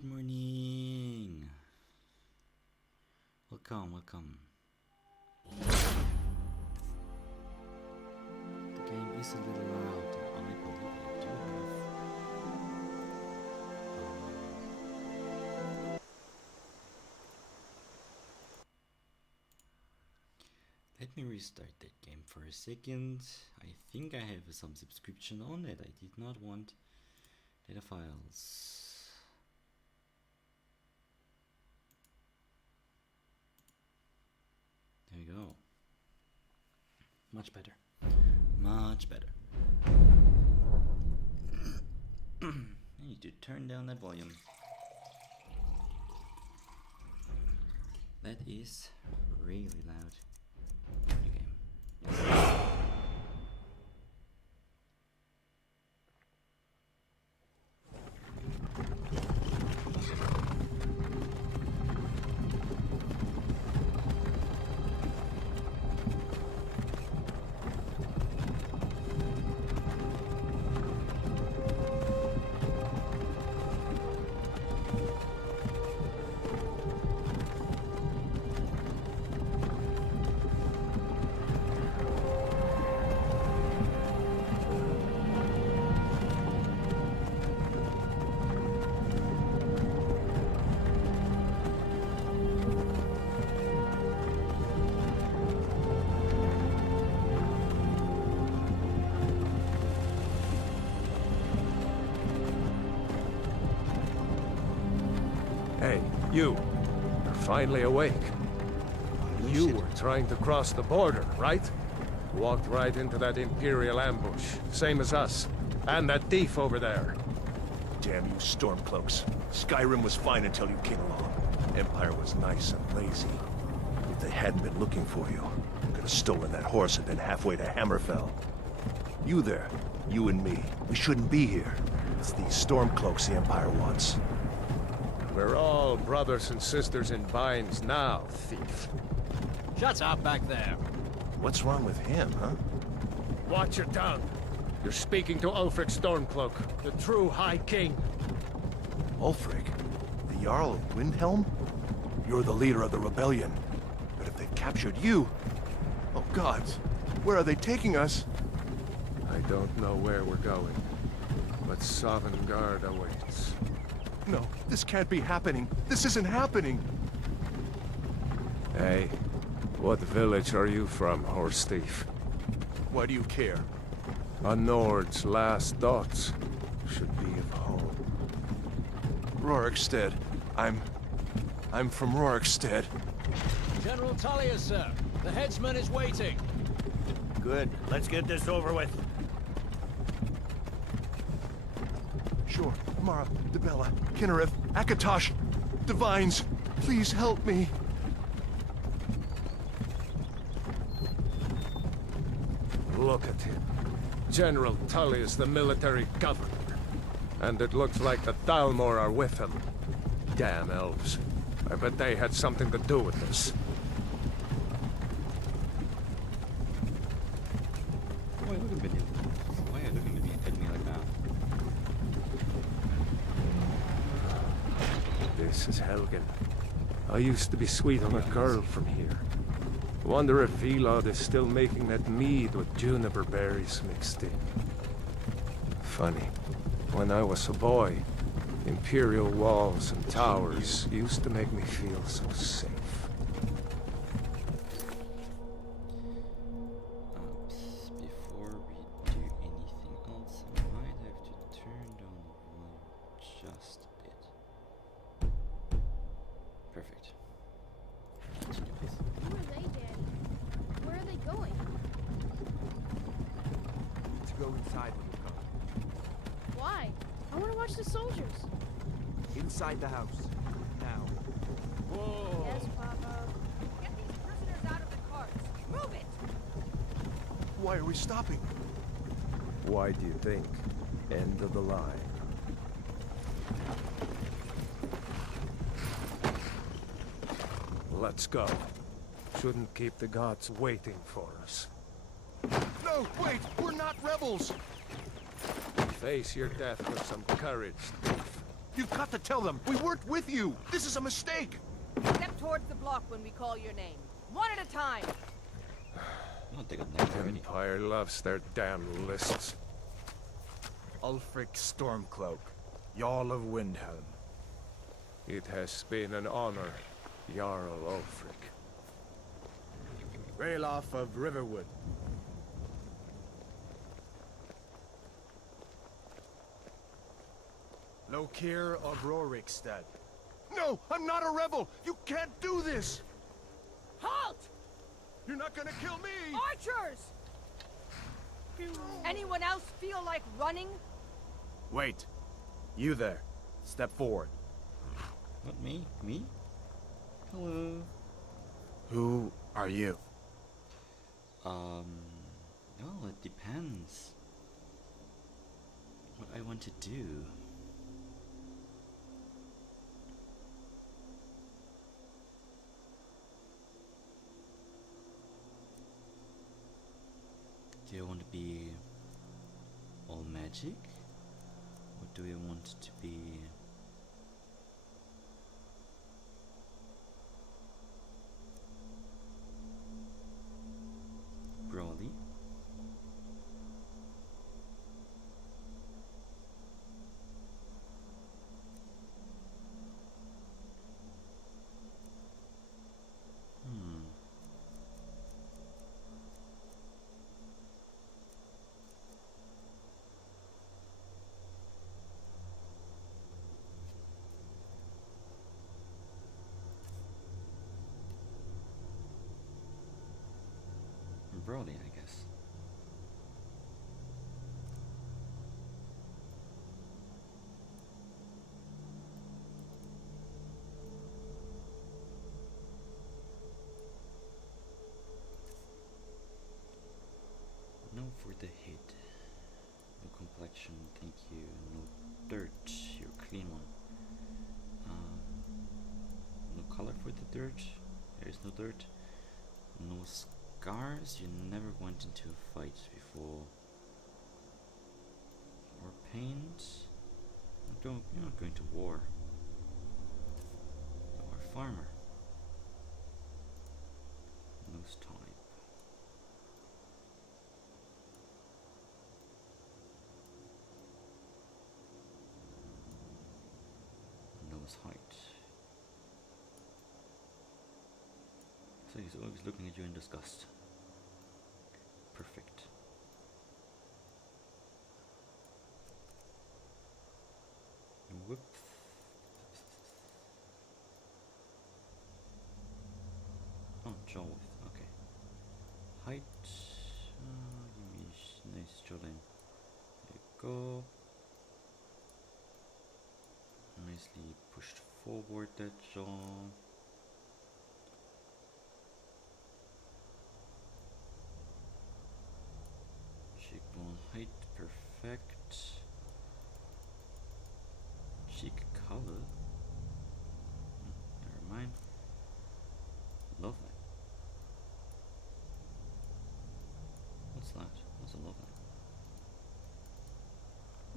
Good morning. Welcome, welcome. The game is a little loud. I believe I do have. Let me restart that game for a second. I think I have some subscription on it. I did not want data files. There you go. Much better. Much better. I need to turn down that volume. That is really loud. New game. Yes. Hey, you. You're finally awake. You were trying to cross the border, right? Walked right into that Imperial ambush, same as us. And that thief over there. Damn you Stormcloaks. Skyrim was fine until you came along. Empire was nice and lazy. If they hadn't been looking for you, could have stolen that horse and been halfway to Hammerfell. You there, you and me, we shouldn't be here. It's these Stormcloaks the Empire wants. We're all brothers and sisters in binds now, thief. Shut up back there. What's wrong with him, huh? Watch your tongue. You're speaking to Ulfric Stormcloak, the true High King. Ulfric? The Jarl of Windhelm? You're the leader of the rebellion. But if they've captured you... Oh gods, where are they taking us? I don't know where we're going, but Sovngarde awaits. No, this can't be happening. This isn't happening. Hey, what village are you from, horse thief? Why do you care? A Nord's last thoughts should be of home. Rorikstead. I'm from Rorikstead. General Tullius, sir. The headsman is waiting. Good. Let's get this over with. Sure. Mara, Dibella, Kinnereth, Akatosh, Divines, please help me. Look at him. General Tully is the military governor. And it looks like the Thalmor are with him. Damn elves. I bet they had something to do with this. Why are you looking at me? Why are you looking at me like that? This is Helgen. I used to be sweet on a girl from here. Wonder if Vilod is still making that mead with juniper berries mixed in. Funny. When I was a boy, Imperial walls and towers used to make me feel so safe. Before we do anything else, I might have to turn down the volume just a bit. Perfect. Continue, please. Who are they, Daddy? Where are they going? To go inside when you come. Why? I want to watch the soldiers. Inside the house. Now. Whoa. Yes, Papa. Get these prisoners out of the carts. Move it! Why are we stopping? Why do you think? End of the line. Let's go. Shouldn't keep the gods waiting for us. No, wait! We're not rebels! Face your death with some courage, thief. You've got to tell them. We worked with you. This is a mistake. Step towards the block when we call your name. One at a time. Oh, they got names already. Empire loves their damn lists. Ulfric Stormcloak, Jarl of Windhelm. It has been an honor, Jarl Ulfric. Ralof of Riverwood. Lokir of Rorikstead. No, I'm not a rebel. You can't do this. Halt! You're not gonna kill me. Archers! Anyone else feel like running? Wait. You there. Step forward. Not me. Me? Hello. Who are you? Well, it depends. What I want to do. Do I want to be all magic? Or do I want to be brawly? Brawly, I guess. No for the head. No complexion, thank you. No dirt, you're a clean one. No color for the dirt. There is no dirt. No scars. You never went into a fight before. Or paint. You're not going to war. You are a farmer. Nose type. Nose height. So he's always looking at you in disgust. Perfect. Whoop. Oh, jaw width. Okay. Height. Give me nice jawline. There you go. Nicely pushed forward that jaw. Cheekbone height, perfect. Cheek color. Never mind. Love line. What's that? What's a love line?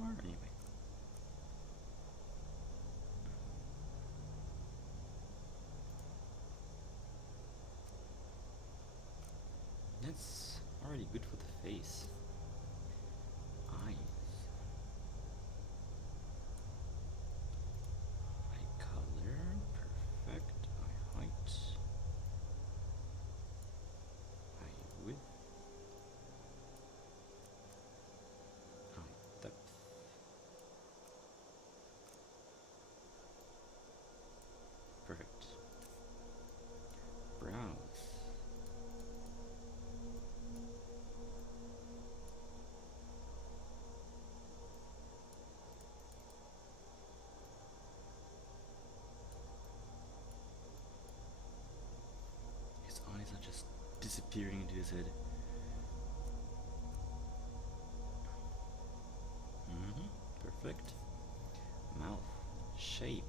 Or anyway. That's already good for the face. Eyes. Eye color, perfect. Eye height. Eye width. Eye depth. Perfect. Brows. His eyes are just disappearing into his head. Perfect. Mouth shape.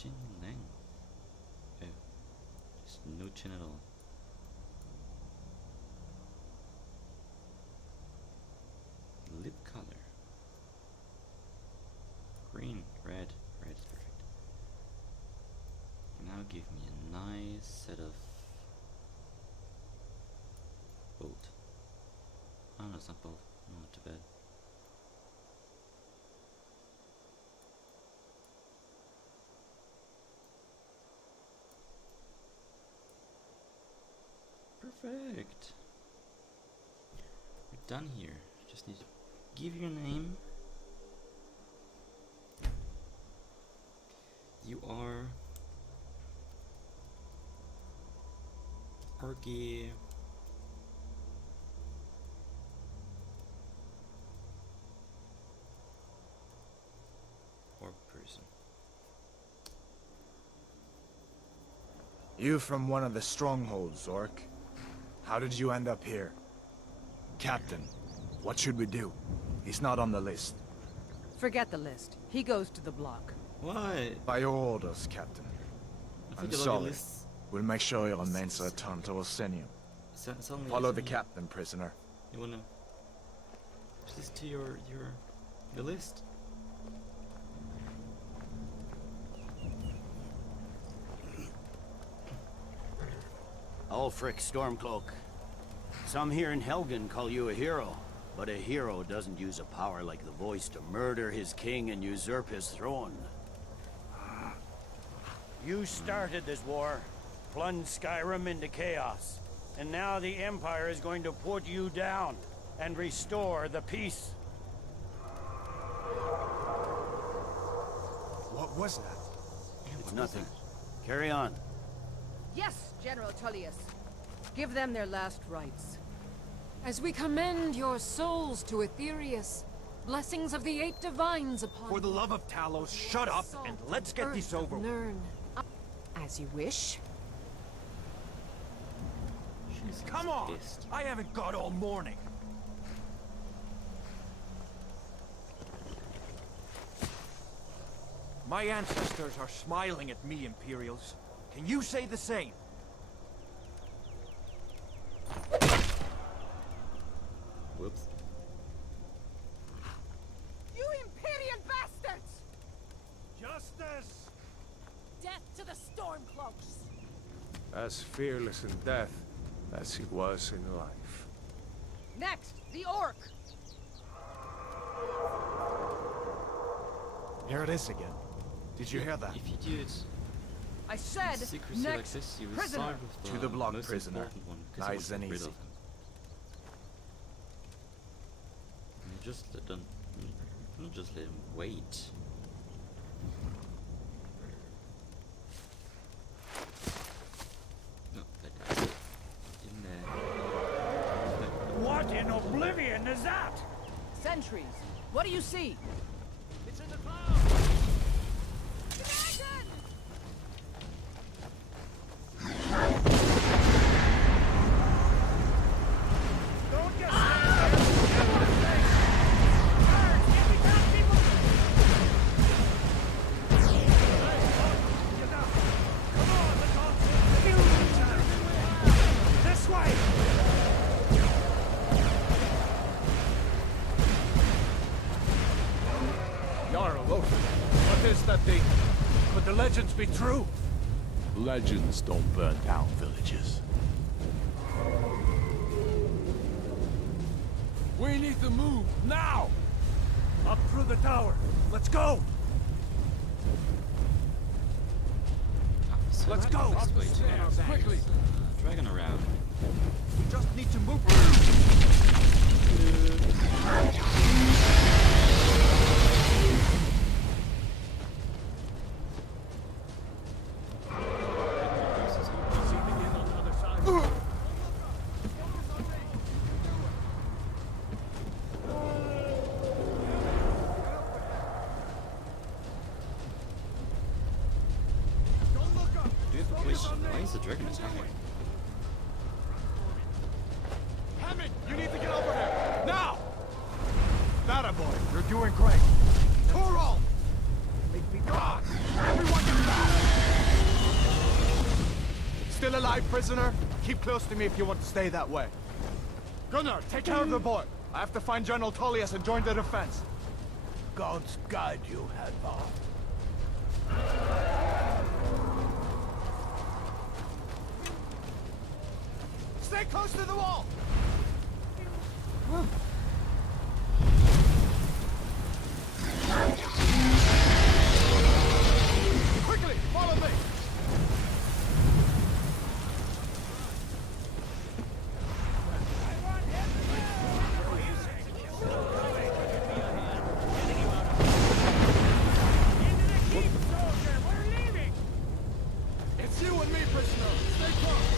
chin length. Oh, there's no chin at all. Lip color. Green, red. Red is perfect. Now give me a nice set of bold. Oh no, it's not bold. No, too bad. Perfect. We're done here. Just need to give your name. You are Argy or person. You from one of the strongholds, Orc. How did you end up here? Captain, what should we do? He's not on the list. Forget the list. He goes to the block. Why? By your orders, Captain. I I'm think sorry. We'll make sure he remains returned to Orsinium. Follow the captain, prisoner. You wanna listen to your list? Ulfric Stormcloak. Some here in Helgen call you a hero, but a hero doesn't use a power like the voice to murder his king and usurp his throne. You started this war, plunged Skyrim into chaos, and now the Empire is going to put you down and restore the peace. What was that? It's nothing. Carry on. Yes, General Tullius. Give them their last rites. As we commend your souls to Aetherius, blessings of the 8 divines upon For the love of Talos, shut up and let's get this over with. Nirn. As you wish. She's Come on! pissed. I haven't got all morning. My ancestors are smiling at me, Imperials. Can you say the same? Whoops. You Imperial bastards! Justice! Death to the Stormcloaks! As fearless in death as he was in life. Next, the Orc. Here it is again. Did you hear that? If you do it I said, in secrecy like next this, you will prisoner. start with To the block, most prisoner. important one, 'cause you Nice want to and get rid easy. of him. And you just let them. You just let him wait. No, that's it. In there. What in oblivion is that? Sentries. What do you see? It's in the clouds! Don't just stand there! Get the thing! Guards, get me down, people! Get down! Come on, let's all kill each other! This way! Jarl, look. What is that thing? Could the legends be true? Legends don't burn down villages. We need to move, now! Up through the tower. Let's go! So Let's the go! best way to do this Quickly! is, dragon around. We just need to move. Why is the dragon attacking? Hammond, you need to get over there! Now! That boy, you're doing great. Torol! Make me God. Everyone get back! Still alive, prisoner? Keep close to me if you want to stay that way. Gunnar, take care of the boy. I have to find General Tullius and join the defense. Gods guide you, Hadvar. Stay close to the wall! Quickly, follow me! It's you and me, prisoner. Stay close.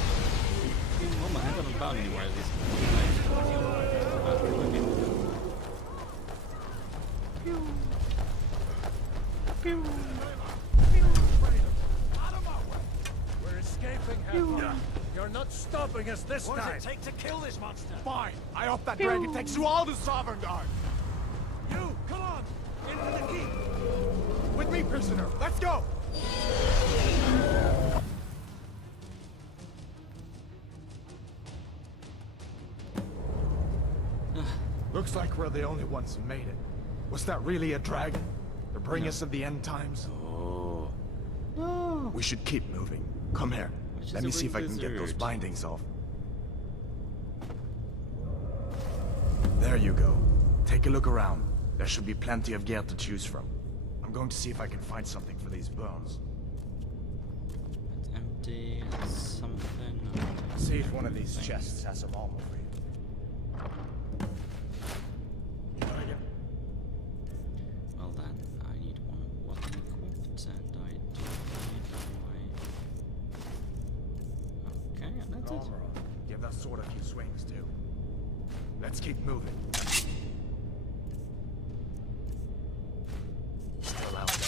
Oh man, I haven't found anywhere at least. We're escaping, Hadvar. You're not stopping us this What time. does it take to kill this monster? Fine. I hope that dragon takes you all to Sovngarde. You, come on! Into the keep! With me, prisoner. Let's go! Looks like we're the only ones who made it. Was that really a dragon? To bring us of the end times? Oh. We should keep moving. Come here. Which Let is me a see if I can get those wizard. bindings off. There you go. Take a look around. There should be plenty of gear to choose from. I'm going to see if I can find something for these bones. It's empty. It's something. See if one of these chests has some armor for you. Well then, I need one weapon equipped, and I do need my. Okay, and that's it. Armor on. Give that sword a few swings too. Let's keep moving. Still out there.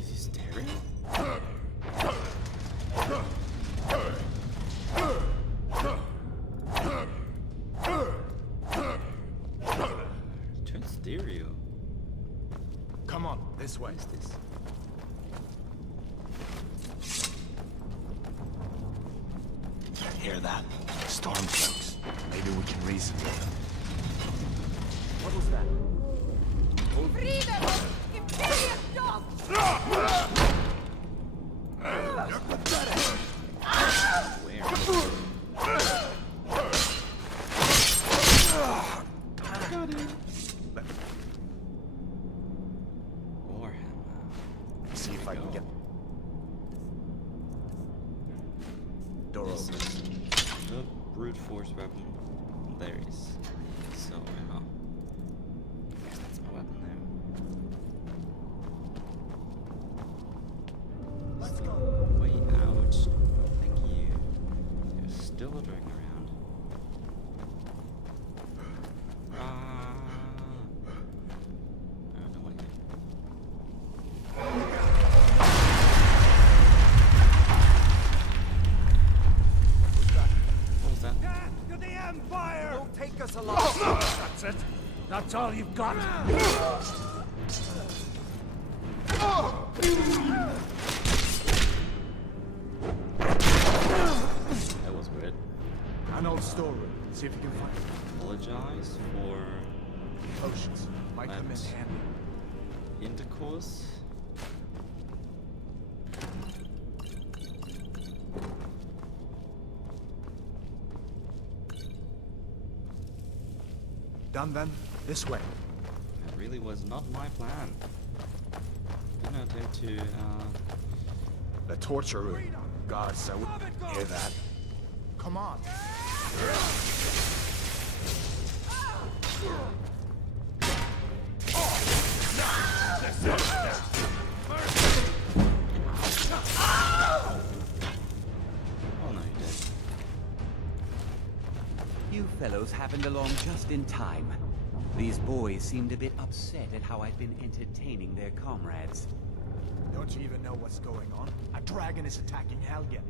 Is he staring? Twin stereo. Come on, this way. What is this? Hear that? Stormcloaks. Maybe we can reason with them. What was that? Freedom! Imperial dogs! Warhammer. See if I can get door This open. is the brute force weapon. There is. So, that's my weapon there. Let's go. Way out. Thank you. There's still a dragon around. No one here. What was that? Death to the Empire! Don't take us alive. That's it. That's all you've got. That was weird. An old storeroom. See if you can find Apologize for potions. Might come in Let's- handy. intercourse. Done then? This way. That really was not my plan. Didn't I dare to, The torture room. Gods, I would hear that. Come on. oh no, you did. You fellows happened along just in time. These boys seemed a bit upset at how I'd been entertaining their comrades. Don't you even know what's going on? A dragon is attacking Helgen.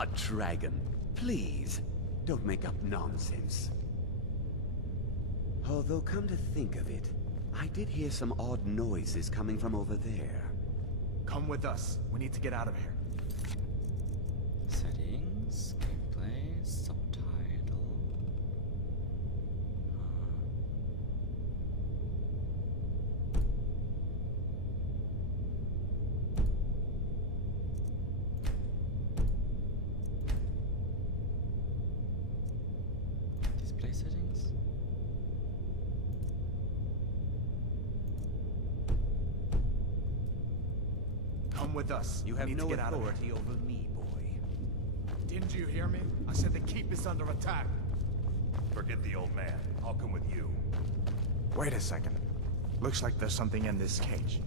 A dragon. Please, don't make up nonsense. Although, come to think of it, I did hear some odd noises coming from over there. Come with us. We need to get out of here. Settings, gameplay, subtitle. Display settings. Come with us. You We have need to no get out of here. authority over me, boy. Didn't you hear me? I said the keep is under attack. Forget the old man. I'll come with you. Wait a second. Looks like there's something in this cage.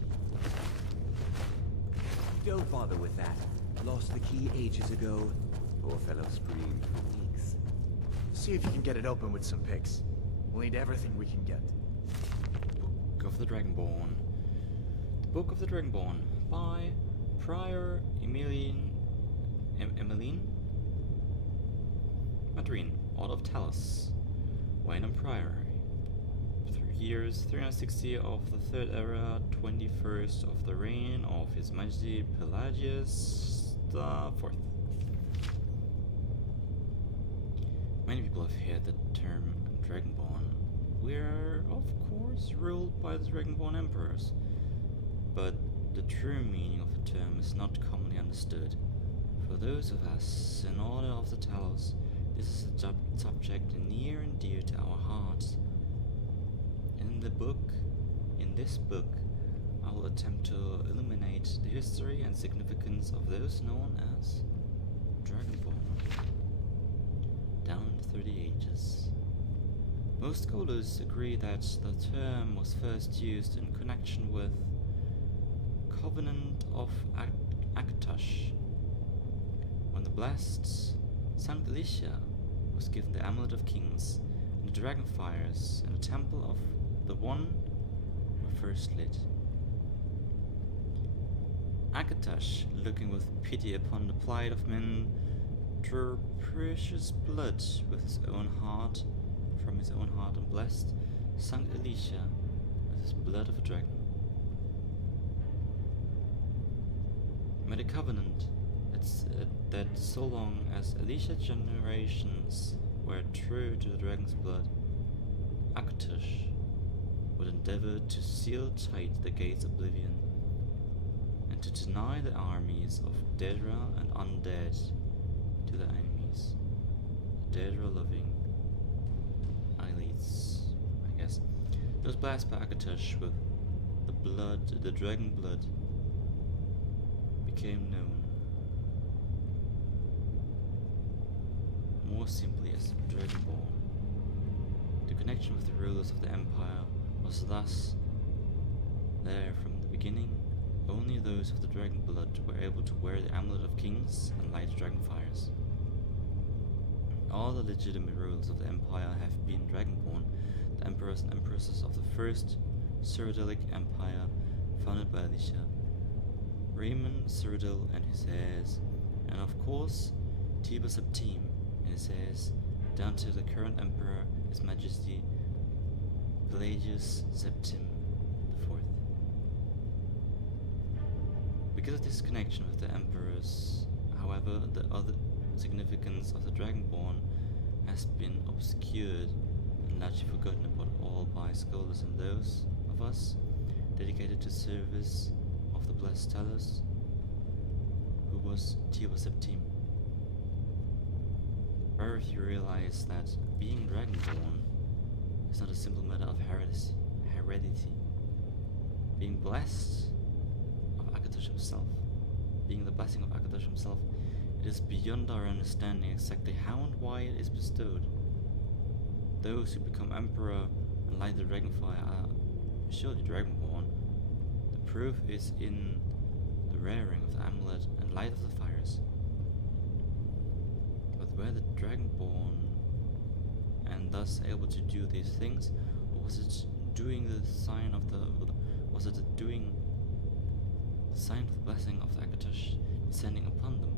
Don't bother with that. Lost the key ages ago. Poor fellow screamed for weeks. See if you can get it open with some picks. We'll need everything we can get. Book of the Dragonborn. The Book of the Dragonborn by Prior Emmeline Madrine, Order of Talos, Waynham Priory. 3 years, 360 of the Third Era, 21st of the reign of His Majesty Pelagius the Fourth. Many people have heard the term Dragonborn. We are, of course, ruled by the Dragonborn Emperors, but the true meaning of the term is not commonly understood. For those of us in Order of the Talos, this is a subject near and dear to our hearts. In this book, I will attempt to illuminate the history and significance of those known as Dragonborn, down through the ages. Most scholars agree that the term was first used in connection with Covenant of Akatosh, when the blessed Saint Alicia was given the Amulet of Kings and the dragon fires in the temple of the One were first lit. Akatosh, looking with pity upon the plight of men, drew precious blood with his own heart from his own heart and blessed Saint Alicia with his blood of a dragon. Made a covenant that so long as Alicia generations were true to the dragon's blood, Akatosh would endeavor to seal tight the gates of oblivion and to deny the armies of Daedra and undead to their enemies. Daedra loving elites, I guess. It was blessed by Akatosh with the blood, the dragon blood, became known more simply as Dragonborn. The connection with the rulers of the Empire was thus there from the beginning. Only those of the dragon blood were able to wear the Amulet of Kings and light dragon fires. All the legitimate rulers of the Empire have been Dragonborn, the emperors and empresses of the first Cyrodiilic Empire founded by Alicia, Raymond Cyrodiil and his heirs, and of course Tiber Septim and his heirs, down to the current emperor, His Majesty Pelagius Septim IV. Because of this connection with the emperors, however, the other significance of the Dragonborn has been obscured and largely forgotten about all by scholars and those of us dedicated to service of the blessed Talos, who was Tiber Septim. Very few realize that being Dragonborn is not a simple matter of heredity. Being blessed of Akatosh himself, being the blessing of Akatosh himself, it is beyond our understanding exactly how and why it is bestowed. Those who become Emperor and light the Dragonfire are surely Dragonborn. The proof is in the rearing of the amulet and light of the fires. But were the Dragonborn and thus able to do these things, or was it doing the sign of the sign of the blessing of the Akatosh descending upon them?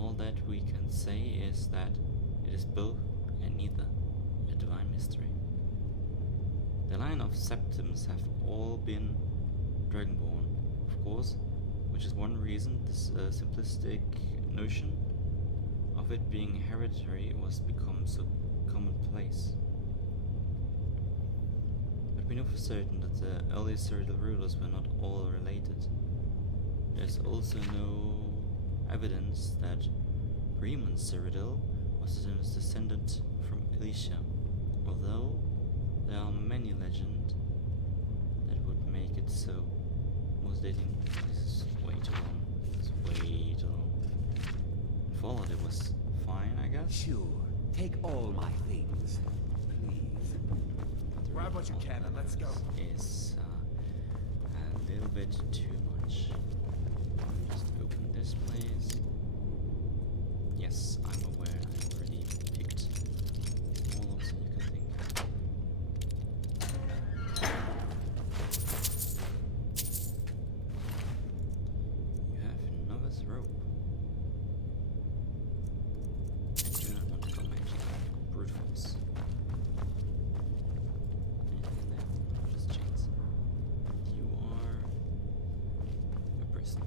all that we can say is that it is both and neither a divine mystery. The line of septums have all been dragonborn, of course, which is one reason this simplistic notion of it being hereditary was become so commonplace. But we know for certain that the early Cyrodiil rulers were not all related. There's also no evidence that Riemann Cyrodiil was a descendant from Alicia, although there are many legends that would make it so. Most dating, this is way too long. This is way too long. Followed it was fine, I guess. Sure. Take all my things, please. Grab what you can and let's go. Is a little bit too much. Just open this place. Yes, I'm aware I've already picked all of them you can think. You have novice rope. I do not want to go magic brute force. Anything in there? Just chains. You are a person.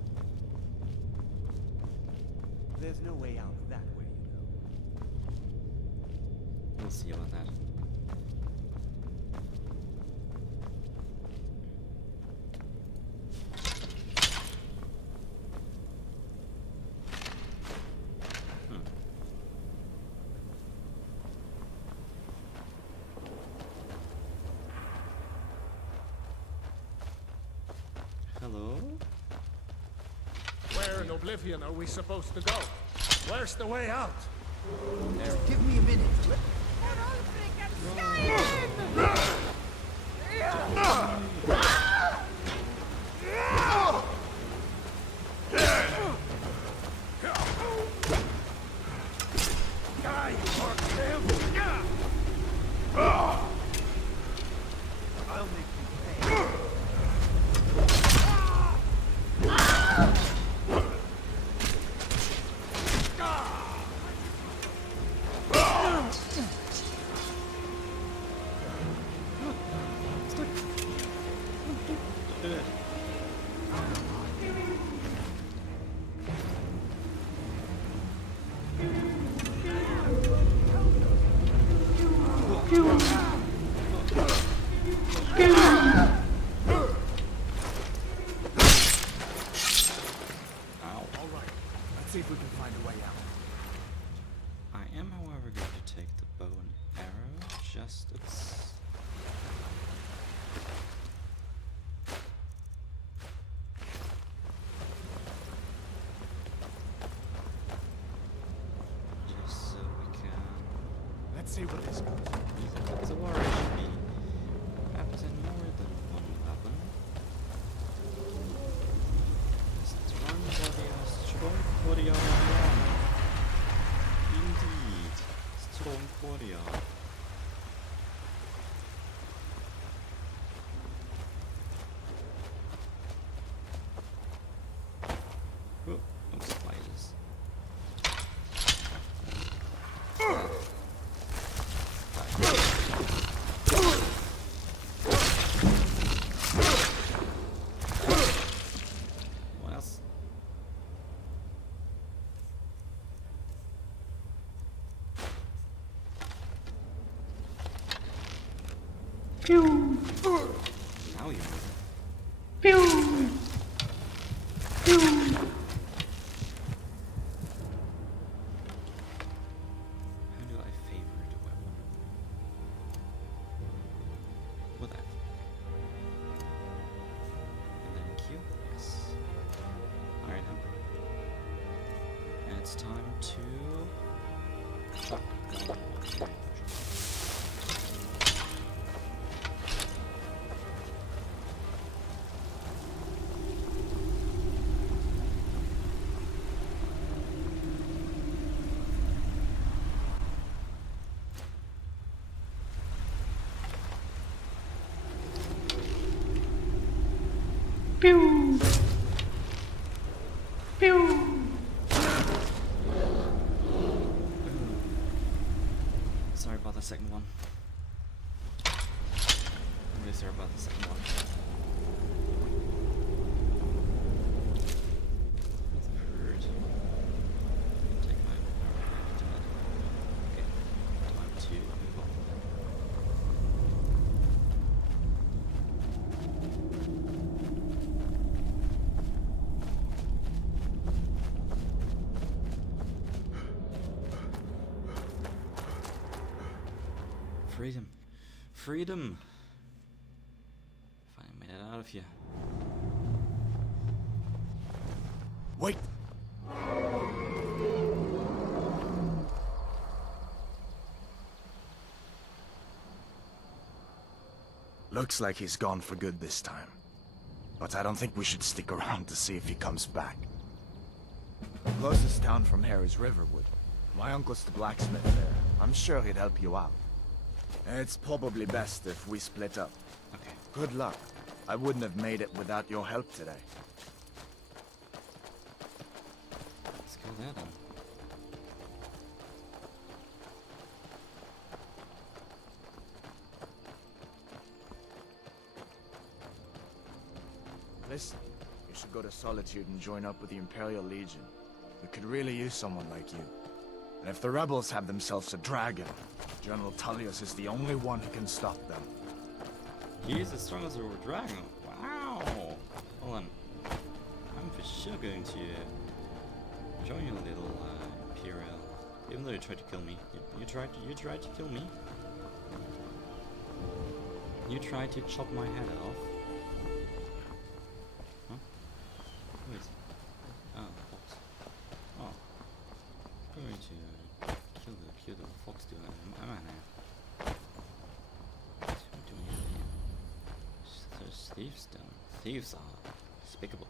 There's no way out that way, you know. We'll see about that. Hello? Where in Oblivion are we supposed to go? Where's the way out? Give me a minute. I'll make you pay. See if we can find a way out. I am, however, going to take the bow and arrow, just as... just so we can... Let's see what this goes. Because the warrior should be perhaps in more than one weapon. Strong warrior. Indeed. Strong warrior. Oh, no spiders. What else? Now you move. How do I favor the weapon? With F. And then Q? Yes. Iron Hammer. And it's time to chuck the one. I'm really sorry about the second one. That's hurt. Take my ultimate. Okay, time to move on. Freedom. Freedom! Finally made it out of here. Wait! Looks like he's gone for good this time. But I don't think we should stick around to see if he comes back. The closest town from here is Riverwood. My uncle's the blacksmith there. I'm sure he'd help you out. It's probably best if we split up. Okay. Good luck. I wouldn't have made it without your help today. Let's go there then. Listen, you should go to Solitude and join up with the Imperial Legion. We could really use someone like you. And if the rebels have themselves a dragon, General Tullius is the only one who can stop them. He's as strong as a dragon. Wow! Hold on. I'm for sure going to join your little Imperial. Even though you tried to kill me. You tried to kill me. You tried to chop my head off. Huh? Who is it? Oh, fox. Oh. I'm going to kill the cute little fox dude. I'm out now. What are we doing here? There's thieves down. Thieves are despicable.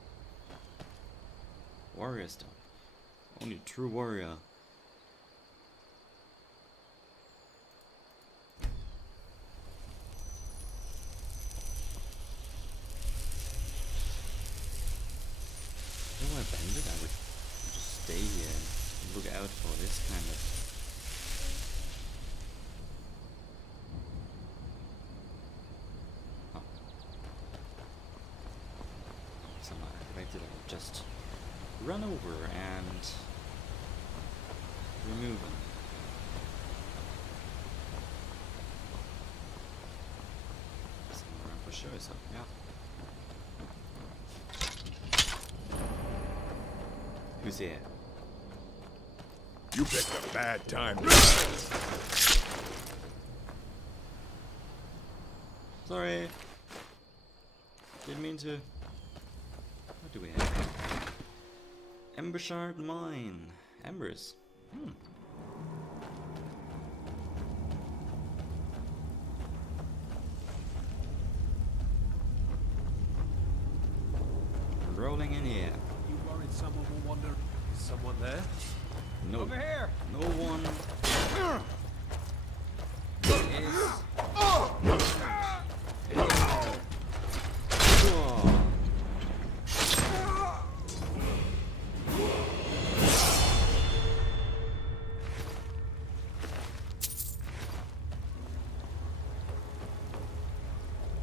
Warriors down. Only a true warrior. If I were a bandit, I would just stay here and look out for this kind of somehow activated. I would just run over and remove them. Somewhere around for sure, so yeah. Who's here? You picked a bad time. Sorry. Didn't mean to. What do we have? Ember Shard Mine. Embers. Rolling in here. You worried someone will wander? Is someone there? No. Over here! No one is.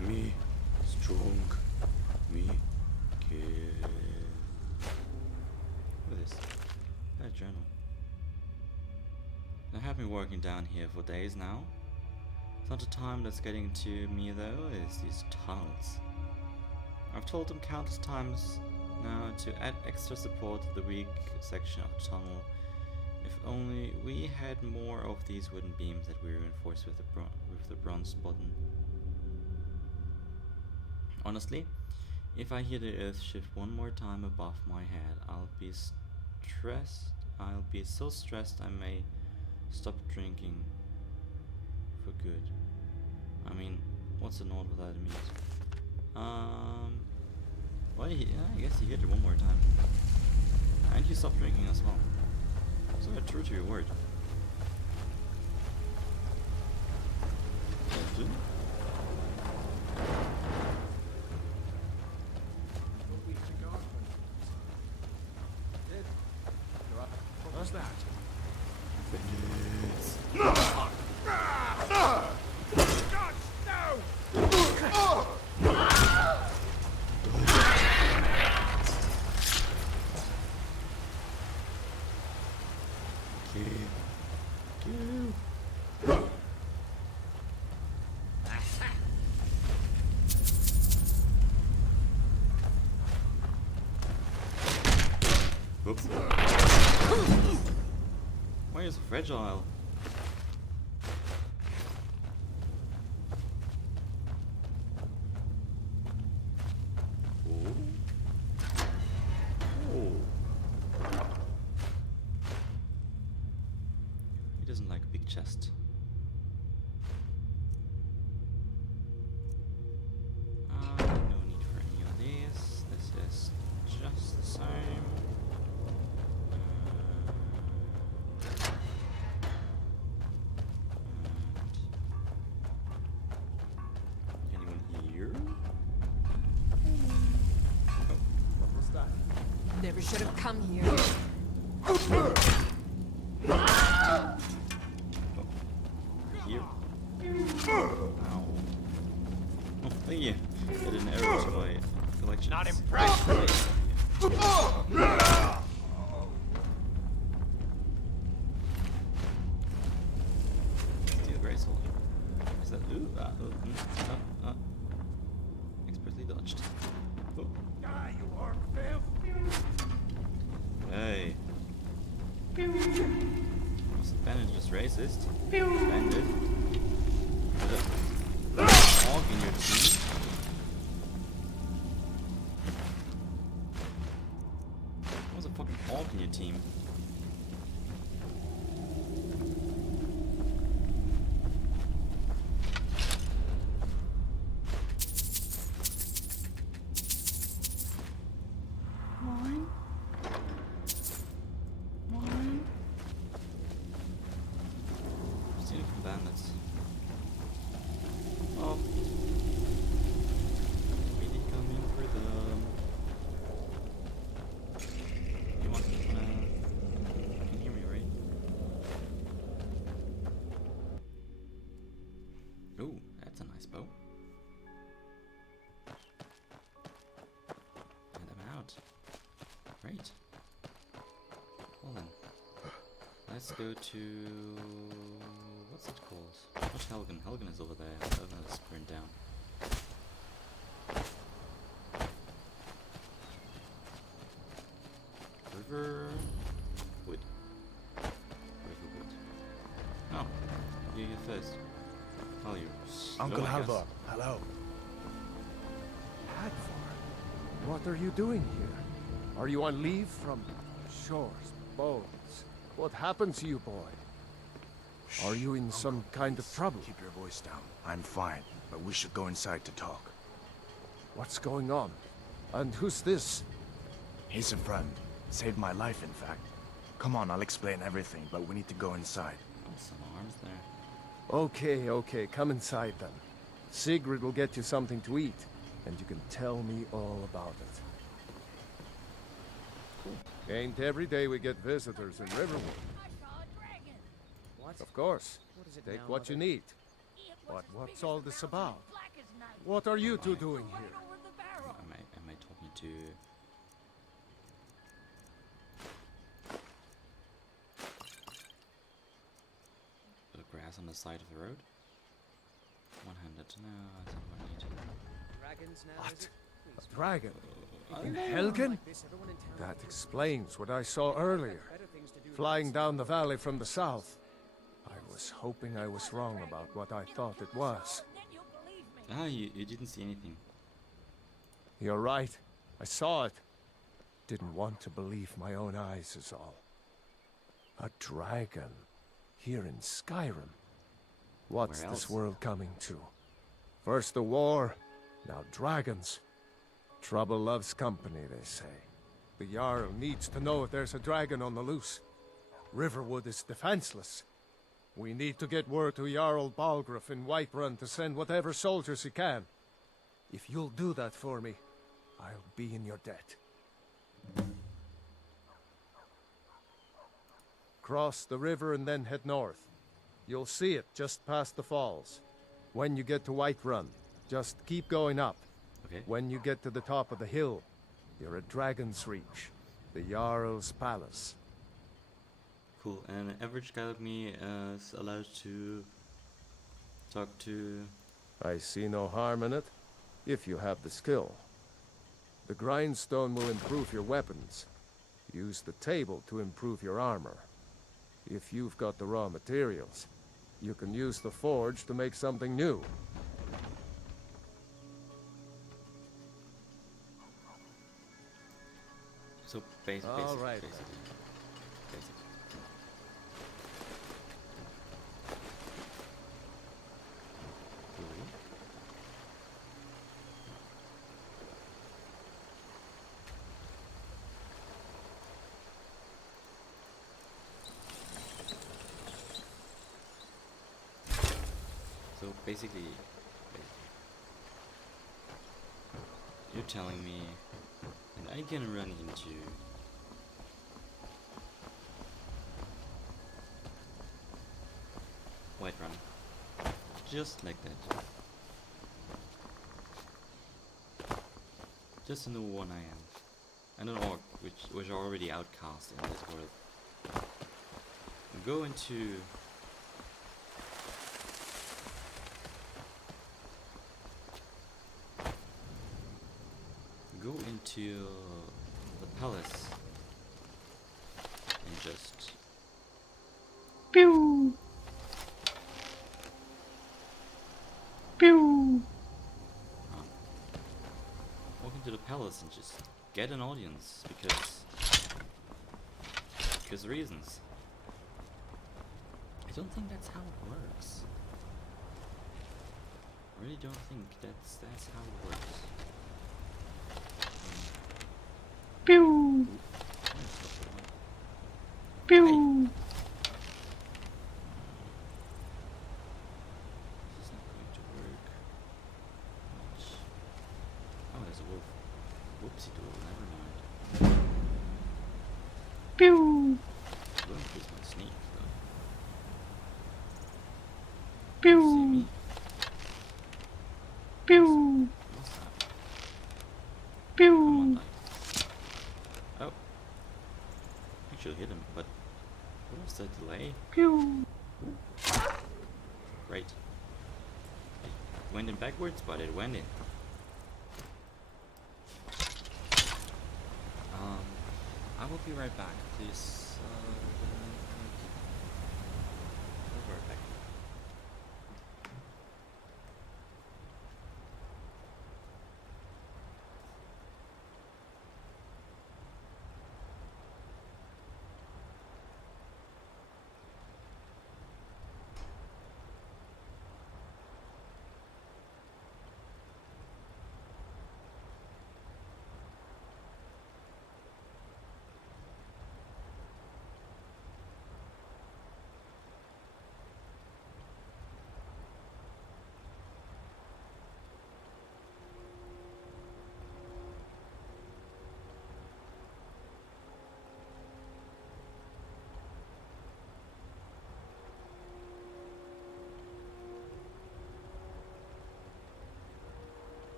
Me, strong. Me, kill. What is this? A journal. I have been working down here for days now. It's not the time that's getting to me though, it's these tunnels. I've told them countless times now to add extra support to the weak section of the tunnel. If only we had more of these wooden beams that we reinforced with the bronze button. Honestly, if I hear the earth shift one more time above my head, I'll be stressed. I'll be so stressed I may stop drinking for good. I mean, what's the note without a meat? Well, yeah, I guess you hit it one more time. And you stop drinking as well. So true to your word. What's that? Whoops. Why is it fragile? He doesn't like a big chest. No need for any of these. This is just the same. Anyone here? Oh, what was that? Never should have come here. Here. Ow. Oh, thank you. Get an arrow to my collection. Not impressed. Steel graceful. Is that expertly dodged. Oh. Die, you orc Hey. Was the bandit just racist? Bandit? With a hog in your team? What's a fucking hog in your team? Stealing from bandits. Oh. Really coming for them. You can hear me, right? Ooh, that's a nice bow. And I'm out. Great. Well then. Let's go to... what's it called? What's Helgen? Helgen is over there. Helgen is burned down. River... wood. River wood. Oh, you first. Oh, you're slow, Uncle I guess. Halvor, hello. Hadvar, what are you doing here? Are you on leave from shores, boats? What happened to you, boy? Are you in some kind of trouble? Keep your voice down. I'm fine, but we should go inside to talk. What's going on? And who's this? He's a friend. Saved my life, in fact. Come on, I'll explain everything, but we need to go inside. Oh, some arms there. Okay, okay, come inside then. Sigrid will get you something to eat, and you can tell me all about it. Ain't every day we get visitors in Riverwood. What? Of course. What is it Take now, what you Mother? need. But what's all this about? What are you two doing here? Am I talking to... the grass on the side of the road? One-handed. No, I don't want to need. Dragons now, What? is it? Please, A dragon? I In don't know. Helgen? like this, everyone in town That knows. explains what I saw earlier. Better things to do than Flying sit down the valley from the south. I was hoping I was wrong about what I thought it was. Ah, you didn't see anything. You're right. I saw it. Didn't want to believe my own eyes is all. A dragon. Here in Skyrim. What's Where this else? world coming to? First the war, now dragons. Trouble loves company, they say. The Jarl needs to know if there's a dragon on the loose. Riverwood is defenseless. We need to get word to Jarl Balgruuf in Whiterun to send whatever soldiers he can. If you'll do that for me, I'll be in your debt. Cross the river and then head north. You'll see it just past the falls. When you get to Whiterun, just keep going up. Okay. When you get to the top of the hill, you're at Dragon's Reach, the Jarl's palace. Cool. And an average guy like me is allowed to talk to... I see no harm in it, if you have the skill. The grindstone will improve your weapons. Use the table to improve your armor. If you've got the raw materials, you can use the forge to make something new. So All right, basically. Cool. So basically, you're telling me that I can run into Whiterun just like that. Just to know what I am. And an orc which are already outcast in this world. Go into the palace and just pew pew walk into the palace and just get an audience because reasons. I don't think that's how it works. I really don't think that's how it works. Pew! Pew! This is not going to work much. Oh, there's a wolf. Whoopsie doodle, never mind. Pew! Don't increase my sneak, though. Pew! See me? Pew! What's that? Pew! Oh. Actually hit him, but what was the delay? Pew! Great. It went in backwards, but it went in. I will be right back, please. I'll be right back.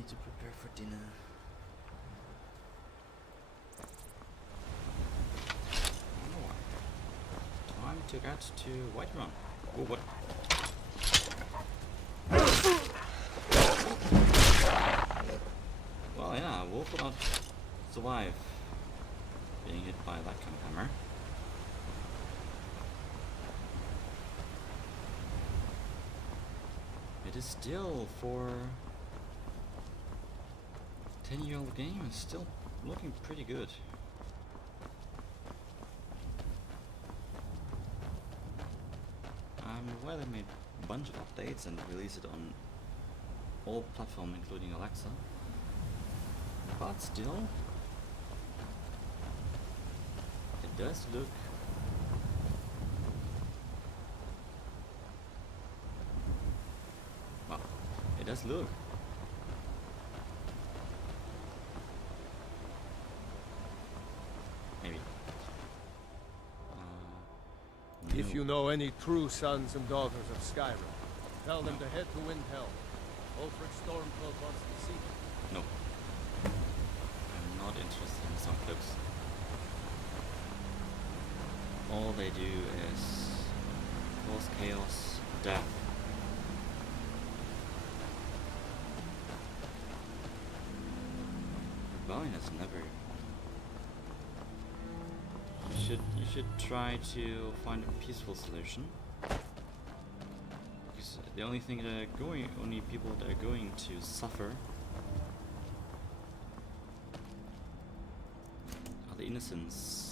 need to prepare for dinner. Oh, time to get to Whiterun. Oh, what? Well, yeah, Wolf will not survive being hit by that kind of hammer. It is still, for 10-year-old game, it's still looking pretty good. I'm aware they made a bunch of updates and released it on all platforms, including Alexa. But still, it does look well. It does look. Maybe. If you know any true sons and daughters of Skyrim, tell them to head to Windhelm. Ulfric Stormcloak wants to see them. No. I'm not interested in some clips. All they do is cause chaos, death. Rebellion has never. You should try to find a peaceful solution. Because the only people that are going to suffer are the innocents.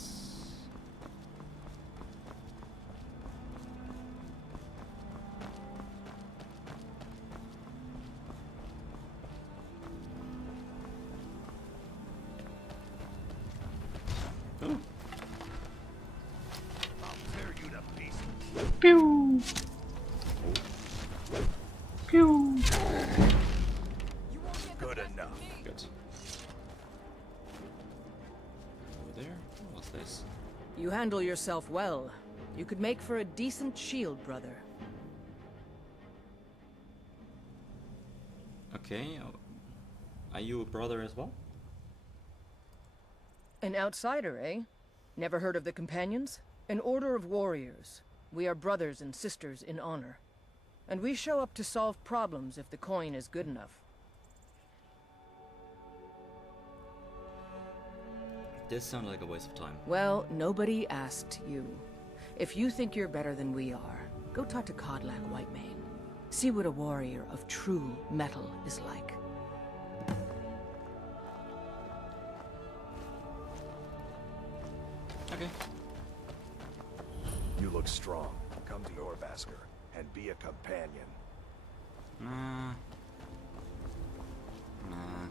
Oh. I'll tear you to pieces. Pew! Pew! Good enough. Good. Over there? What's this? You handle yourself well. You could make for a decent shield, brother. Okay. Are you a brother as well? An outsider, eh? Never heard of the Companions? An order of warriors. We are brothers and sisters in honor. And we show up to solve problems if the coin is good enough. This sounded like a waste of time. Well, nobody asked you. If you think you're better than we are, go talk to Codlack Whitemane. See what a warrior of true metal is like. Okay. You look strong. Come to Orvasker and be a companion. Nah. Nah.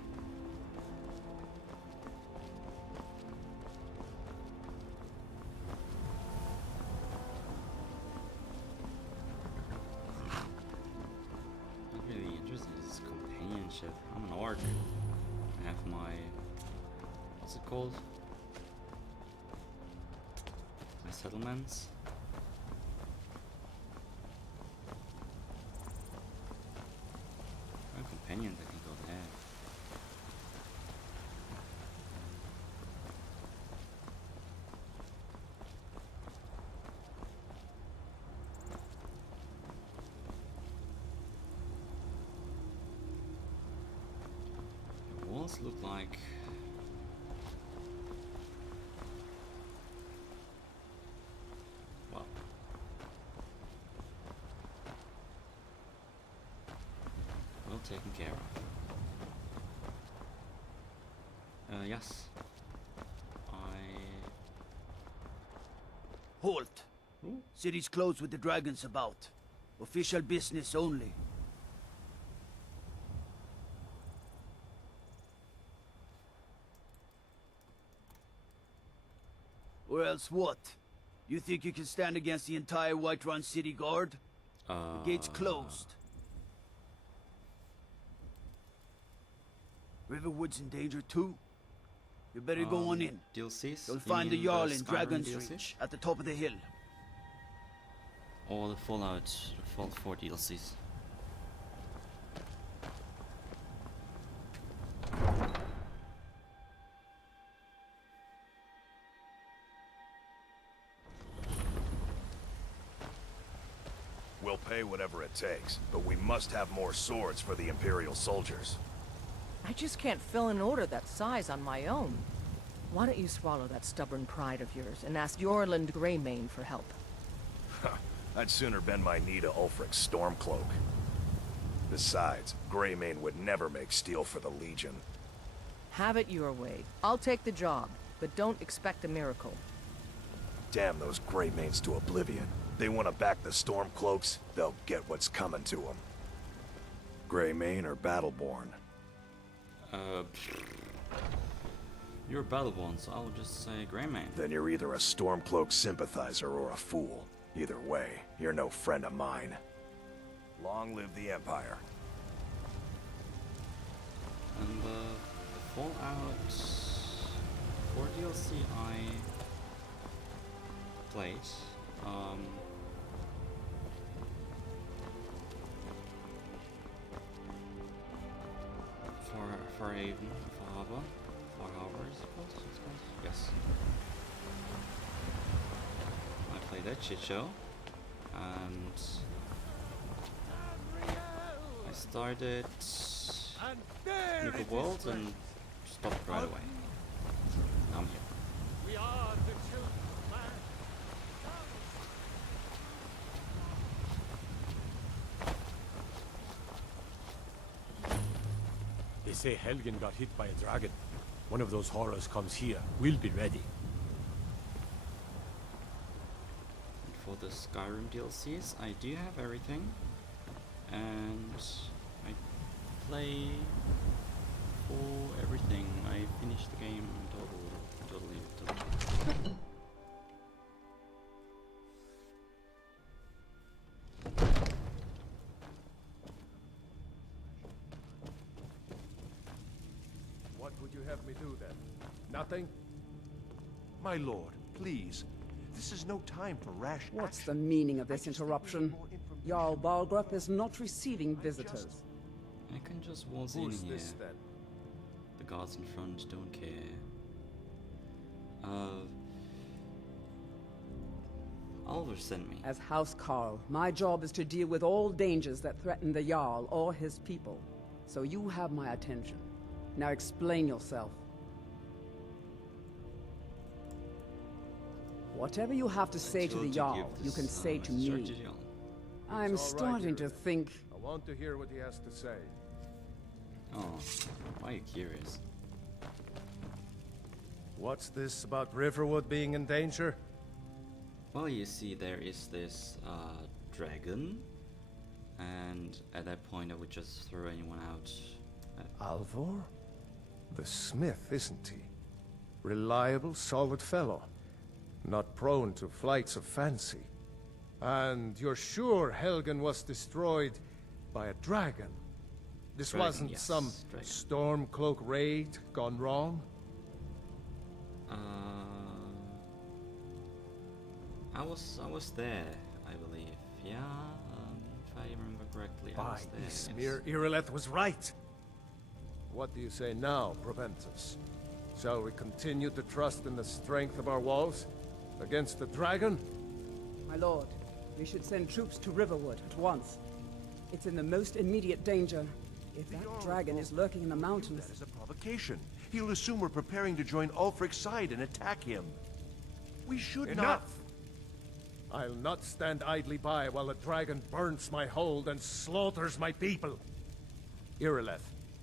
Not really interested in this companionship. I'm an orc. I have my... what's it called? My settlements. My companions, I can go there. The walls look like... taken care of. Yes. Halt! Ooh. City's closed with the dragons about. Official business only. Or else what? You think you can stand against the entire Whiterun City Guard? The gate's closed. Riverwood's in danger too. You better go on in. DLCs? You'll find the Jarl in Skyrim Dragon's DLC? Reach, at the top of the hill. Or the Fallout 4 DLCs. We'll pay whatever it takes, but we must have more swords for the Imperial soldiers. I just can't fill an order that size on my own. Why don't you swallow that stubborn pride of yours and ask Yorland Greymane for help? I'd sooner bend my knee to Ulfric's Stormcloak. Besides, Greymane would never make steel for the Legion. Have it your way. I'll take the job, but don't expect a miracle. Damn those Greymanes to oblivion. They want to back the Stormcloaks, they'll get what's coming to them. Greymane or Battleborn? You're Battleborn, so I'll just say Greymane. Then you're either a Stormcloak sympathizer or a fool. Either way, you're no friend of mine. Long live the Empire. And the Fallout 4 DLC I played, for Haven, for Harbor, I suppose. Yes. I played that shit show, and I started Nickel World and stopped right away. Now I'm here. We are the children of man. They say Helgen got hit by a dragon. One of those horrors comes here. We'll be ready. And for the Skyrim DLCs, I do have everything, and I play for everything. I finished the game totally. What would you have me do then? Nothing? My lord, please. This is no time for rash What's the meaning of this interruption? Jarl Balgrup is not receiving visitors. I can just waltz in Who's here. this then? The guards in front don't care. Oliver sent me. As House Carl, my job is to deal with all dangers that threaten the Jarl or his people. So you have my attention. Now explain yourself. Whatever you have to say to the Jarl, you can say to me. I'm starting to think... I want to hear what he has to say. Oh, why are you curious? What's this about Riverwood being in danger? Well, you see, there is this dragon, and at that point I would just throw anyone out. Alvor? The smith, isn't he? Reliable, solid fellow. Not prone to flights of fancy. And you're sure Helgen was destroyed by a dragon? This wasn't yes, some dragon. Stormcloak raid gone wrong? I was there, I believe. Yeah, if I remember correctly, I By was there. Ysmir, Irileth was right. What do you say now, Proventus? Shall we continue to trust in the strength of our walls against the dragon? My lord, we should send troops to Riverwood at once. It's in the most immediate danger. If that dragon is lurking in the mountains... That is a provocation. He'll assume we're preparing to join Ulfric's side and attack him. We should Enough! I'll not stand idly by while the dragon burns my hold and slaughters my people. Irileth,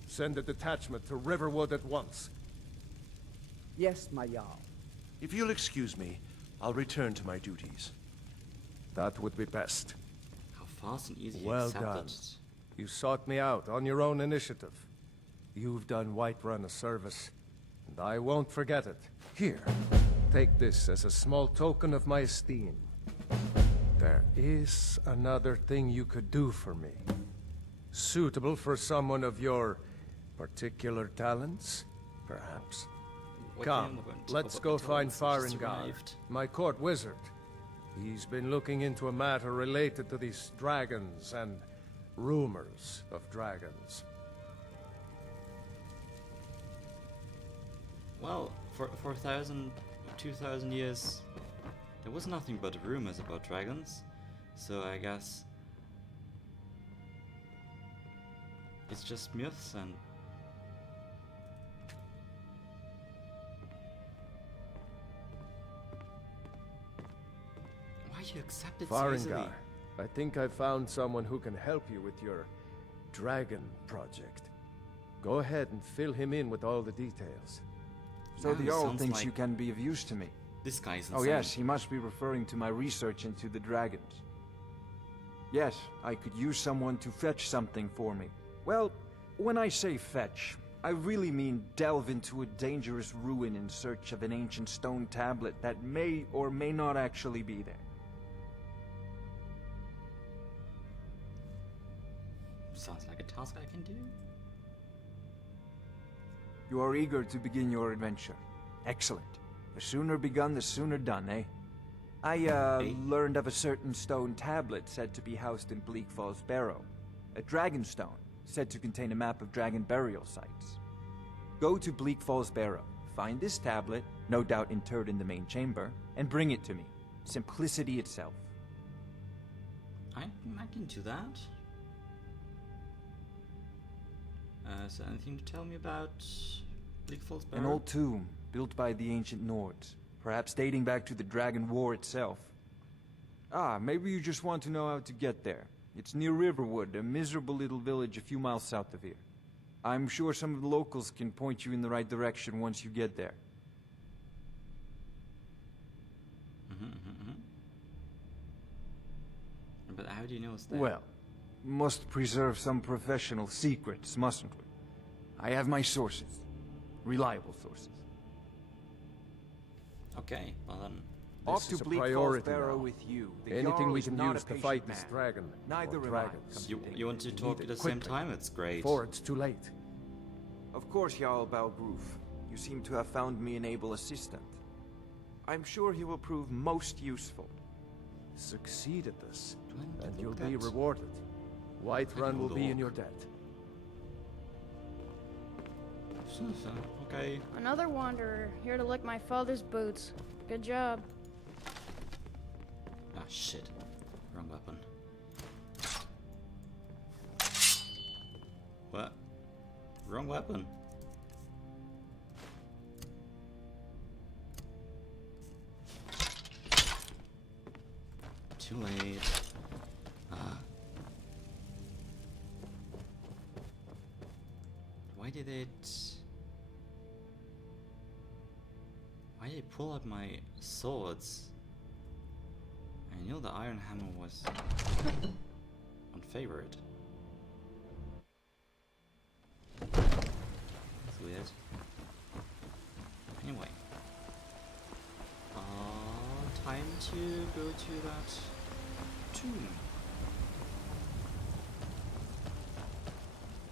send a detachment to Riverwood at once. Yes, my Jarl. If you'll excuse me, I'll return to my duties. That would be best. How fast and easy Well accepted. done. You sought me out on your own initiative. You've done Whiterun a service, and I won't forget it. Here, take this as a small token of my esteem. There is another thing you could do for me. Suitable for someone of your particular talents, perhaps. What Come, talent? let's What go talents find just Farengar, arrived? my court wizard. He's been looking into a matter related to these dragons and rumors of dragons. Well, for 2,000 years, there was nothing but rumors about dragons. So I guess It's just myths and... Why you accept it so easily? Farengar, I think I found someone who can help you with your dragon project. Go ahead and fill him in with all the details. So Now the he Jarl sounds thinks like you can be of use to me. This guy's insane. Oh yes, he must be referring to my research into the dragons. Yes, I could use someone to fetch something for me. Well, when I say fetch, I really mean delve into a dangerous ruin in search of an ancient stone tablet that may or may not actually be there. Sounds like a task I can do. You are eager to begin your adventure. Excellent. The sooner begun, the sooner done, eh? I learned of a certain stone tablet said to be housed in Bleak Falls Barrow. A dragon stone, said to contain a map of dragon burial sites. Go to Bleak Falls Barrow, find this tablet, no doubt interred in the main chamber, and bring it to me. Simplicity itself. I can do that. Is there anything to tell me about Bleak Falls Barrow? An old tomb, built by the ancient Nords, perhaps dating back to the Dragon War itself. Ah, maybe you just want to know how to get there. It's near Riverwood, a miserable little village a few miles south of here. I'm sure some of the locals can point you in the right direction once you get there. But how do you know it's there? Well, must preserve some professional secrets, mustn't we? I have my sources. Reliable sources. Okay, well then... Off to Bleak Falls Barrow with you. The Anything Jarl we is can not use a to patient fight this man. dragon. Neither or am dragons. You want to talk at the same time? It's great. Before it's too late. Of course, Jarl Balgroof. You seem to have found me an able assistant. I'm sure he will prove most useful. Succeed at this, Do I and look you'll that? be rewarded. Whiterun will be in your debt. Okay. Another wanderer, here to lick my father's boots. Good job. Ah, shit. Wrong weapon. What? Wrong weapon. Too late. Ah. Why did it... Why did it pull out my swords? I knew the iron hammer was unfavored. That's weird. Anyway. Time to go to that tomb.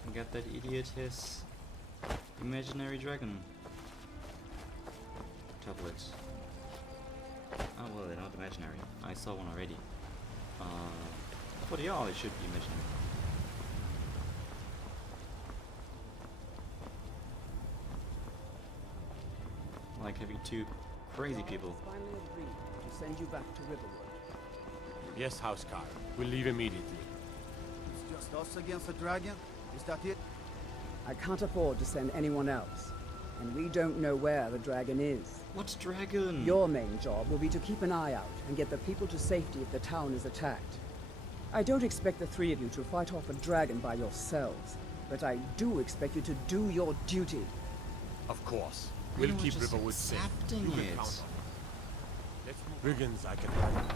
And get that idiot his imaginary dragon tablet. Oh well, they're not imaginary. I saw one already. For the all, it should be imaginary. Like having two crazy people. Finally agreed to send you back to Riverwood. Yes, Housecar. We'll leave immediately. It's just us against the dragon? Is that it? I can't afford to send anyone else. And we don't know where the dragon is. What dragon? Your main job will be to keep an eye out and get the people to safety if the town is attacked. I don't expect the three of you to fight off a dragon by yourselves, but I do expect you to do your duty. Of course. I We'll was keep just Riverwood safe. accepting You can it. count on it. Let's move. Brigands I can fight.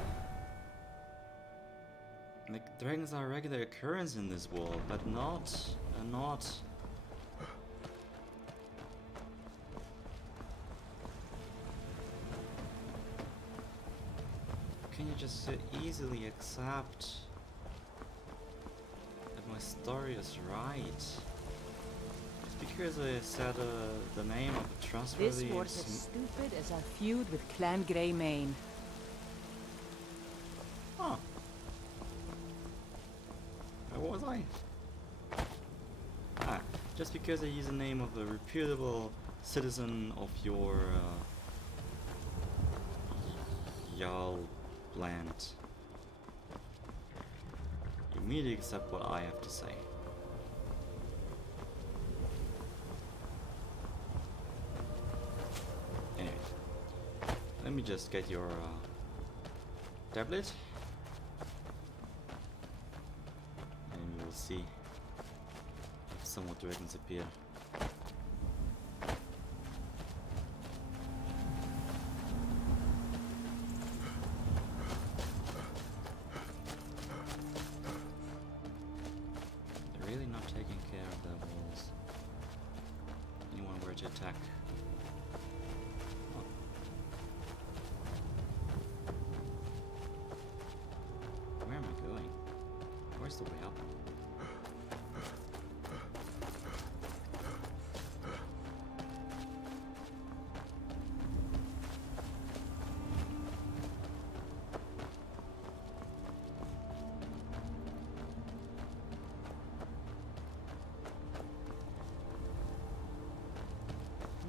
Like, dragons are a regular occurrence in this world, but not... Can you just so easily accept that my story is right? Just because I said the name of a trustworthy... This was as stupid as our feud with Clan Greymane. Huh. Where was I? Ah, just because I use the name of a reputable citizen of your Jarl land. You immediately accept what I have to say. let me just get your tablet, and we will see if some more dragons appear. They're really not taking care of their walls. Anyone were to attack. Oh. Where am I going? Where's the way up?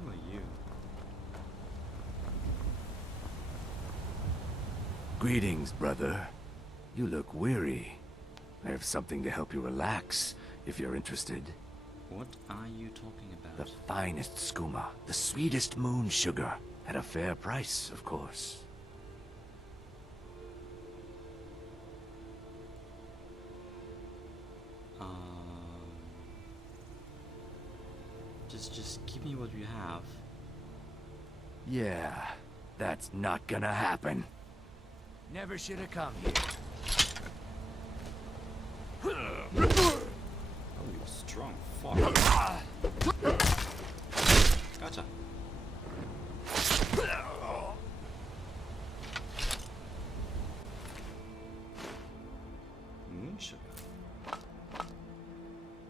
Who are you? Greetings, brother. You look weary. I have something to help you relax, if you're interested. What are you talking The about? finest skooma, the sweetest moon sugar, at a fair price, of course. Just give me what you have. Yeah, that's not gonna happen. Never should have come here. Oh, you're strong. Fuck. Gotcha. Moon sugar.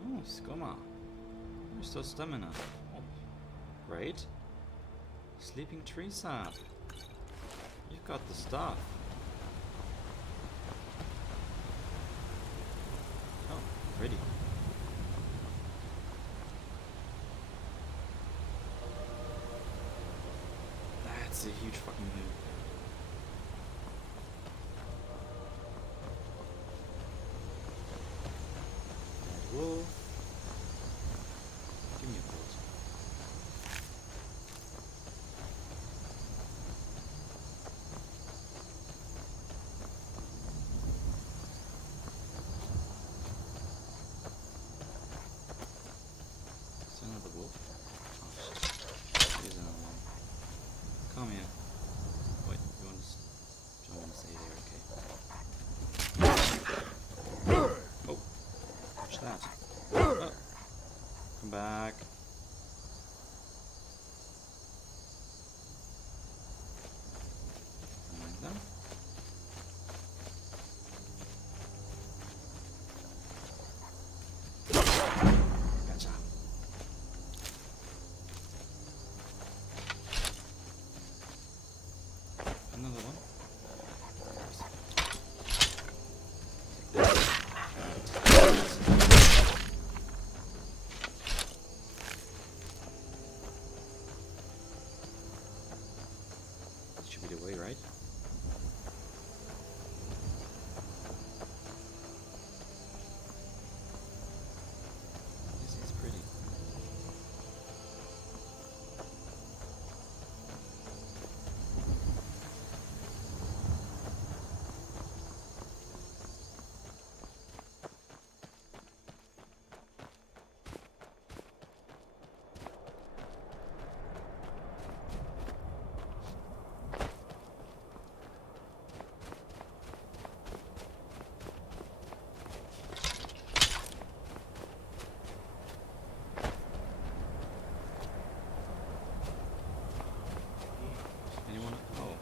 Oh, skooma. Restore stamina. Oh, great. Sleeping tree sap. You've got the stuff. Oh, pretty. That's a huge fucking move. Dead wolf. Give me a bolt. Is there another wolf? Oh shit. There's another one. Come here. Wait, you want to don't want to stay there, okay. Oh, watch that. Oh. Come back. Like that. Gotcha. Another one. This should be the way, right? This is pretty. Anyone? Oh.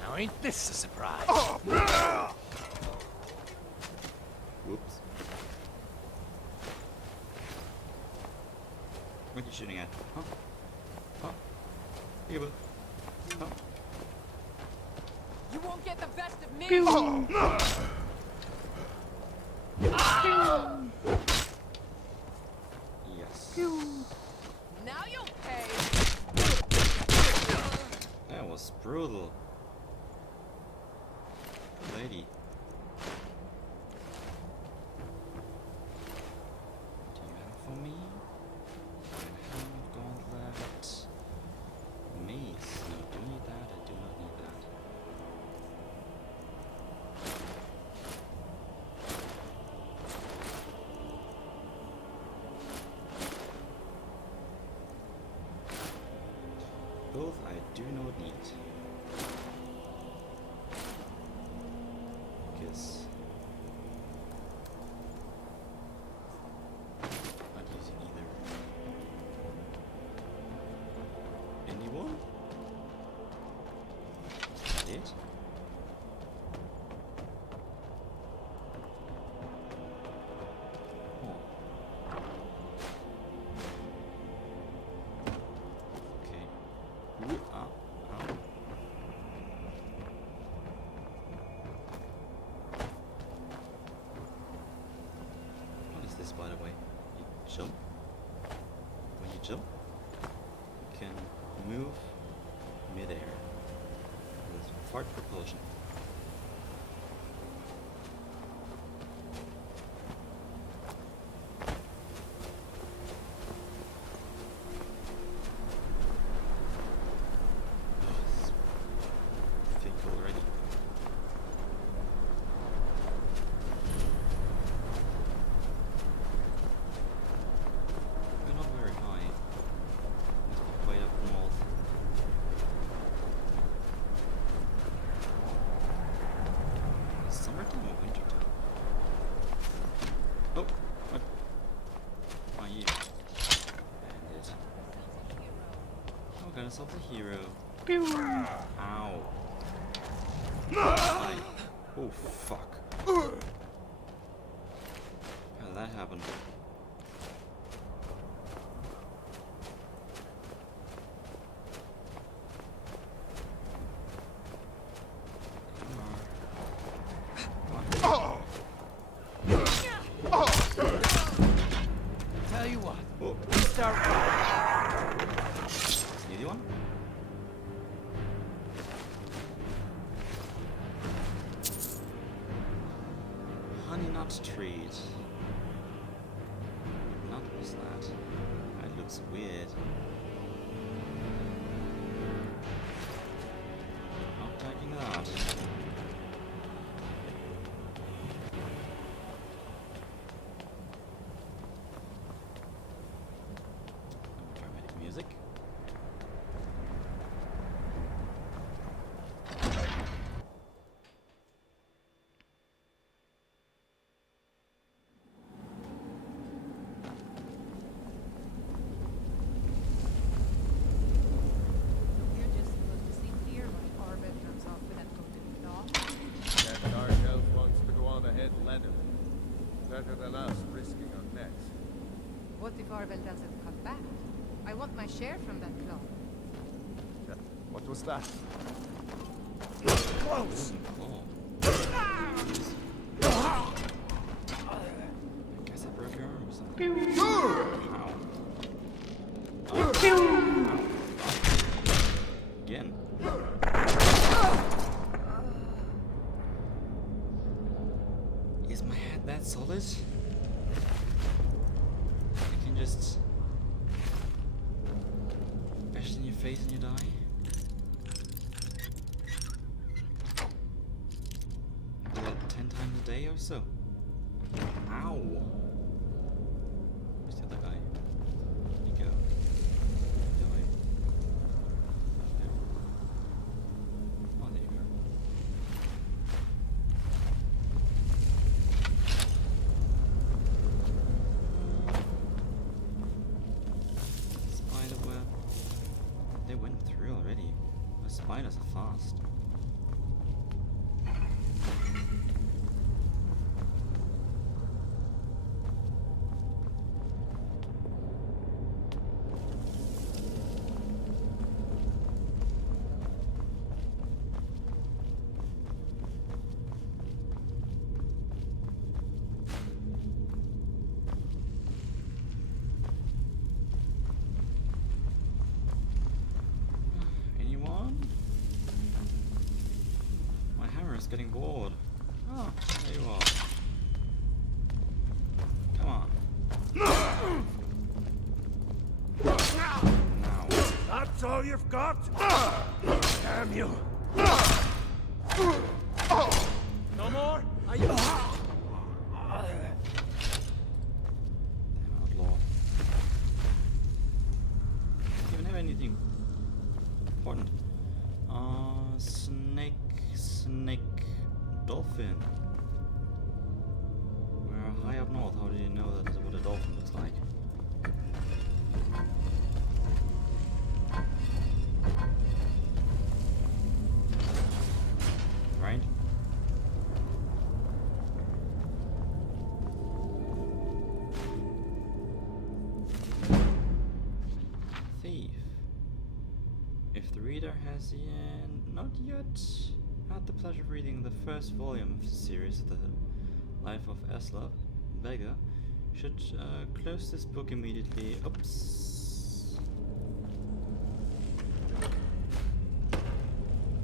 Now ain't this a surprise? Whoops. What are you shooting at? Huh? Huh? Here, bud. Huh? You won't get the best of me! Yes. Now you'll pay! That was brutal. Lady. Do you have for me? I have gauntlet. it? Oh. Okay. Ooh, ow. What is this, by the way? You jump? When you jump, you can move mid-air with fart propulsion. Think already. We're not very high. Must be quite up north. Summertime or wintertime? Oh, what? Oh, yeah. Bandit. Oh, got ourselves a hero. Ow. Hi. Oh, fuck. How did that happen? Tell you what, Oh. we start Sneaky one? Honey nut trees. What nut was that? That looks weird. Not taking that. Dramatic music. You're just supposed to sleep here while Arvid comes off with that golden claw. That dark elf wants to go on ahead and let him. Better than us risking our necks. What if Arvid doesn't come back? I want my share from that claw. What was that? Close! Oh. I guess I broke your arm or something. Ow. Ow. Again. Is my head that solid? I can just bash it in your face and you die? Do that 10 times a day or so? Ow! Where's the other guy? Where'd he go? Die. There. Oh, there you go. Spider web. They went through already. The spiders are fast. Anyone? My hammer is getting bored. Oh, there you are. Come on. Now. That's all you've got? Damn you. No more? Damn outlaw. Don't even have anything important. Snake, dolphin. We're high up north. How do you know that's what a dolphin looks like? see, and not yet had the pleasure of reading the first volume of the series, The Life of Eslav Vega. Should close this book immediately. Oops.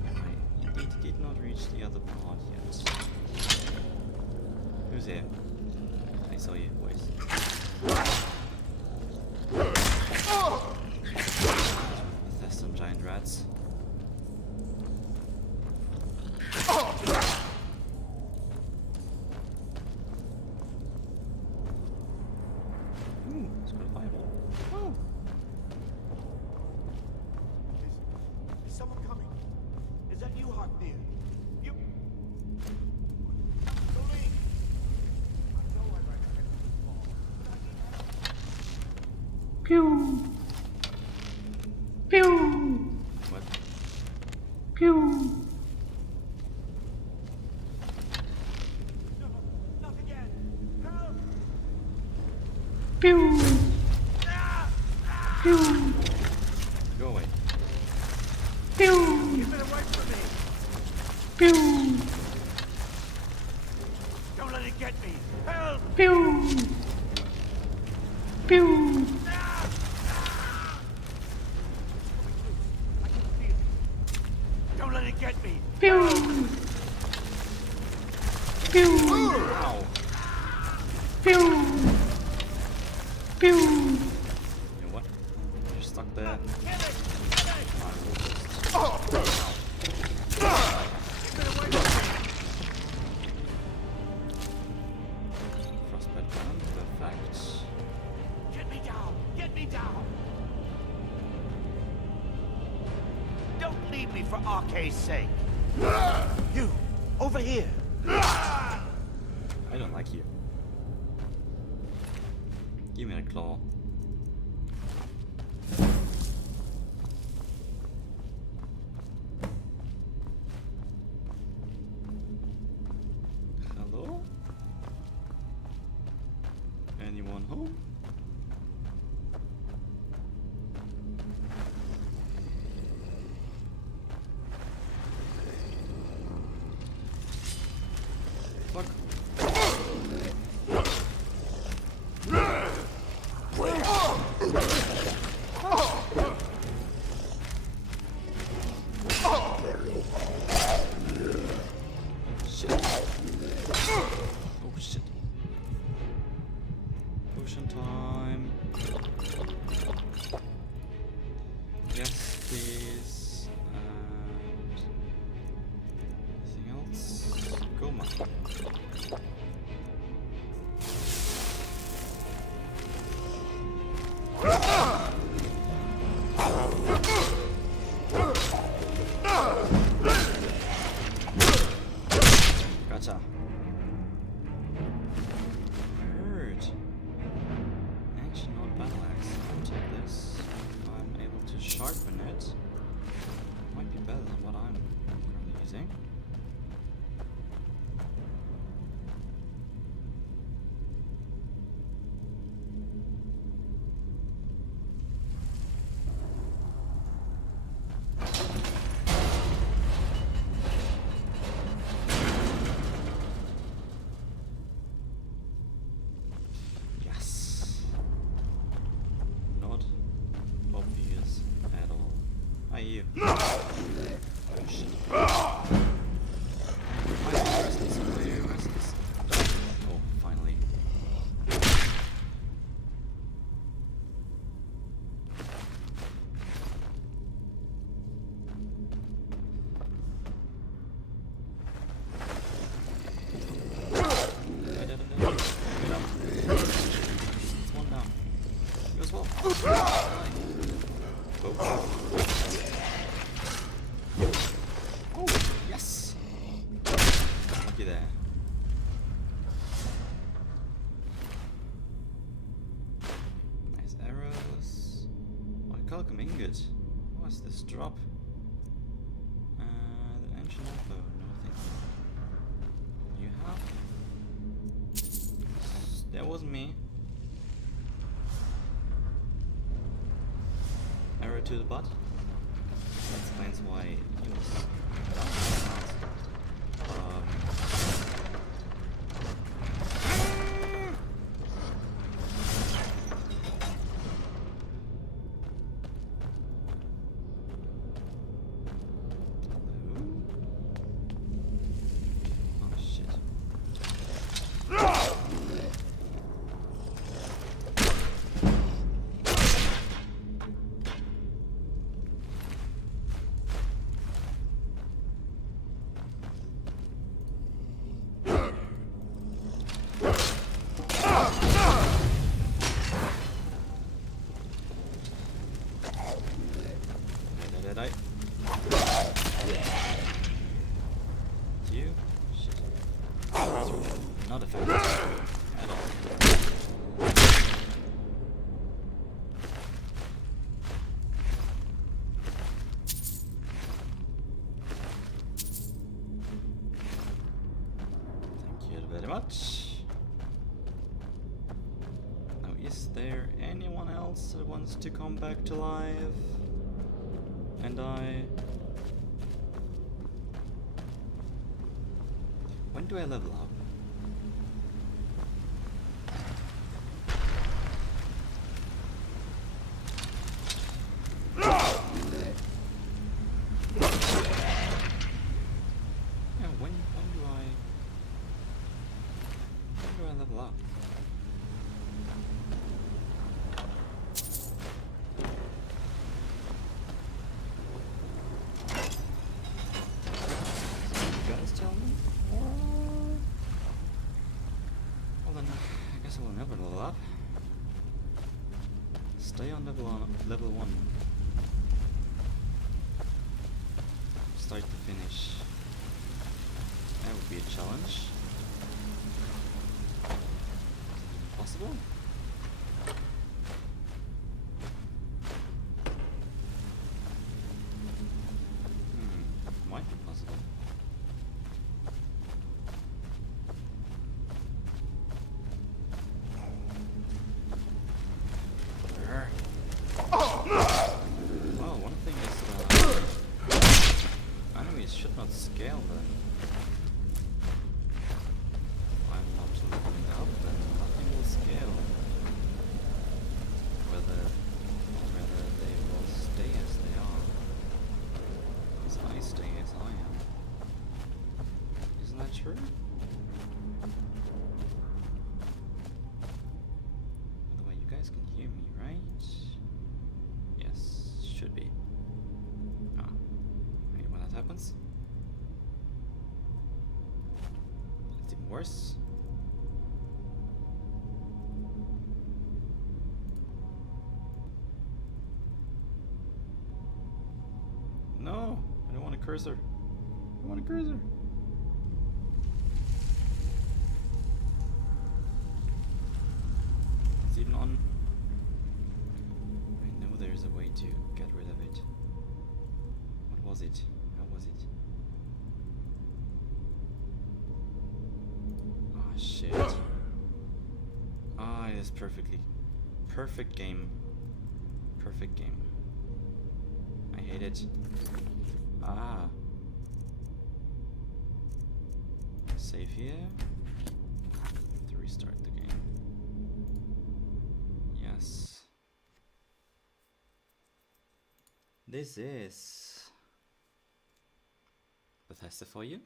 I indeed did not reach the other part yet. Who's here? I saw you, boys. There's some giant rats. Ooh, it's got a fireball. Oh! Is someone coming? Is that you, Harknir? You... Jolene! I know I recommend this ball. Pew! Pew! What? Pew! Not again! Help! Pew! Pew! Go away. Pew! Keep it away from me! Pew! Don't let it get me! Help! Pew! Pew! Don't let it get me! Pew! Pew! Ow! Pew! Pew! You know what? You're stuck there. Frostbite gun, perfect. Get me down! Get me down! Don't leave me for Arke's sake! You! Over here! I don't like you. Give me a claw. Hello? Anyone home? Fuck. Shit. Oh shit. Potion time. Yes, please. And anything else? Go mine. Gotcha. Heard. Ancient old battle axe. I'll take this. If I'm able to sharpen it, might be better than what I'm currently using. Yes. Not obvious at all. Are you? Oh shit. Where's this? Where's this? Oh, finally. It's one down. You as well. Oh, yes! Lucky there. Nice arrows. Orichalcum ingot. What's this drop? The ancient bow. No, thank you. You have? That wasn't me. Arrow to the butt. That explains that's why he was. Not effective at all. Thank you very much. Now, is there anyone else that wants to come back to life and die? When do I level up? Level up. You guys tell me? Well then, I guess I will never level up. Stay on level 1. Start to finish. That would be a challenge. Possible? Might be possible. Oh, one thing is enemies should not scale then. I'm not leveling up then. Scale. Rather they will stay as they are. As I stay as I am. Isn't that true? By the way, you guys can hear me, right? Yes, should be. Ah. Wait, when that happens? It's even worse. No, I don't want a cursor. I want a cursor. It's even on. I know there's a way to get rid of it. What was it? How was it? Ah, shit. Ah, it is perfectly. Perfect game. Perfect game. I hate it. Ah. Save here. To restart the game. Yes. This is Bethesda for you.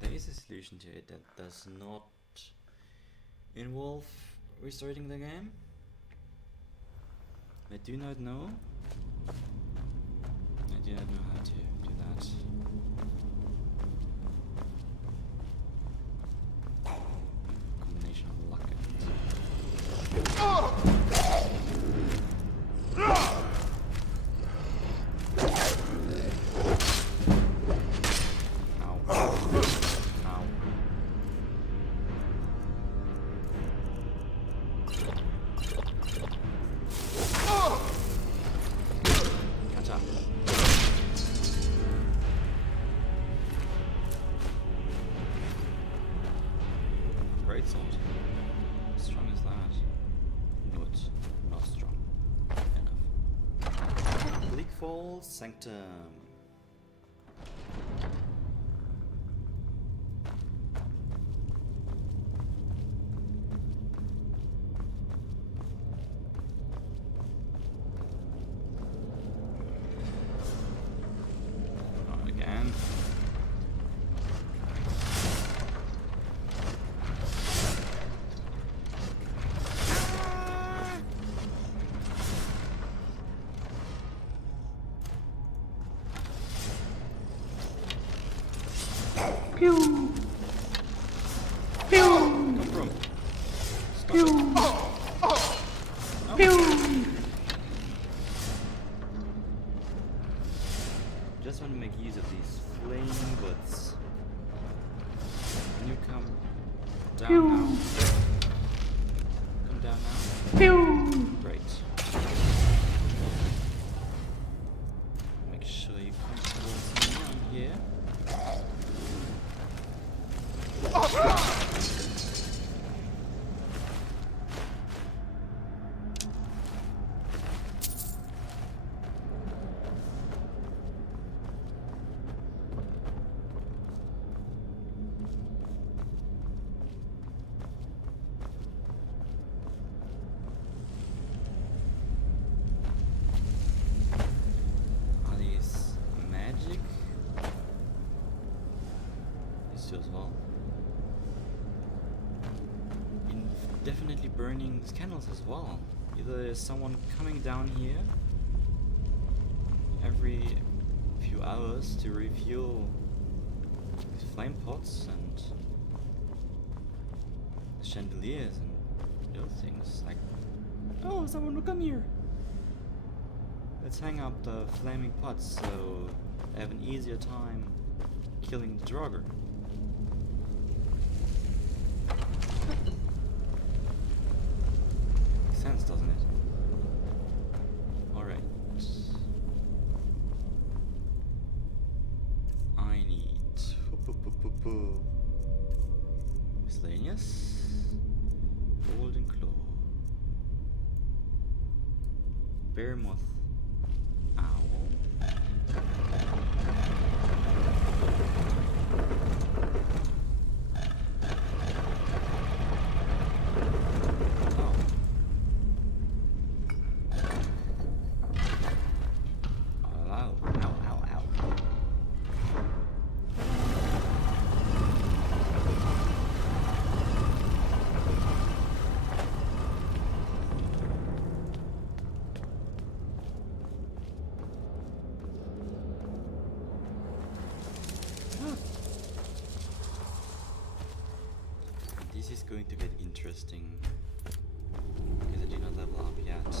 There is a solution to it that does not involve restarting the game. I do not know. I do not know how to do that. Combination of luck and... Ow. Gotcha. great sword. How strong is that? No, it's not strong enough. Bleakfall Sanctum. Not again. Pew. Pew. Come from. Pew. Pew. Just want to make use of these flame butts. Can you come down Pew. now? Come down now. Pew. Great. Make sure you come towards me down here. Are these magic? These two as well. Definitely burning these candles as well. Either there's someone coming down here every few hours to refuel these flame pots and chandeliers and those things. Like, oh, someone will come here. Let's hang up the flaming pots so I have an easier time killing the Draugr. Makes sense, doesn't it? Alright. I need miscellaneous golden claw, bear moth, owl. This is going to get interesting because I did not level up yet. Oh,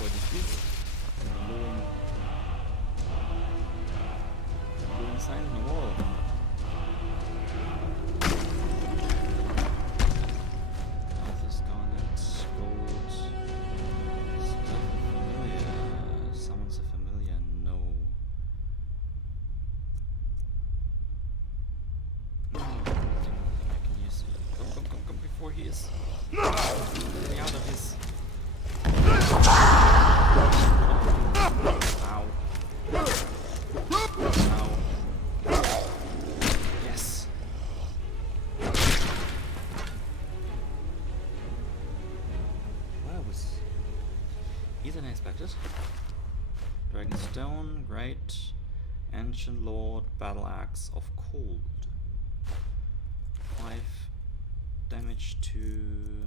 what is this? Glowing sign on the wall. He is getting out of his. Ow. Ow. Yes. Well, that was easier than I expected. Dragonstone, great. Ancient Lord, Battle Axe of Cold. 5 damage to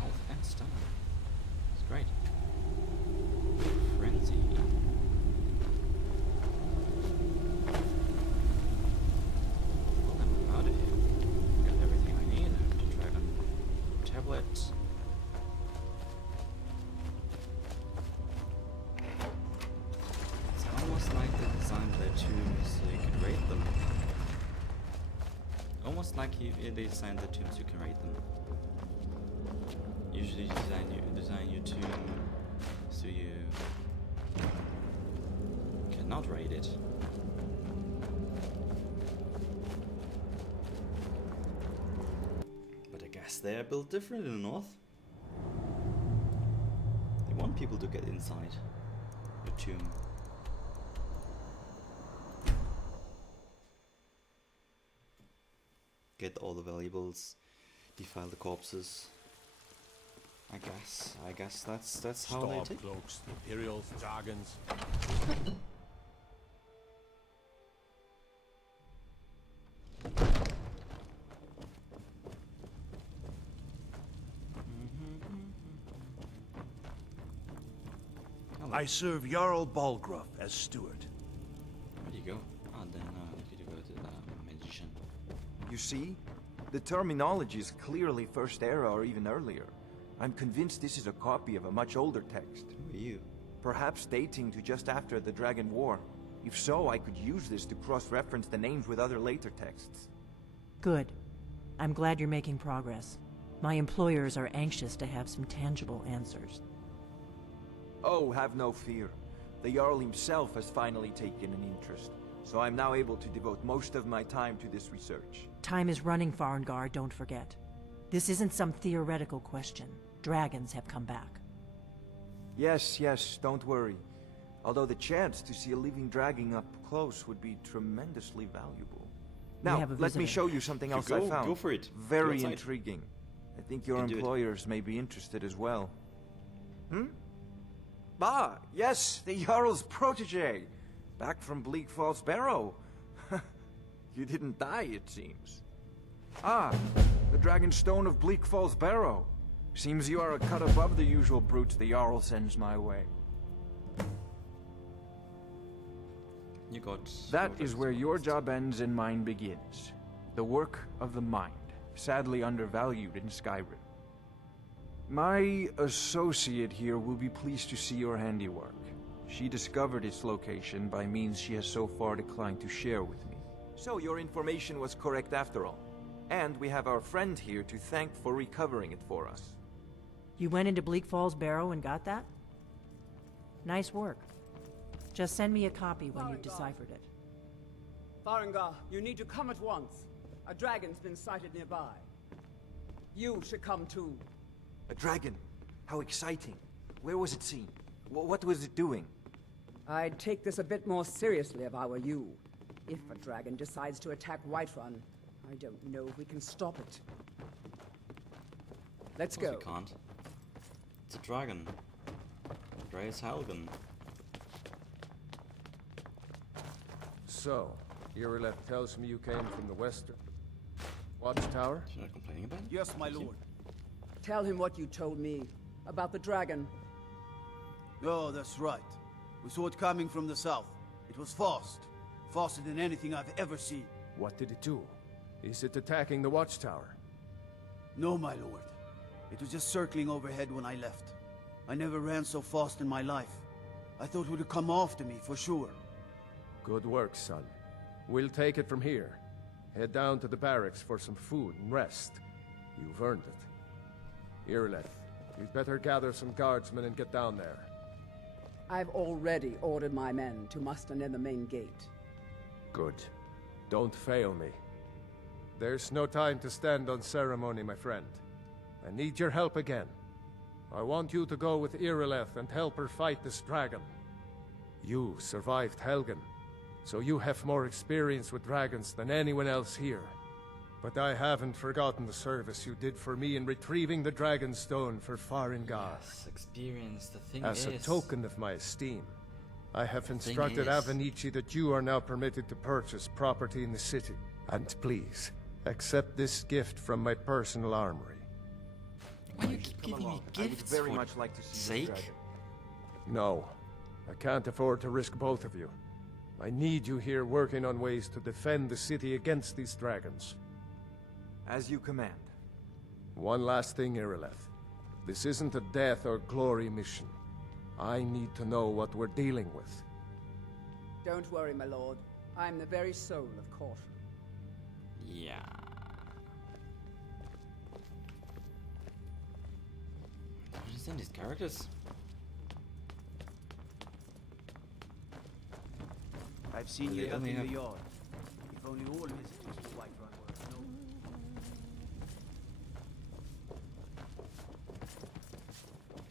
health and stamina. It's great. Frenzy. Well, I'm out of here. Got everything I need. I have the dragon tablet. almost like they design the tombs, you can rate them. Usually design your tomb so you cannot rate it. But I guess they are built different in the north. They want people to get inside the tomb. Get all the valuables, defile the corpses. I guess that's how they take. Stormcloaks, Imperials, Dragons. I serve Jarl Balgruff as steward. Where do you go? And then you go to the magician. You see? The terminology is clearly First Era or even earlier. I'm convinced this is a copy of a much older text. Who are you? Perhaps dating to just after the Dragon War. If so, I could use this to cross-reference the names with other later texts. Good. I'm glad you're making progress. My employers are anxious to have some tangible answers. Oh, have no fear. The Jarl himself has finally taken an interest, so I'm now able to devote most of my time to this research. Time is running, Farengar, don't forget. This isn't some theoretical question. Dragons have come back. Yes, don't worry. Although the chance to see a living dragon up close would be tremendously valuable. Now, let me show you something else I found. Go for it. Very intriguing. I think your employers may be interested as well. Ah, yes, the Jarl's protege. Back from Bleak Falls Barrow. You didn't die, it seems. Ah, the Dragon Stone of Bleak Falls Barrow. Seems you are a cut above the usual brutes the Jarl sends my way. You got... That is where your job ends and mine begins. The work of the mind, sadly undervalued in Skyrim. My associate here will be pleased to see your handiwork. She discovered its location by means she has so far declined to share with me. So your information was correct after all. And we have our friend here to thank for recovering it for us. You went into Bleak Falls Barrow and got that? Nice work. Just send me a copy when you've deciphered it. Farengar, you need to come at once. A dragon's been sighted nearby. You should come too. A dragon? How exciting. Where was it seen? What was it doing? I'd take this a bit more seriously if I were you. If a dragon decides to attack Whiterun, I don't know if we can stop it. Let's go. We can't. It's a dragon. Dreas Halgan. So, Irileth tells me you came from the western watchtower? She's not complaining about it? Yes, my lord. Tell him what you told me about the dragon. Oh, that's right. We saw it coming from the south. It was fast. Faster than anything I've ever seen. What did it do? Is it attacking the watchtower? No, my lord. It was just circling overhead when I left. I never ran so fast in my life. I thought it would come after me, for sure. Good work, son. We'll take it from here. Head down to the barracks for some food and rest. You've earned it. Irileth, you'd better gather some guardsmen and get down there. I've already ordered my men to muster near the main gate. Good. Don't fail me. There's no time to stand on ceremony, my friend. I need your help again. I want you to go with Irileth and help her fight this dragon. You survived Helgen, so you have more experience with dragons than anyone else here. But I haven't forgotten the service you did for me in retrieving the Dragon Stone for Farengar. Yes, experience, the thing As is... a token of my esteem, I have instructed is- Avenici that you are now permitted to purchase property in the city. And please, accept this gift from my personal armory. Why you keep giving me I would gifts very for much like to see sake? the dragon. No, I can't afford to risk both of you. I need you here working on ways to defend the city against these dragons. As you command. One last thing, Irileth. This isn't a death or glory mission. I need to know what we're dealing with. Don't worry, my lord. I'm the very soul of caution. Yeah. understand these characters. I've seen Do you they out only in the have- yard. If only all visitors to Whiterun were as noble.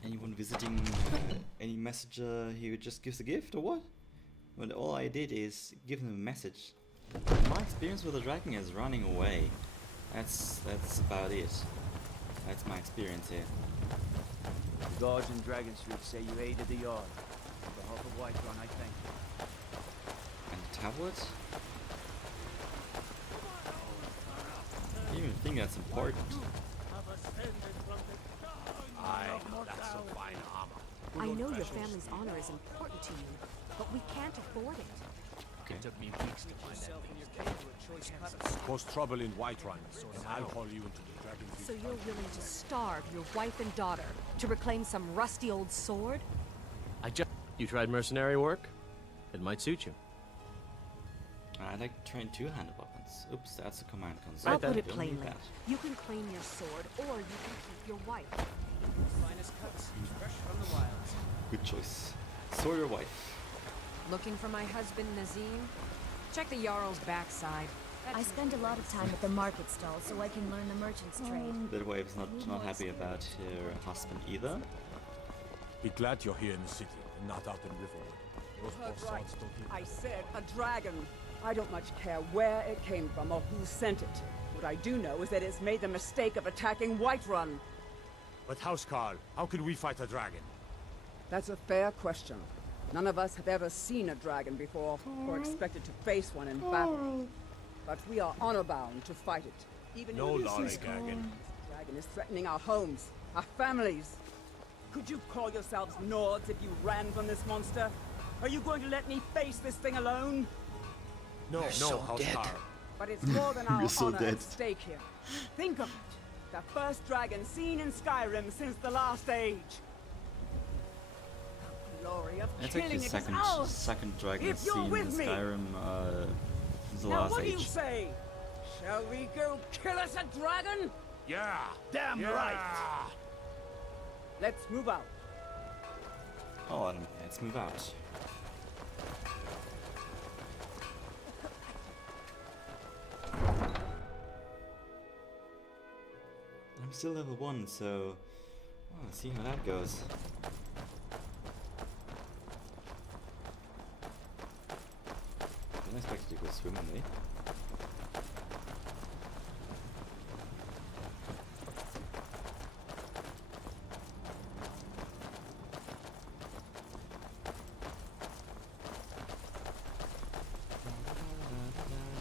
Anyone visiting any messenger he just gives a gift or what? But all I did is give him a message. My experience with the dragon is running away. That's about it. That's my experience here. The guards in Dragon Street say you aided the yard. On behalf of Whiterun, I thank you. And the tablet? I don't even think that's important. I know your family's honor is important to you, but we can't afford it. Okay. It took me weeks to find that. Cause trouble in Whiterun, and I'll call you into the dragon. So you're willing to starve your wife and daughter to reclaim some rusty old sword? You tried mercenary work? It might suit you. I like to train two-handed weapons. Oops, that's a command console. I'll put it Don't need plainly. that. You can claim your sword, or you can keep your wife. Finest cuts, fresh from the wilds. Good choice. Sword or wife? Looking for my husband Nazim? Check the Jarl's backside. I spend a lot of time at the market stall so I can learn the merchant's trade. That wife's not happy about her husband either. Be glad you're here in the city, and not out in Riverwood. Those Heard bastards right. don't need I said a dragon. I don't much care where it came from or who sent it. What I do know is that it's made the mistake of attacking Whiterun. But Housecarl, how can we fight a dragon? That's a fair question. None of us have ever seen a dragon before, or expected to face one in battle. But we are honor-bound to fight it. Even No if lollygagging. This dragon is threatening our homes, our families. Could you call yourselves Nords if you ran from this monster? Are you going to let me face this thing alone? No, Housecarl. But it's more than our You're so honor dead. at stake here. Think of it. The first dragon seen in Skyrim since the last age. The glory of That's killing actually it is ours. second dragon If you're scene in with me. Skyrim since the Now last what do you age. say? Shall we go kill us a dragon? Yeah! Damn Yeah. right. Let's move out. Oh, then let's move out. I'm still level 1, so let's see how that goes. Didn't expect it to go swimmingly.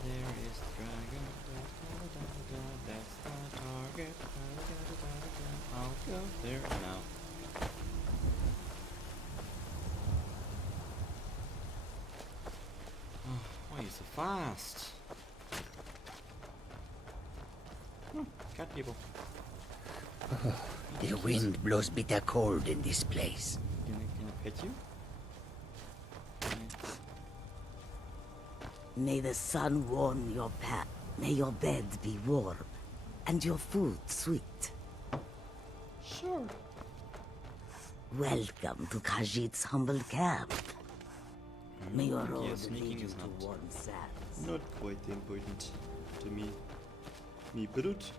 There is the dragon. That's the target. I'll go there now. Oh, why are you so fast? Cat people. The wind blows bitter cold in this place. Can I pet you? May the sun warm your path. May your bed be warm, and your food sweet. Sure. Welcome to Khajiit's humble camp. May your Yeah, road lead sneaking you is to not warm sands. not quite important to me. Me brute.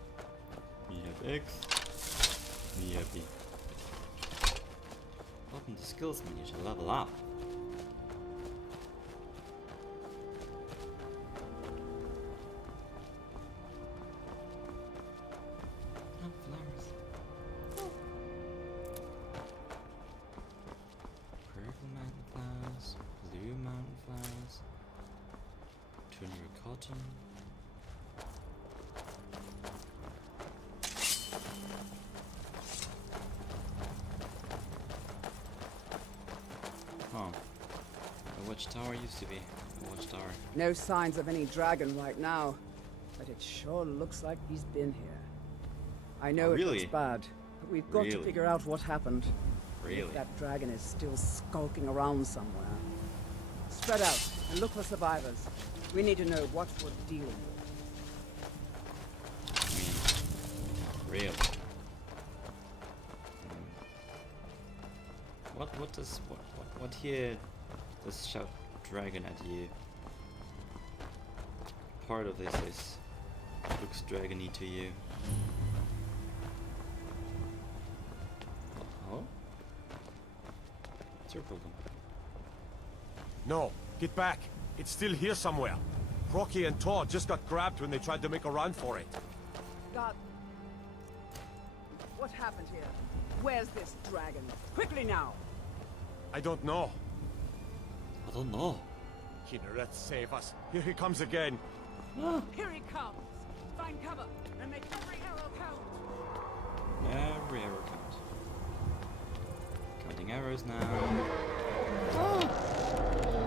Me have eggs. Me happy. Open the skills menu to level up. Oh, flowers. Purple mountain flowers, blue mountain flowers, Tuner cotton. Oh, a watchtower used to be a watchtower. No signs of any dragon right now, but it sure looks like he's been here. I know Oh, it really? looks bad, but we've got to Really? figure out what happened. Really? If that dragon is still skulking around somewhere. Spread out and look for survivors. We need to know what we're dealing with. Really? what here does shout dragon at you? Part of this is looks dragony to you. Oh? What's your problem? No, get back. It's still here somewhere. Rocky and Todd just got grabbed when they tried to make a run for it. God. What happened here? Where's this dragon? Quickly now! I don't know. I don't know. Kinneret, save us. Here he comes again. Here he comes! Find cover and make every arrow count! Every arrow counts. Counting arrows now.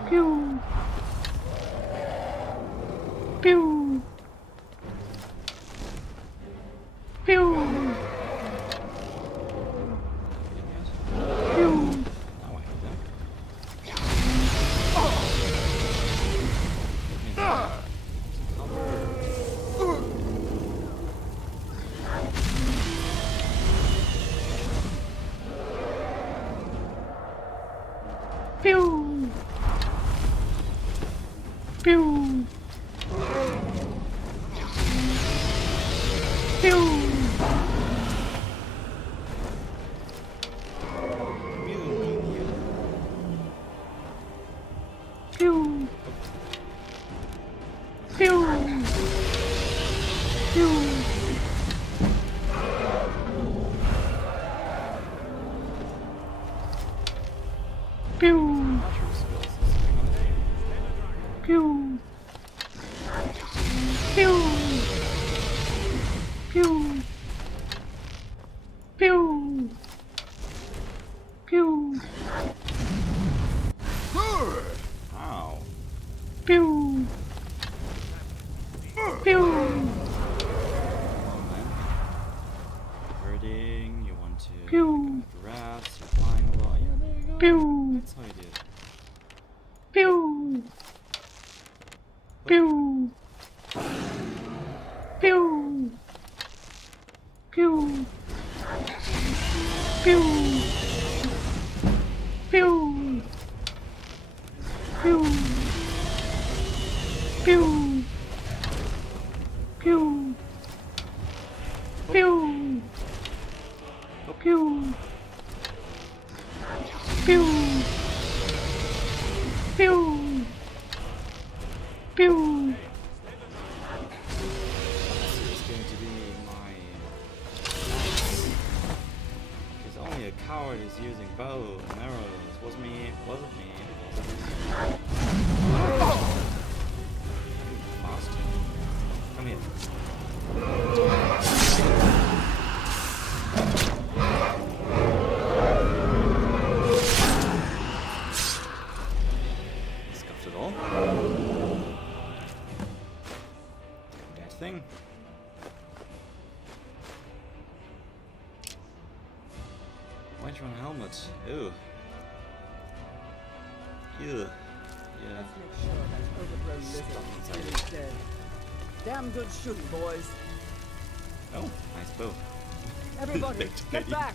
Pew! Pew! Pew! Pew! Pew! Pew! Pew! Pew! Pew! Pew! Pew! Pew! Pew! Pew! Pew! Pew! Ow. Pew! Pew! Hurting, you want to Pew! grass, you're flying a lot. Yeah, there you go. Pew! That's how you do it. Pew! Pew! Pew! Pew! Pew! Pew! Pew! Pew! Pew! Pew! Pew! Pew! Pew! Pew! This is going to be my because only a coward is using bow and arrows. Wasn't me. Fast. Come here. Scuffed it all. That thing. White run helmet. Ew. Ew. Yeah. Let's make sure that overgrown lizard is dead. Damn good shooting, boys. Oh, nice bow. Everybody, get back!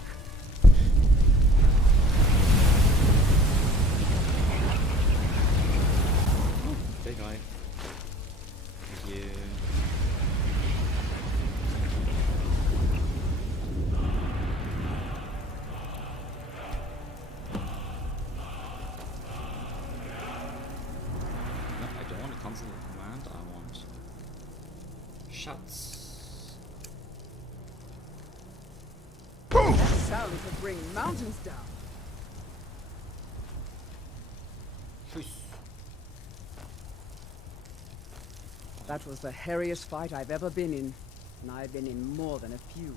Big guy. Thank you. No, I don't want to cancel the command, I want shots. That sound could bring mountains down. That was the hairiest fight I've ever been in, and I've been in more than a few.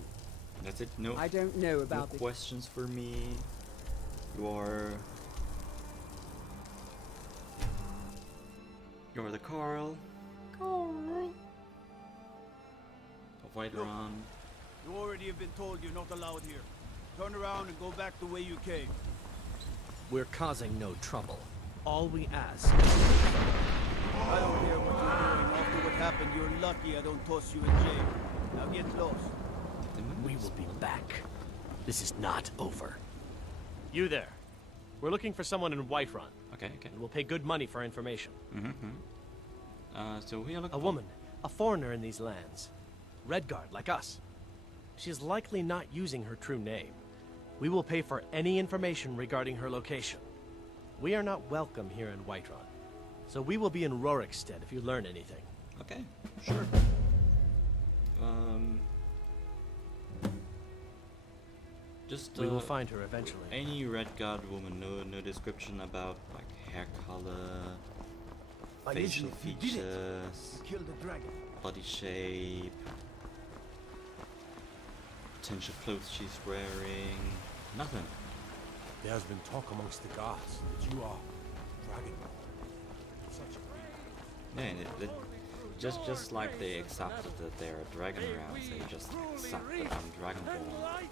That's it. No. I don't know about no questions for me. You're the Carl. Carl. Avoid Look, run. you already have been told you're not allowed here. Turn around and go back the way you came. We're causing no trouble. All we ask I don't care what you're doing. After what happened, you're lucky I don't toss you in jail. Now get lost. we will be back. This is not over. You there. We're looking for someone in Whiterun. Okay, okay. And we'll pay good money for information. So we are looking a woman, a foreigner in these lands. Redguard, like us. She is likely not using her true name. We will pay for any information regarding her location. We are not welcome here in Whiterun. So we will be in Rorikstead if you learn anything. Okay, sure. Just we will find her eventually. Any Redguard woman, no description about like hair color, facial features, Kill the dragon. body shape, potential clothes she's wearing, nothing. There has been talk amongst the guards that you are Dragonborn. Such a Just like they accepted that they're a dragon around, they just accept that I'm Dragonborn.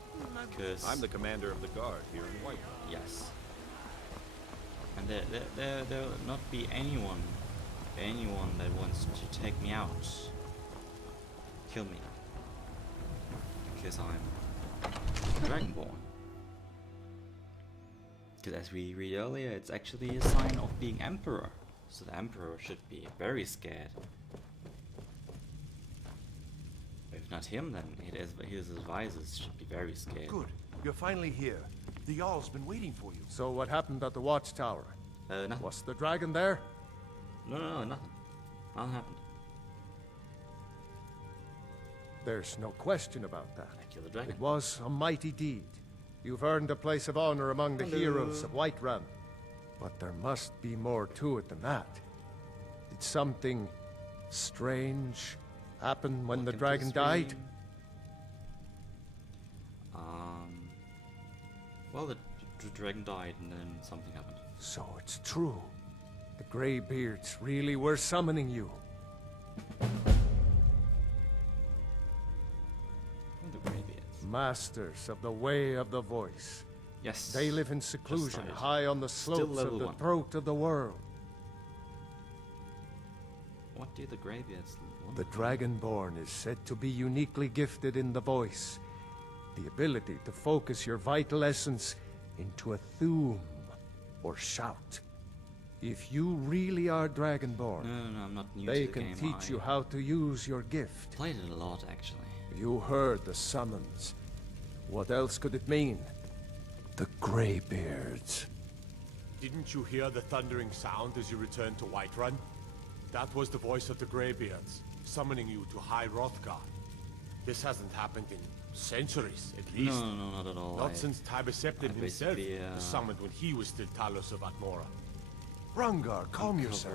Because I'm the commander of the guard here in White. Yes. And there'll not be anyone that wants to take me out, kill me, because I'm Dragonborn. Because as we read earlier, it's actually a sign of being Emperor. So the Emperor should be very scared. If not him, then his advisors should be very scared. Good. You're finally here. The Jarl's been waiting for you. So what happened at the watchtower? Nothing. Was the dragon there? No, nothing. Nothing happened. There's no question about that. I killed the dragon. It was a mighty deed. You've earned a place of honor among the heroes of Whiterun. But there must be more to it than that. Did something strange happen when the dragon died? Well, the dragon died and then something happened. So it's true. The Greybeards really were summoning you. The Greybeards. Masters of the Way of the Voice. Yes. They live in seclusion, high on the slopes of the 1. throat of the world. What do the Greybeards want? The Dragonborn is said to be uniquely gifted in the voice. The ability to focus your vital essence into a thume or shout. If you really are Dragonborn, No, I'm not new they to the game. can teach you how to use your gift. Played it a lot, actually. You heard the summons. What else could it mean? The Greybeards. Didn't you hear the thundering sound as you returned to Whiterun? That was the voice of the Greybeards, summoning you to High Hrothgar. This hasn't happened in centuries, at least. No, not at all. Not since Tiber Septim himself was summoned when he was still Talos of Atmora. Rangar, calm yourself.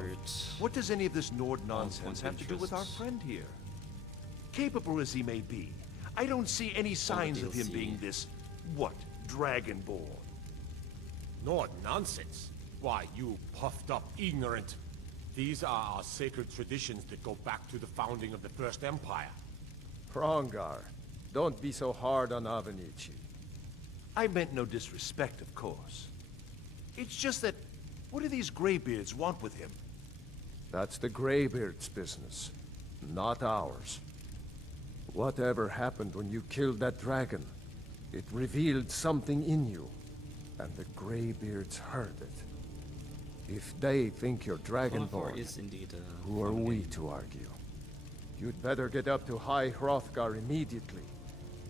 What does any of this Nord nonsense have to do with our friend here? Capable as he may be, I don't see any signs of him being this, what, Dragonborn? Nord nonsense? Why, you puffed up ignorant. These are our sacred traditions that go back to the founding of the First Empire. Hrongar, don't be so hard on Avenici. I meant no disrespect, of course. It's just that, what do these Greybeards want with him? That's the Greybeards' business, not ours. Whatever happened when you killed that dragon, it revealed something in you, and the Greybeards heard it. If they think you're Dragonborn, is indeed who are we to argue? You'd better get up to High Hrothgar immediately.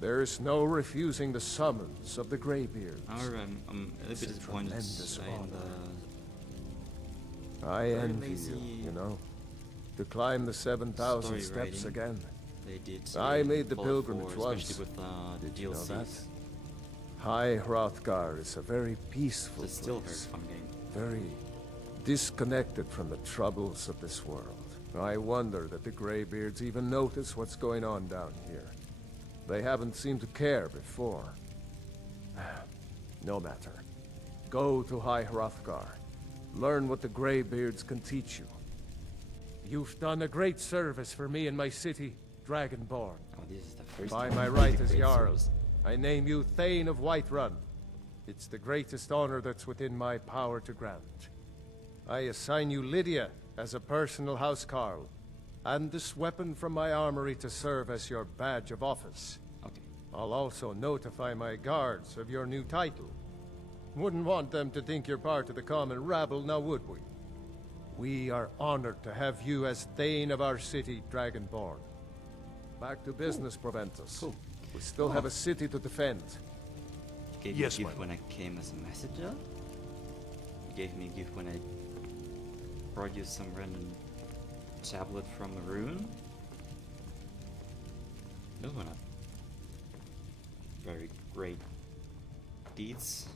There's no refusing the summons of the Greybeards. However, I'm a little bit disappointed in I envy you, you know. To climb the 7,000 steps again. They did. I made the follow pilgrimage for, once. especially with the Did you know DLCs. that? High Hrothgar is a very peaceful It's still a very place. fun game. Very disconnected from the troubles of this world. I wonder that the Greybeards even notice what's going on down here. They haven't seemed to care before. No matter. Go to High Hrothgar. Learn what the Greybeards can teach you. You've done a great service for me and my city, Dragonborn. Oh, this is the first By time my I right did a as great Jarl, service. I name you Thane of Whiterun. It's the greatest honor that's within my power to grant. I assign you Lydia as a personal housecarl, and this weapon from my armory to serve as your badge of office. Okay. I'll also notify my guards of your new title. Wouldn't want them to think you're part of the common rabble, now would we? We are honored to have you as Thane of our city, Dragonborn. Back to business, Proventus. Cool. We still have a city to defend. Gave me a gift when I came as a messenger. You gave me a gift when I brought you some random tablet from a rune. Those were not very great deeds.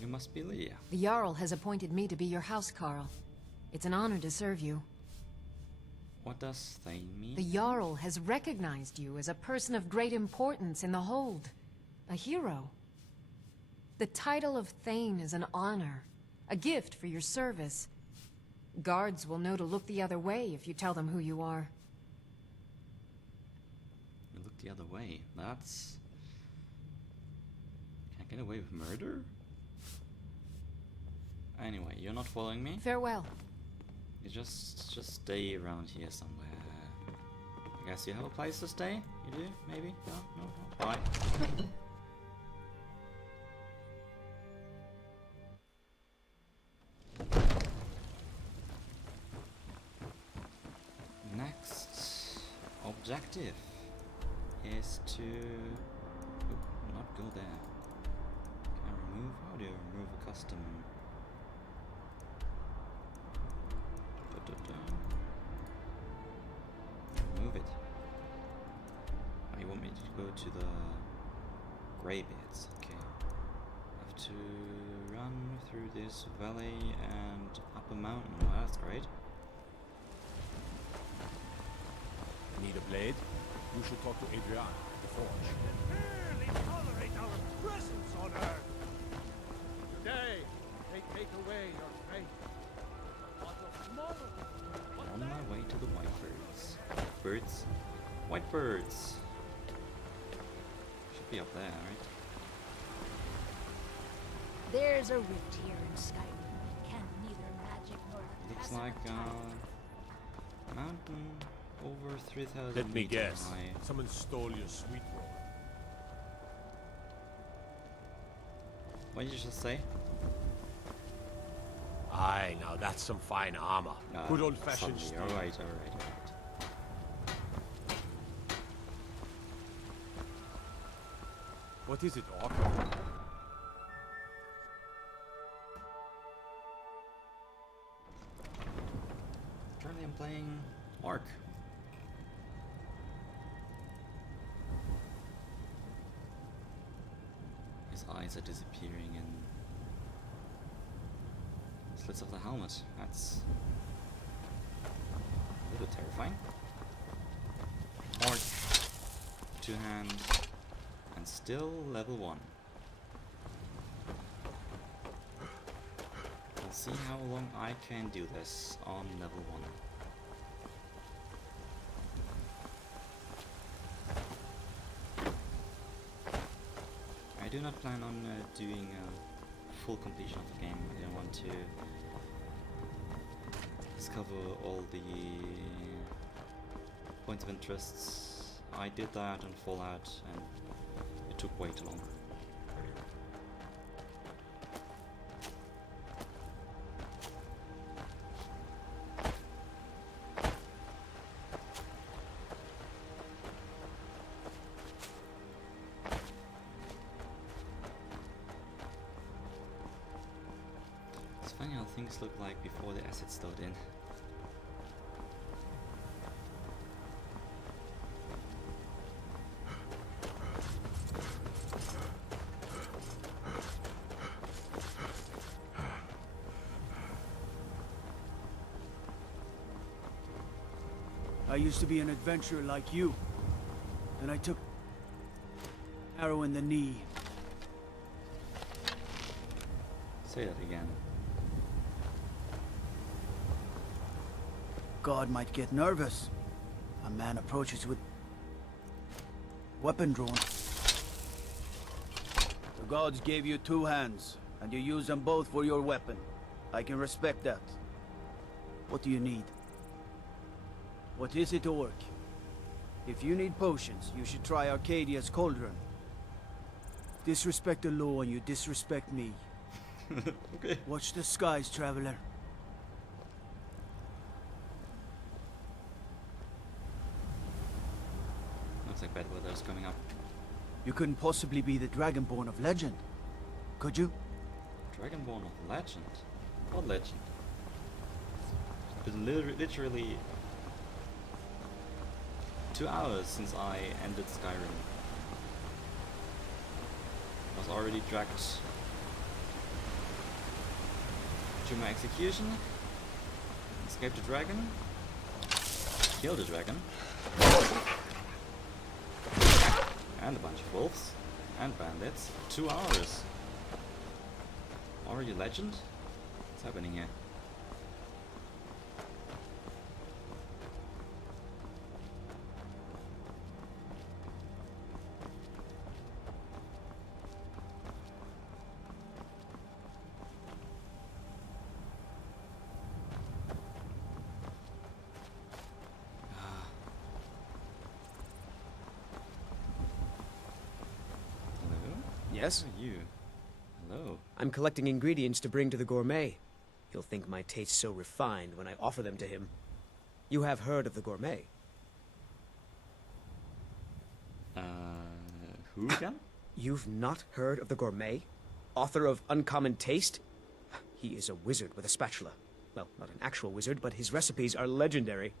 You must be Leah. The Jarl has appointed me to be your housecarl. It's an honor to serve you. What does Thane mean? The Jarl has recognized you as a person of great importance in the Hold. A hero. The title of Thane is an honor. A gift for your service. Guards will know to look the other way if you tell them who you are. You look the other way. That's... Can I get away with murder? Anyway, you're not following me? Farewell. You just stay around here somewhere. I guess you have a place to stay? You do? Maybe? No? No? No. Bye. Next objective is to not go there. Can I remove? How do you remove a custom? Move it. Oh, you want me to go to the Greybeards? Okay. I have to run through this valley and up a mountain. Oh, that's great. Need a blade? You should talk to Adrian, the forge. Barely tolerate our presence on Earth. Today, they take away your faith. On my way to the Whitebirds. Birds? Whitebirds! Should be up there, right? There's a rift here in Skyrim. Can neither magic nor Looks like a mountain over 3,000 Let me meters guess. high. Someone stole your sweet roll. What did you just say? Aye, now that's some fine armor. Good old-fashioned steel. Alright. What is it, Orc? Currently I'm playing Orc. His eyes are disappearing in slits of the helmet. That's a little bit terrifying. Orc, 2 hands, and still level 1. We'll see how long I can do this on level 1. I do not plan on doing a full completion of the game. I don't want to discover all the points of interests. I did that on Fallout and it took way too long. It's funny how things look like before the assets load in. I used to be an adventurer like you. Then I took an arrow in the knee. Say that again. God might get nervous. A man approaches with weapon drawn. The gods gave you 2 hands, and you use them both for your weapon. I can respect that. What do you need? What is it, Orc? If you need potions, you should try Arcadia's cauldron. Disrespect the law and you disrespect me. Okay. Watch the skies, traveler. Looks like bad weather is coming up. You couldn't possibly be the Dragonborn of legend, could you? Dragonborn of legend? What legend? It's literally 2 hours since I ended Skyrim. I was already dragged to my execution, escaped the dragon, killed the dragon, and a bunch of wolves and bandits. 2 hours. Already legend? What's happening here? Yes? Who are you? Hello. I'm collecting ingredients to bring to the gourmet. He'll think my taste so refined when I offer them to him. You have heard of the gourmet? Who again? You've not heard of the gourmet? Author of Uncommon Taste? He is a wizard with a spatula. Well, not an actual wizard, but his recipes are legendary.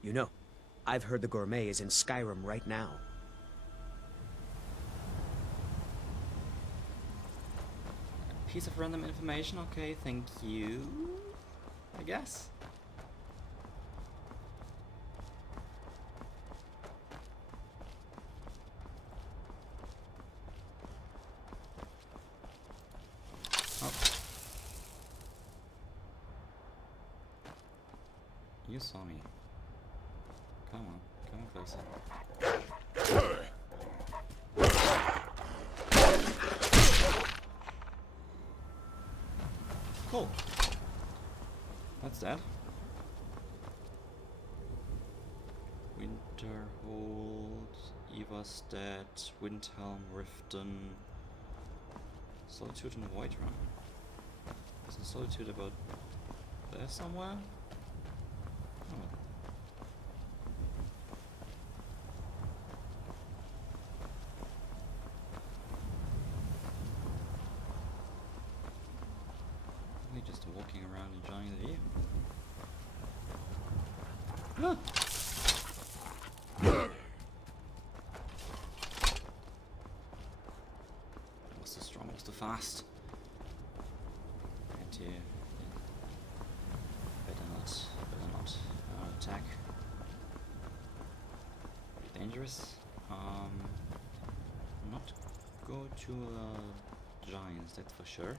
You know, I've heard the gourmet is in Skyrim right now. Piece of random information, okay, thank you. I guess. Oh. You saw me. Come on closer. Cool. That's that. Winterhold, Everstead, Windhelm, Riften, Solitude and Whiterun. Isn't Solitude about there somewhere? Oh. Just walking around enjoying the view. Was too strong, was too fast. And here, better not attack. Dangerous. Not go to giants, that's for sure.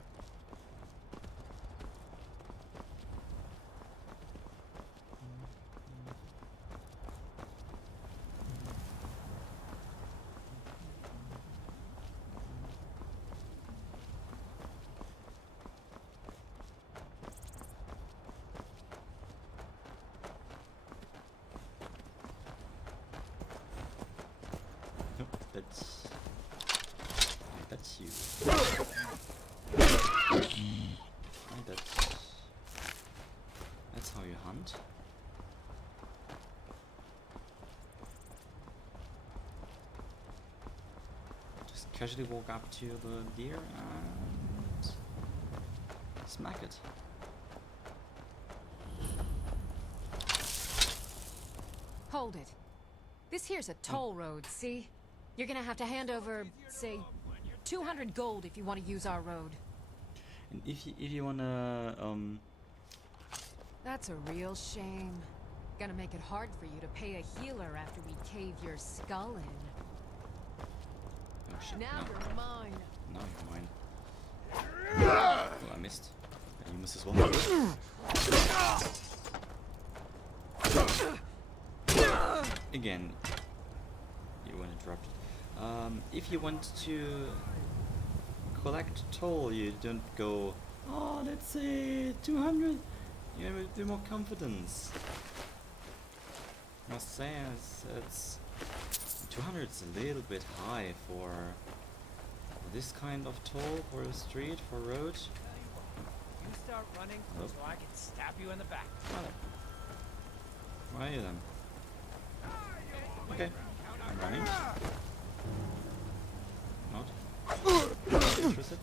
That's you. That's how you hunt. Just casually walk up to the deer and smack it. Hold it. This here's a toll road, see? You're gonna have to hand over, say, 200 gold if you want to use our road. And if you wanna That's a real shame. Gonna make it hard for you to pay a healer after we cave your skull in. Oh shit, Now no. you're mine. Now you're mine. Oh, I missed. And you missed as well. Again, you want to drop it. If you want to collect toll, you don't go, oh, let's say 200. You have a bit more confidence. must say it's 200 is a little bit high for this kind of toll for a street, for a road. You start running so I can stab you in the back. Why are you then? Okay, I'm running. Not interested.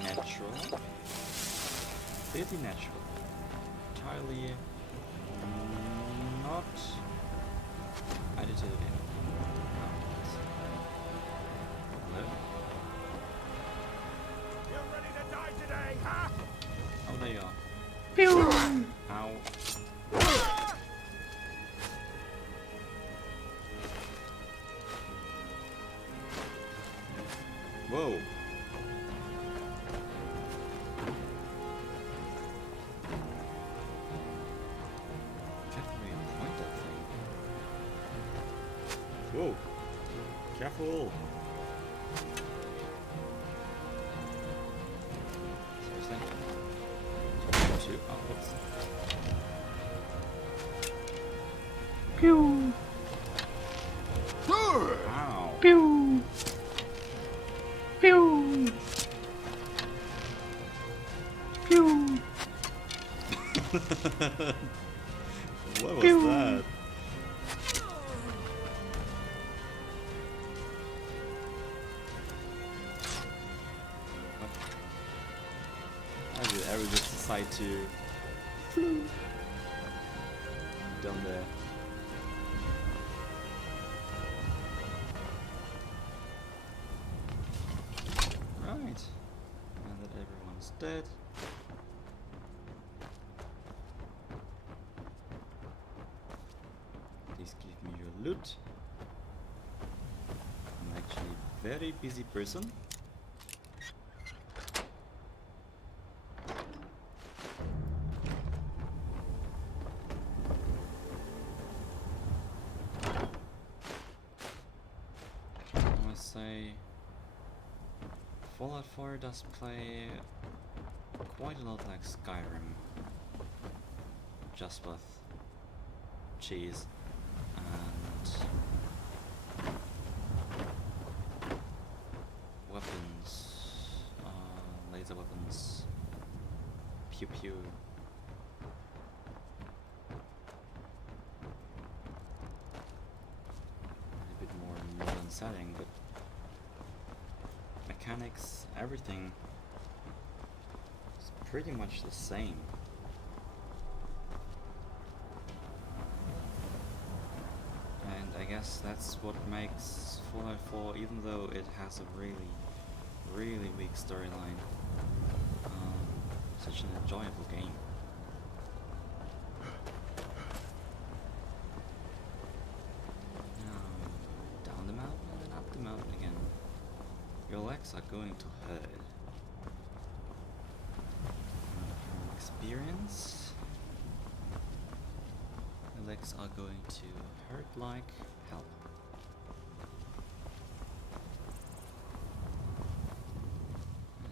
Natural. Completely natural. Entirely not edited in. Hello? You ready to die today, huh? Oh, there you are. Pew! Ow. Whoa. Whoa! Careful! Seriously? Two? Oh, whoops. Pew! Ow! Pew! Pew! Pew! What was Pew. that? I did ever just decide to down there. Right. Now that everyone's dead. Please give me your loot. I'm actually a very busy person. I must say, Fallout 4 does play quite a lot like Skyrim, just with cheese and weapons, laser weapons, pew pew. A bit more modern setting, but mechanics, everything is pretty much the same. And I guess that's what makes Fallout 4, even though it has a really weak storyline, such an enjoyable game. Now, down the mountain and then up the mountain again. Your legs are going to hurt. From experience, your legs are going to hurt like hell.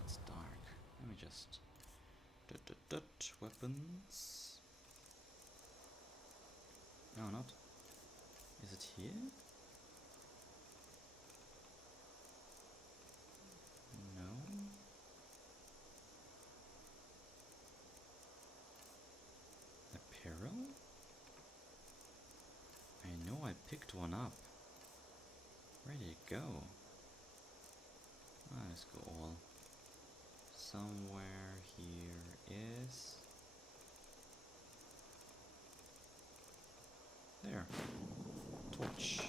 It's dark. Let me just weapons. No, not. Is it here? No. Apparel? I know I picked one up. Where did it go? Let's go all. Somewhere here is... There. Torch.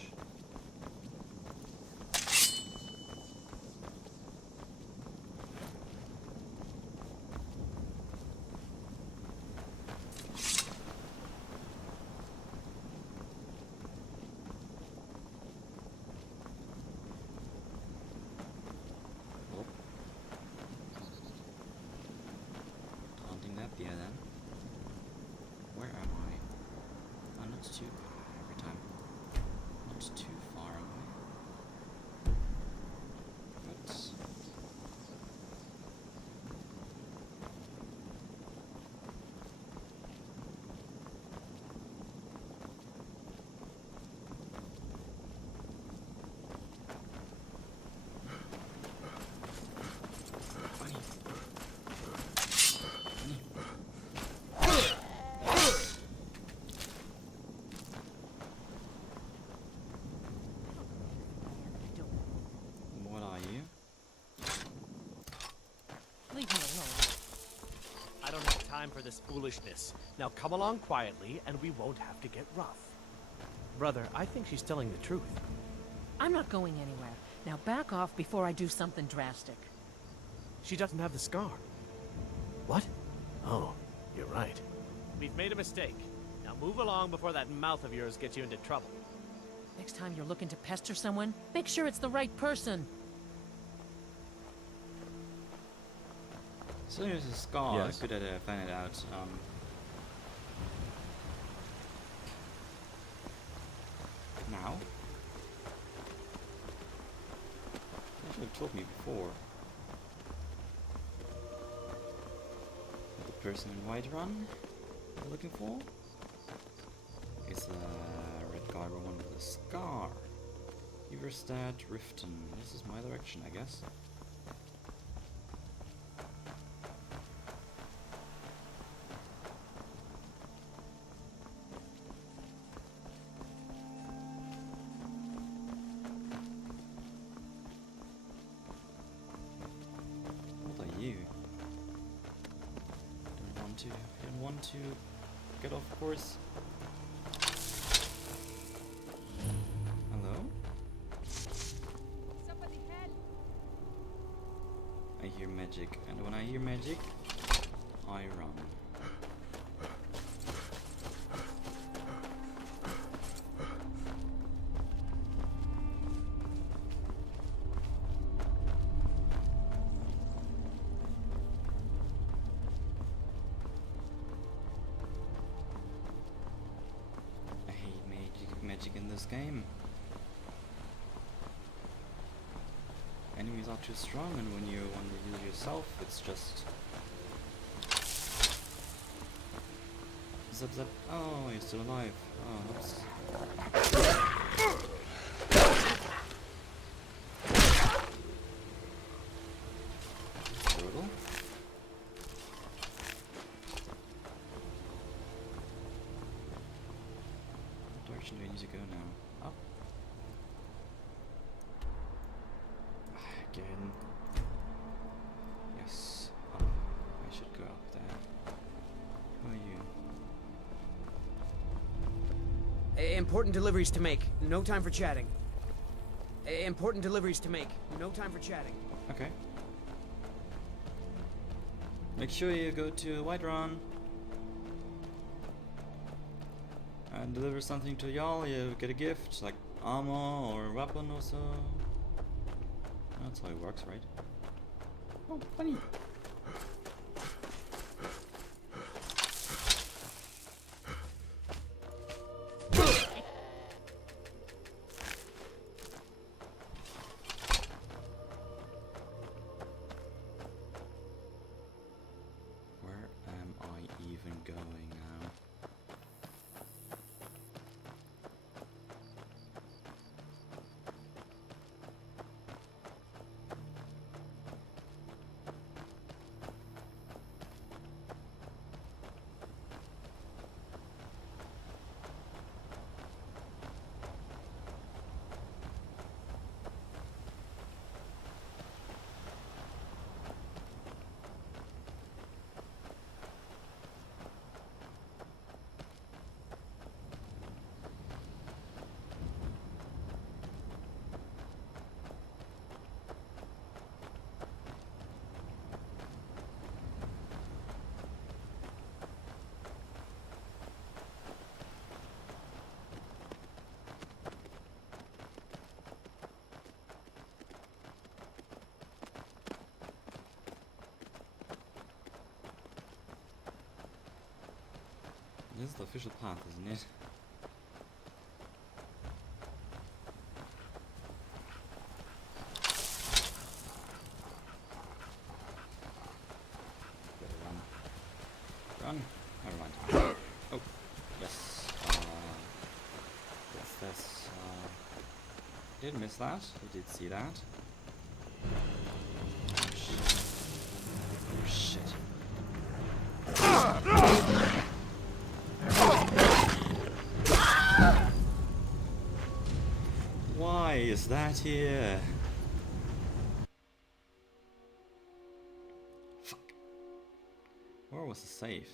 this foolishness. Now come along quietly, and we won't have to get rough. Brother, I think she's telling the truth. I'm not going anywhere. Now back off before I do something drastic. She doesn't have the scar. What? Oh, you're right. We've made a mistake. Now move along before that mouth of yours gets you into trouble. Next time you're looking to pester someone, make sure it's the right person. So there's a scar. Yes. Good idea. Find it out. Now. You should have told me before. The person in Whiterun we're looking for is a red guy one with a scar. Everstad, Riften. This is my direction, I guess. Don't want to get off course. Hello? Somebody help! I hear magic, and when I hear magic, I run. Magic in this game. Enemies are too strong, and when you want to use yourself, it's just zap zap. Oh, you're still alive. Oh, oops. Brutal. Direction do we need to go now? Up. Again. Yes. Up. I should go up there. Who are you? Important deliveries to make. No time for chatting. Important deliveries to make. No time for chatting. Okay. Make sure you go to Whiterun and deliver something to y'all. You get a gift, like armor or weapon or so. That's how it works, right? Oh, funny. Where am I even going now? This is the official path, isn't it? Better run. Run! Never mind. Oh, yes. Yes, that's. Did miss that. We did see that. Oh shit. Oh shit. Why is that here? Fuck. Where was the safe?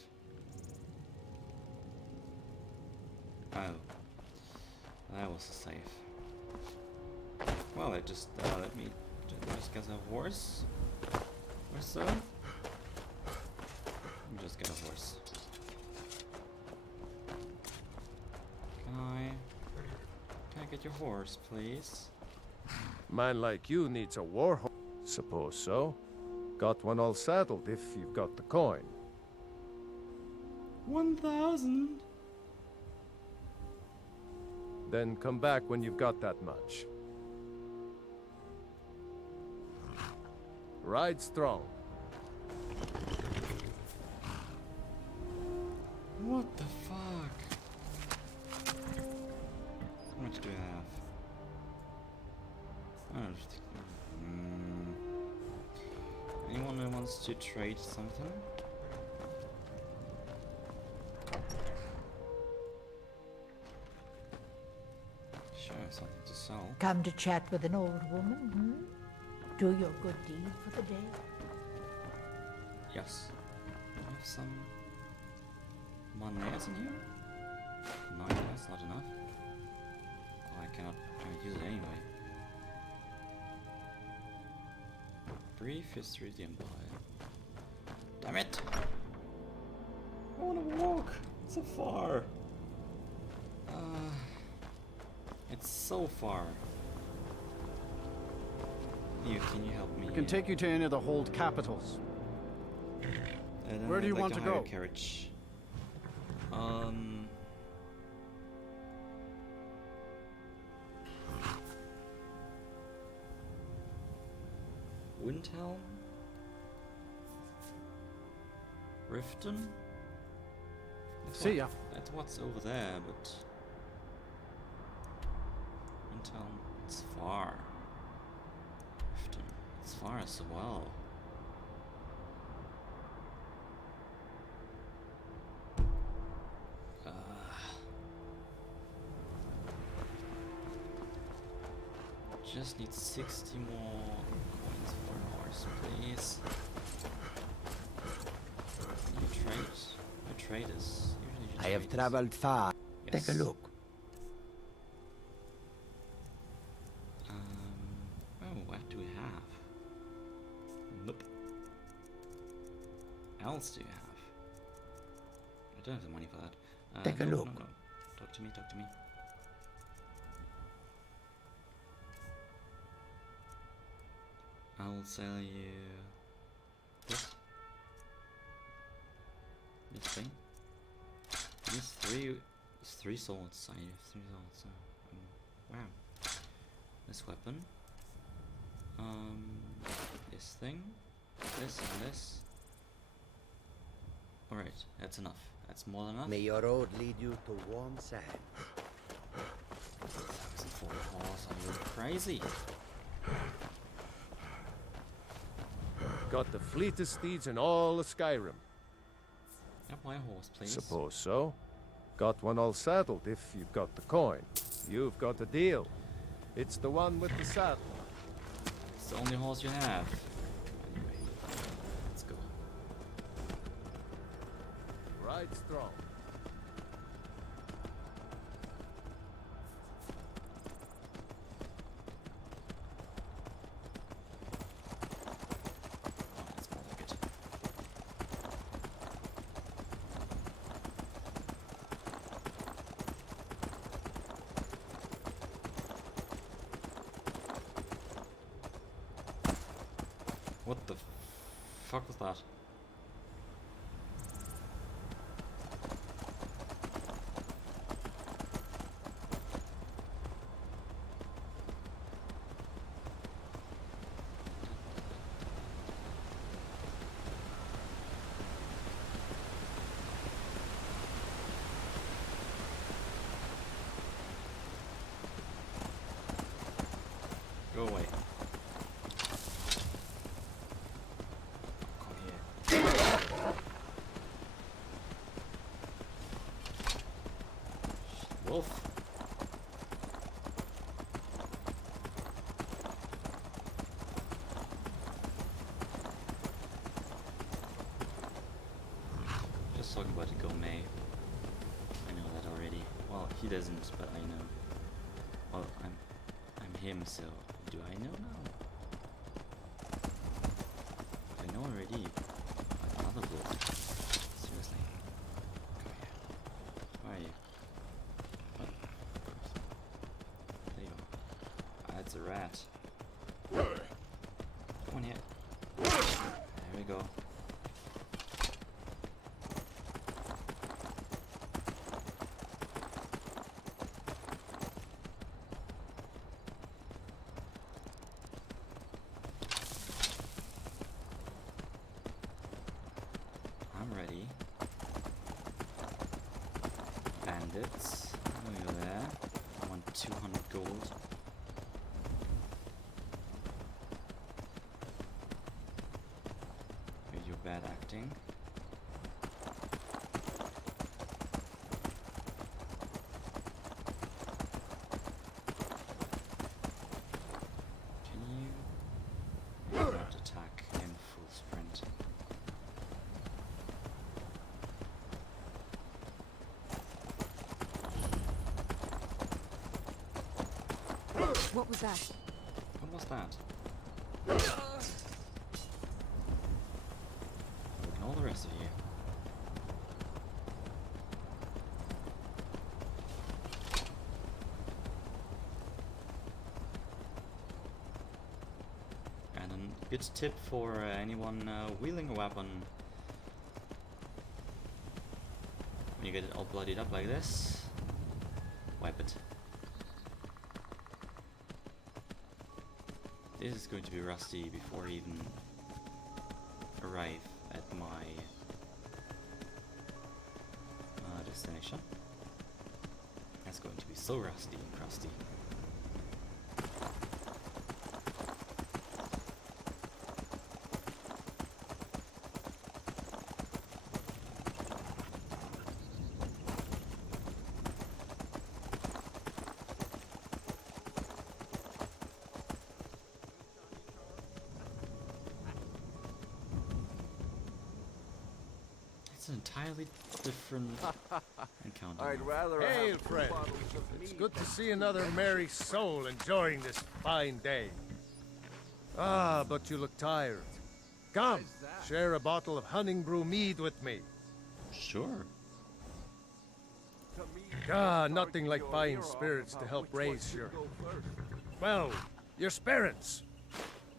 Oh. That was safe. Well, it just let me just get a horse or so. Just get a horse. Can I get your horse, please? Man like you needs a war horse. Suppose so. Got one all saddled if you've got the coin. 1,000. Then come back when you've got that much. Ride strong. What the fuck? How much do I have? Anyone who wants to trade something? Sure, something to sell. Come to chat with an old woman, hmm? Do your good deed for the day. Yes. I have some monedas in here? No, that's not enough. Oh, I cannot use it anyway. Brief history of the Empire. Damn it! I wanna walk! It's so far! It's so far. Can you help me? I can take you to any of the hold capitals. Where do you want to go? Carriage. Windhelm? Riften? See ya. That's what's over there, but Windhelm, it's far. Riften, it's far as well. Just need 60 more coins for a horse, please. You trade? You traders. Usually you I have traders. traveled far. Yes. Take a look. Oh, what do we have? Nope. Else do you have? I don't have the money for that. Take a look. No. Talk to me, talk to me. I'll sell you this thing. There's three swords. I have 3 swords. So, wow. This weapon. This thing. This and this. Alright, that's enough. That's more than enough. May your road lead you to warm sand. 1,000 for a horse. Are you crazy? Got the fleetest steeds in all of Skyrim. Have my horse, please. Suppose so. Got one all saddled if you've got the coin. You've got a deal. It's the one with the saddle. It's the only horse you have. Anyway, let's go. Ride strong. What the fuck was that? Go away. Come here. Wolf. Just talking about the gourmet. I know that already. Well, He doesn't, but I know. Well, I'm him, so do I know now? I know already. Another wolf. Seriously. Come here. Where are you? What? There you go. That's a rat. Come on here. There we go. I'm ready. Bandits. Over there. I want 200 gold. Here's your bad acting. Can you not attack in full sprint? What was that? What was that? Ignore the rest of you. And a good tip for anyone wielding a weapon. When you get it all bloodied up like this, wipe it. This is going to be rusty before I even arrive at my destination. That's going to be so rusty and crusty. It's an entirely different encounter. I'd rather Hail, have friend. bottles of It's mead good to see another merry soul enjoying this fine day. Ah, but you look tired. Come, share a bottle of hunting brew mead with me. Sure. Ah, nothing like fine spirits to help raise your... Well, your spirits.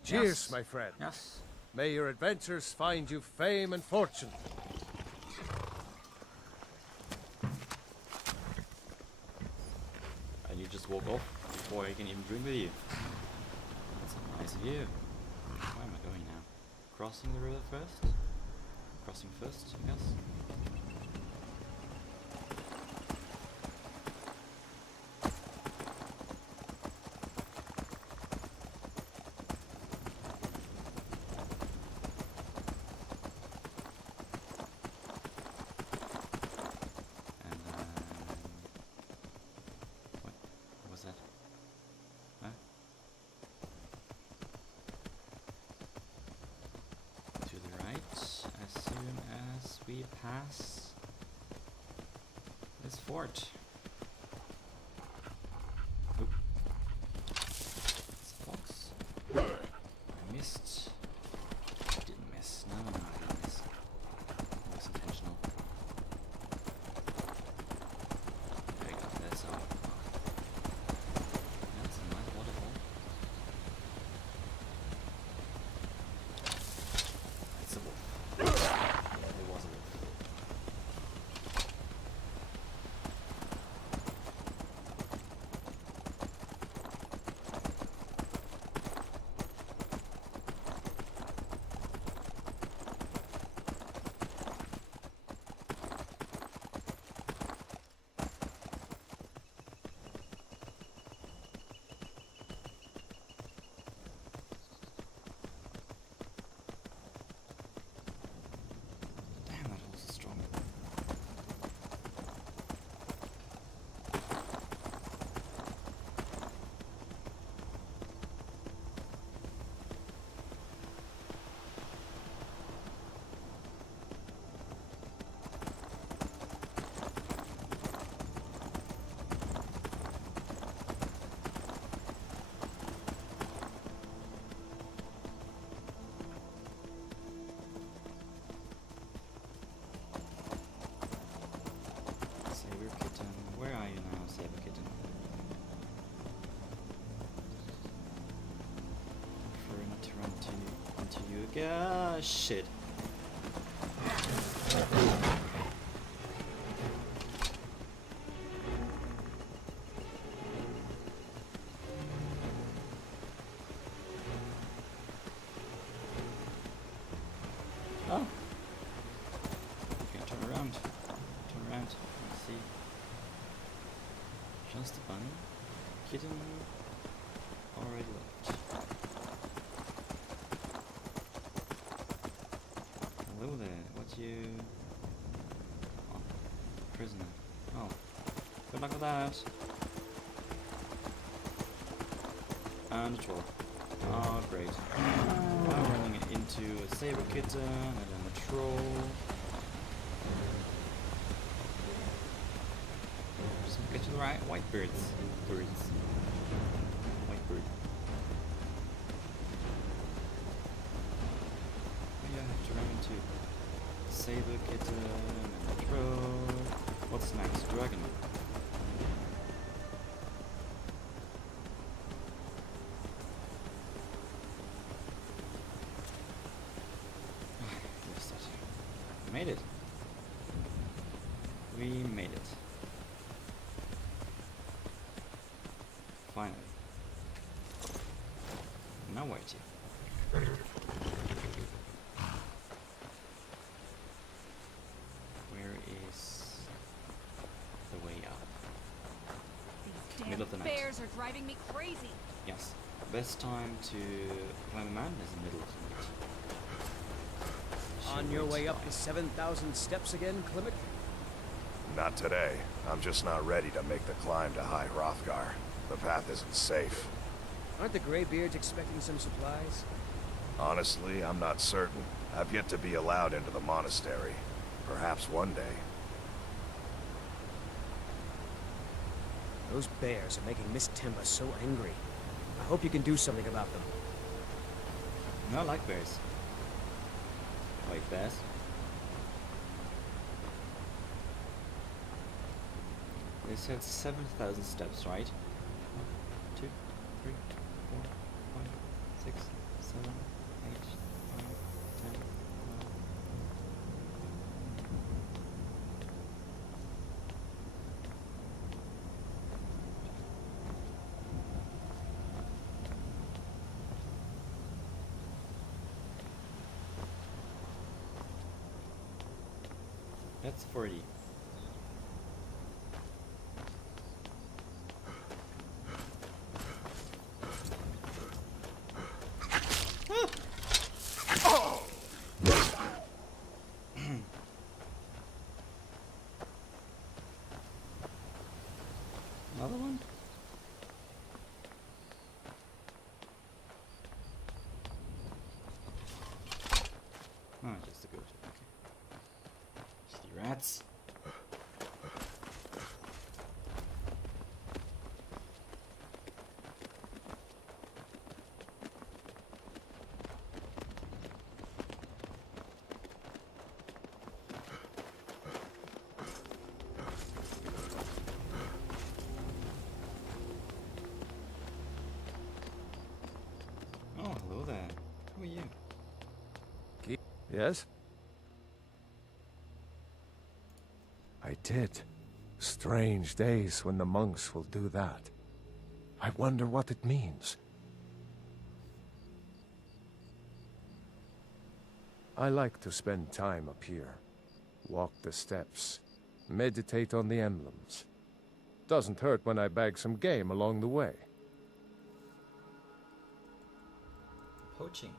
Cheers, Yes. my friend. Yes. May your adventures find you fame and fortune. And you just walk off before I can even drink with you. That's nice of you. Where am I going now? Crossing the river first? Crossing first, I guess. What was that? Huh? To the right, as soon as we pass this fort. Oop. It's a fox. I missed. I didn't miss. No, I didn't miss. It was intentional. I got that, so. That's a nice waterfall. It's a wolf. It was a wolf. Shit. Oh. Okay, turn around. Turn around. Let's see. Just a bunny. Kitten. Already left. Hello there. What you? Oh, prisoner. Oh. Good luck with that. And a troll. Oh, great. Now running into a saber kitten and then a troll. Just get to the right white birds. White bird. Yeah, I have to run into saber kitten and a troll. What's next? Dragon. Made it. We made it. Finally. Now where to? Where is the way up? These Middle of the damn night. bears are driving me crazy. Yes. Best time to climb a mountain is the middle of the night. On your way up the 7,000 steps again, Klimek? Not today. I'm just not ready to make the climb to High Hrothgar. The path isn't safe. Aren't the Greybeards expecting some supplies? Honestly, I'm not certain. I've yet to be allowed into the monastery. Perhaps one day. Those bears are making Miss Timba so angry. I hope you can do something about them. No, I like bears. Like bears. They said 7,000 steps, right? 1, 2, 3, 4, 5, 6, 7, 8, 9, 10, 11. That's 40. Another one? Oh, just a goat. Okay. Just the rats. Oh, hello there. Who are you? Yes? I did. Strange days when the monks will do that. I wonder what it means. I like to spend time up here. Walk the steps. Meditate on the emblems. Doesn't hurt when I bag some game along the way. Poaching.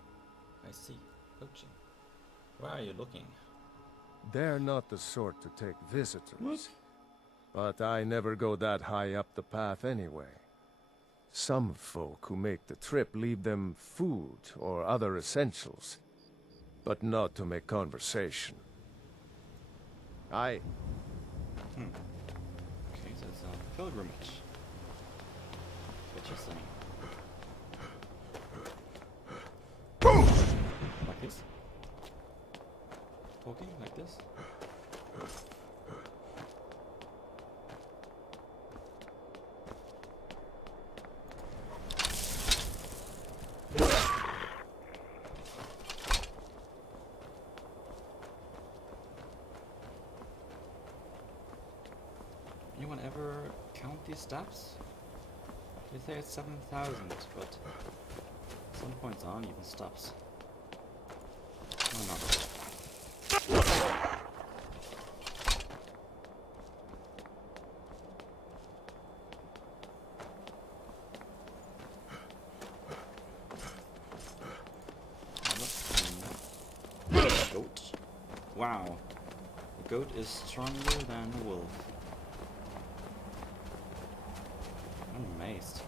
I see. Poaching. Where are you looking? They're not the sort to take visitors. But I never go that high up the path anyway. Some folk who make the trip leave them food or other essentials. But not to make conversation. Okay, so it's a pilgrimage. What you're saying. Like this? Talking like this? stops? You say it's 7,000, but some points aren't even stops. Why not? Goat. Wow. The goat is stronger than the wolf. I'm amazed.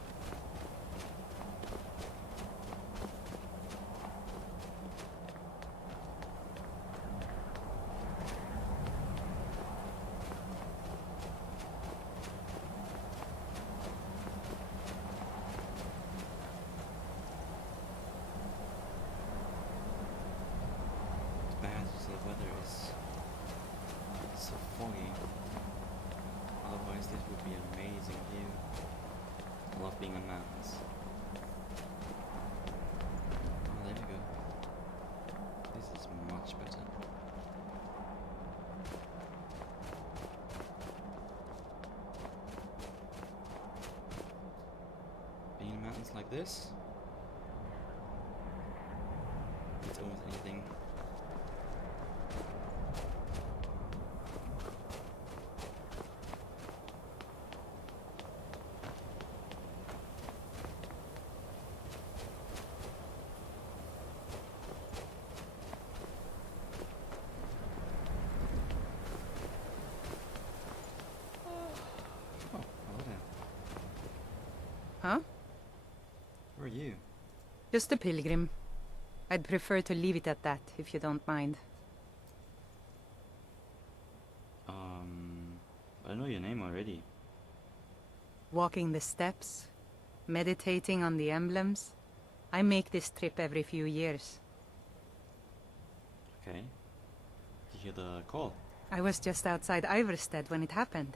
The weather is so foggy. Otherwise this would be an amazing view. I love being on mountains. Oh, there we go. This is much better. Being in mountains like this, it's almost anything. Huh? Who are you? Just a pilgrim. I'd prefer to leave it at that, if you don't mind. I know your name already. Walking the steps, meditating on the emblems. I make this trip every few years. Okay. Did you hear the call? I was just outside Iverstead when it happened.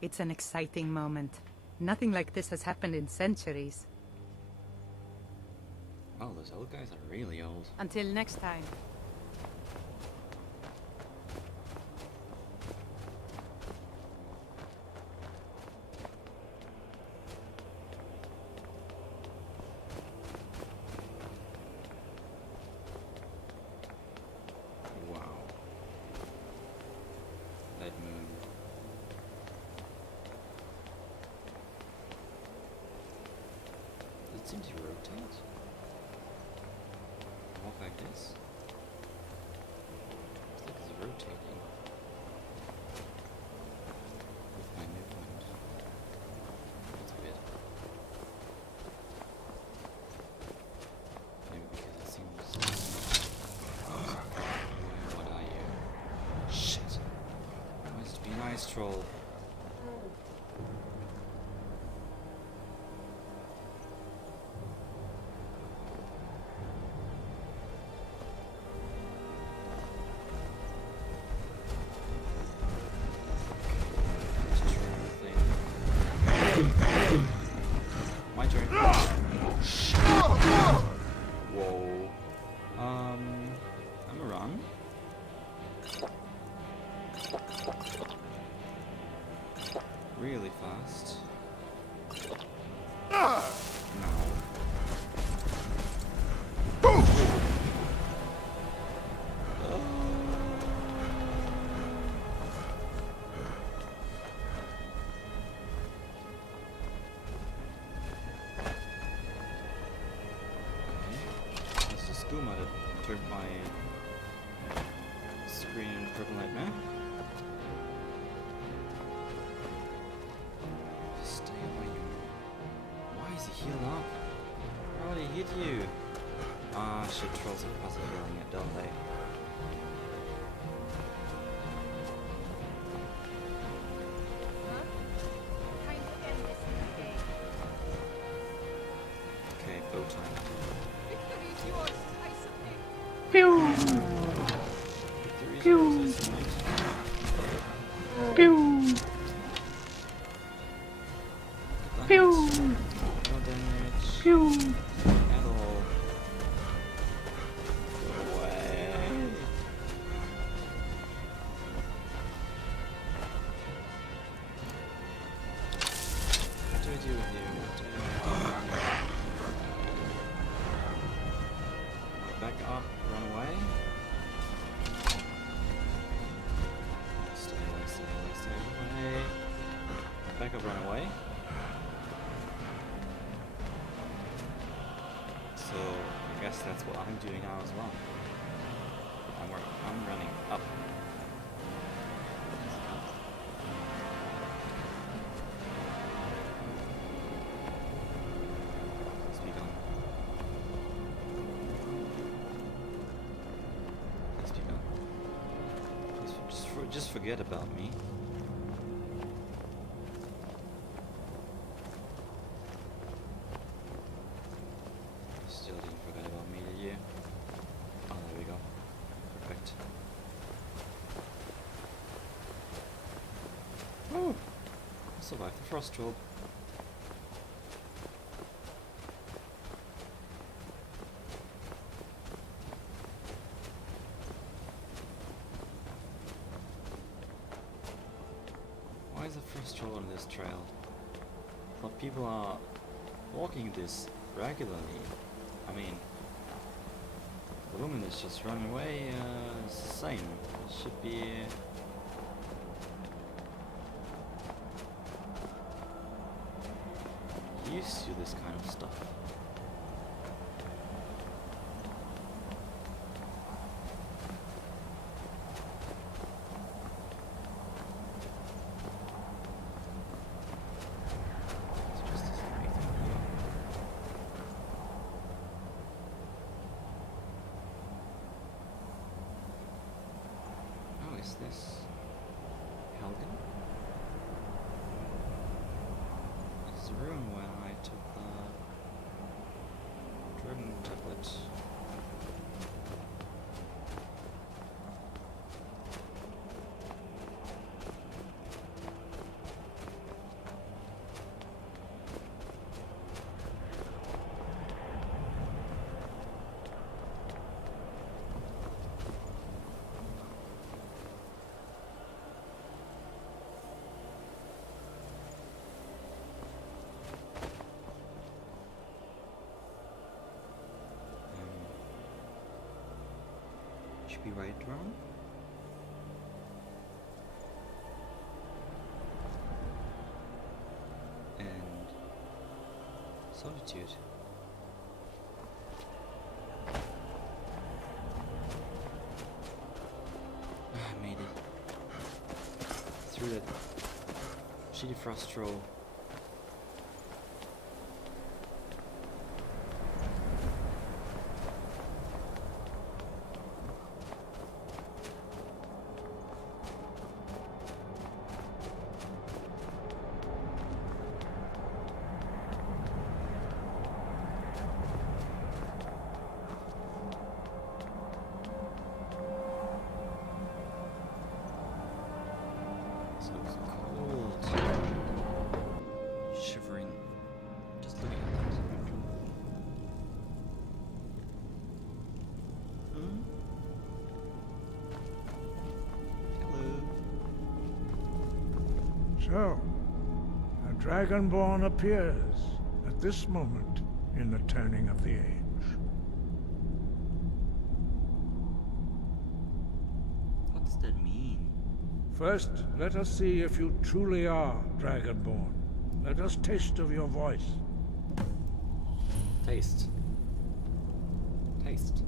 It's an exciting moment. Nothing like this has happened in centuries. Wow, those old guys are really old. Until next time. Wow. That moon. Does it seem to rotate? Walk like this? It's like it's rotating. With my movement. That's weird. Maybe because it seems... What are you? Shit. Must be nice, troll. My turn. Whoa. I'm gonna run. Really fast. No. That's the skooma that turned my screen into purple nightmare. Just stay away. Why is he healed up? How did he hit you? Ah, shit, trolls have passive healing it, don't they? Okay, bow time. Pew! Pew! Pew! Pew! No damage. Pew! At all. Go away. guess that's what I'm doing now as well. I'm running up. Speak on. Please speak on. Please just forget about me. Still didn't forget about me, did you? Oh, there we go. Perfect. Oh! I survived the frost troll. Why is a frost troll on this trail? But people are walking this regularly. I mean, the woman is just running away, it's the same. It should be... used to this kind of stuff. Is this Helgen? It's the room where I took the dragon tablet. Should be right around. And solitude. I made it through that shitty frost troll. So cold. Shivering. Just looking at that. Hmm? Hello. So, a Dragonborn appears at this moment in the turning of the age. What does that mean? First, let us see if you truly are Dragonborn. Let us taste of your voice. Taste. Taste.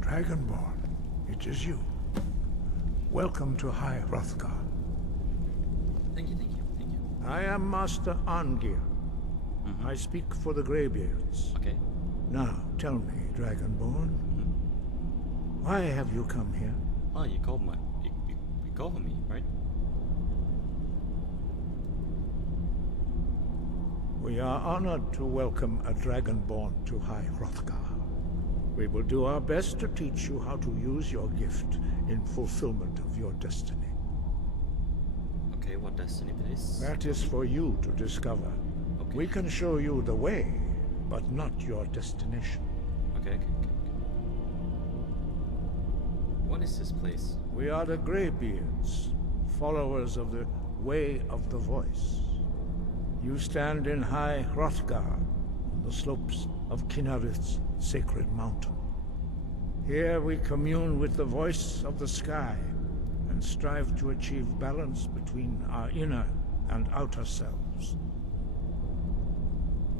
Dragonborn, it is you. Welcome to High Hrothgar. Thank you, thank you, thank you. I am Master Arngir. I speak for the Greybeards. Okay. Now, tell me, Dragonborn, why have you come here? Oh, you called my... You called for me, right? We are honored to welcome a Dragonborn to High Hrothgar. We will do our best to teach you how to use your gift in fulfillment of your destiny. Okay, what destiny please? That is for you to discover. Okay. We can show you the way, but not your destination. Okay. What is this place? We are the Greybeards, followers of the Way of the Voice. You stand in High Hrothgar, on the slopes of Kinnarith's sacred mountain. Here we commune with the voice of the sky, and strive to achieve balance between our inner and outer selves.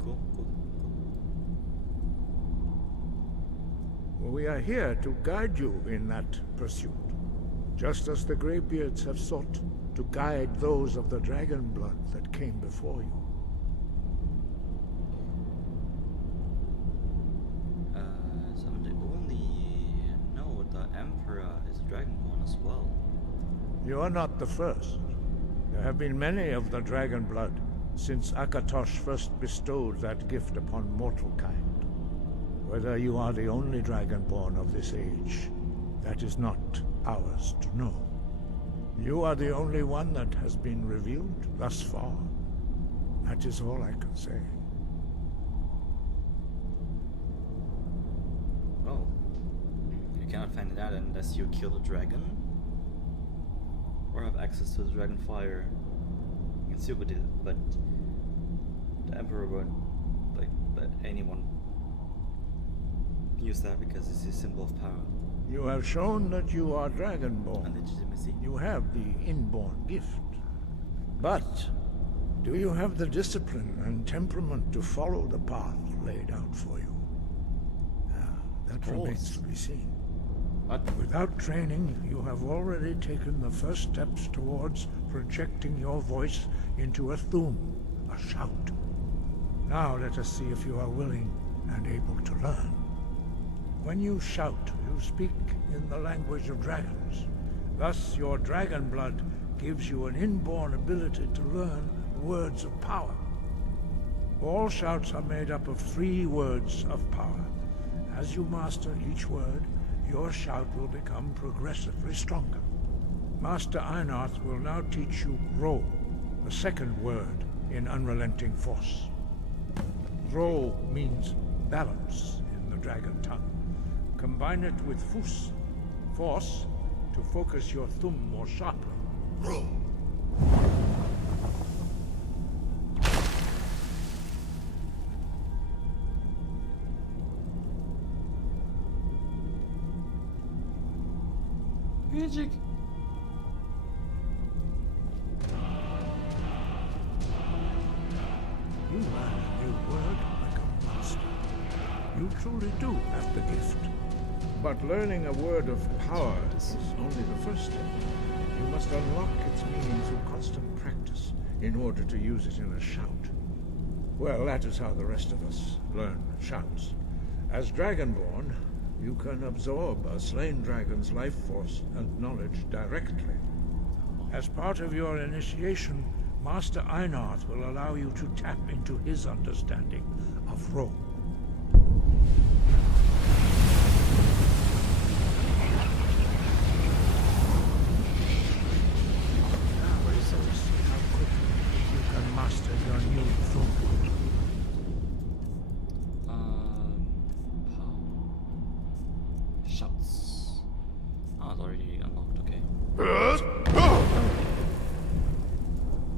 Cool. We are here to guide you in that pursuit, just as the Greybeards have sought to guide those of the dragon blood that came before you. So the only... No, the Emperor is a Dragonborn as well. You are not the first. There have been many of the dragon blood since Akatosh first bestowed that gift upon mortal kind. Whether you are the only dragonborn of this age, that is not ours to know. You are the only one that has been revealed thus far. That is all I can say. Oh. You cannot find it out unless you kill the dragon? Or have access to the dragon fire. You can still do it, but the Emperor won't let anyone use that because it's a symbol of power. You have shown that you are dragonborn. And legitimacy. You have the inborn gift. But do you have the discipline and temperament to follow the path laid out for you? That remains to be seen. What? Without training, you have already taken the first steps towards projecting your voice into a thum, a shout. Now let us see if you are willing and able to learn. When you shout, you speak in the language of dragons. Thus, your dragon blood gives you an inborn ability to learn words of power. All shouts are made up of 3 words of power. As you master each word, your shout will become progressively stronger. Master Einarth will now teach you Ro, the second word in Unrelenting Force. Ro means balance in the dragon tongue. Combine it with Fus, force, to focus your thumb more sharply. Ro! Magic. You learn a new word like a master. You truly do have the gift. But learning a word of power is only the first step. You must unlock its meaning through constant practice in order to use it in a shout. Well, that is how the rest of us learn shouts. As Dragonborn, you can absorb a slain dragon's life force and knowledge directly. As part of your initiation, Master Einarth will allow you to tap into his understanding of Ro. Now let us see how quickly you can master your new thumb. Shots. Oh, it's already unlocked, okay.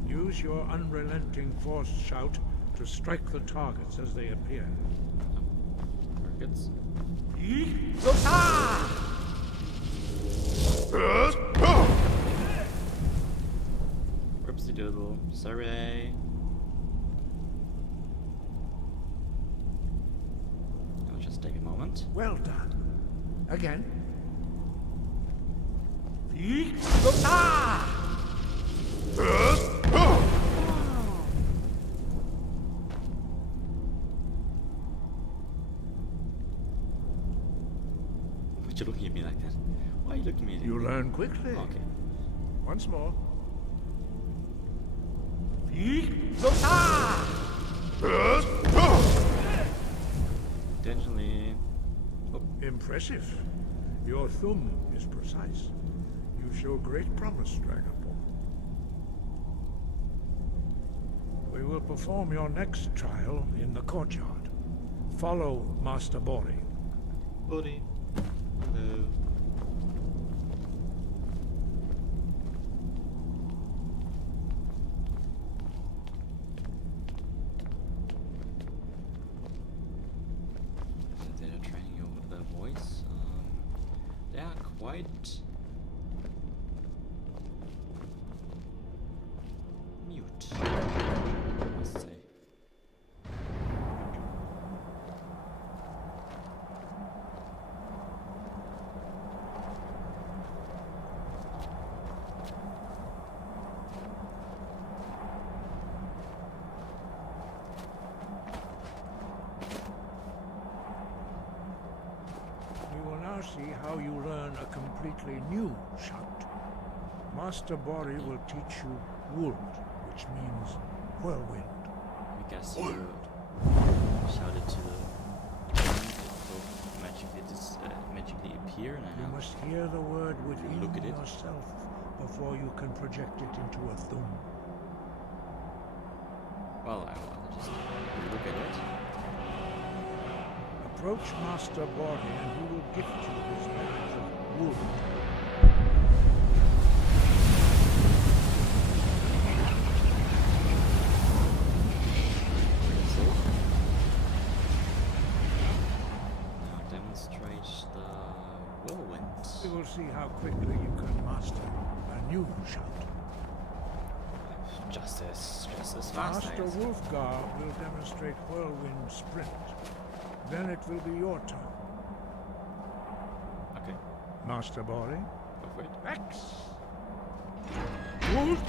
Use your unrelenting force shout to strike the targets as they appear. Targets. Whoopsie doodle. Sorry. I'll just take a moment. Well done. Again. Why are you looking at me like that? Why are you looking at me? You learn quickly. Okay. Once more. Intentionally. Oh. Impressive. Your thumb is precise. You show great promise, Dragonborn. We will perform your next trial in the courtyard. Follow Master Bori. Bori. Hello. They're training you with their voice. They are quite mute, I must say. see how you learn a completely new shout. Master Bori will teach you Wold, which means whirlwind. I guess you shouted to the magically appear, and I You have must hear the word within look at it. yourself before you can project it into a thum. Well, I will just look at it. Approach Master Bori and he will gift you his knowledge of wood. Now demonstrate the whirlwind. We will see how quickly you can master a new shout. Just as fast, I Master guess. Wolfgar will demonstrate whirlwind sprint. Then it will be your turn. Okay. Master Bori. Go for it. X. Wolf.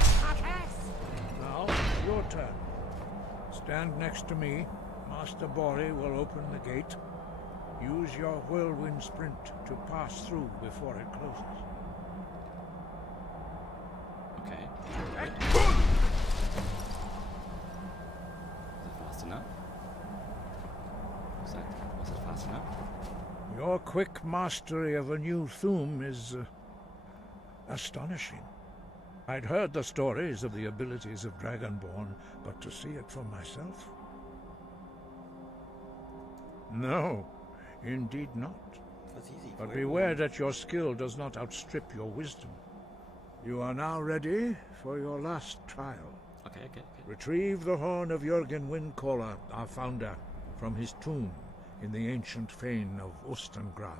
Now, your turn. Stand next to me. Master Bori will open the gate. Use your whirlwind sprint to pass through before it closes. Okay. Is it fast enough? Was it fast enough? Your quick mastery of a new thum is astonishing. I'd heard the stories of the abilities of Dragonborn, but to see it for myself? No, indeed not. That's easy. But beware that your skill does not outstrip your wisdom. You are now ready for your last trial. Okay. Retrieve the horn of Jürgen Windcaller, our founder, from his tomb in the ancient fane of Ostengrav.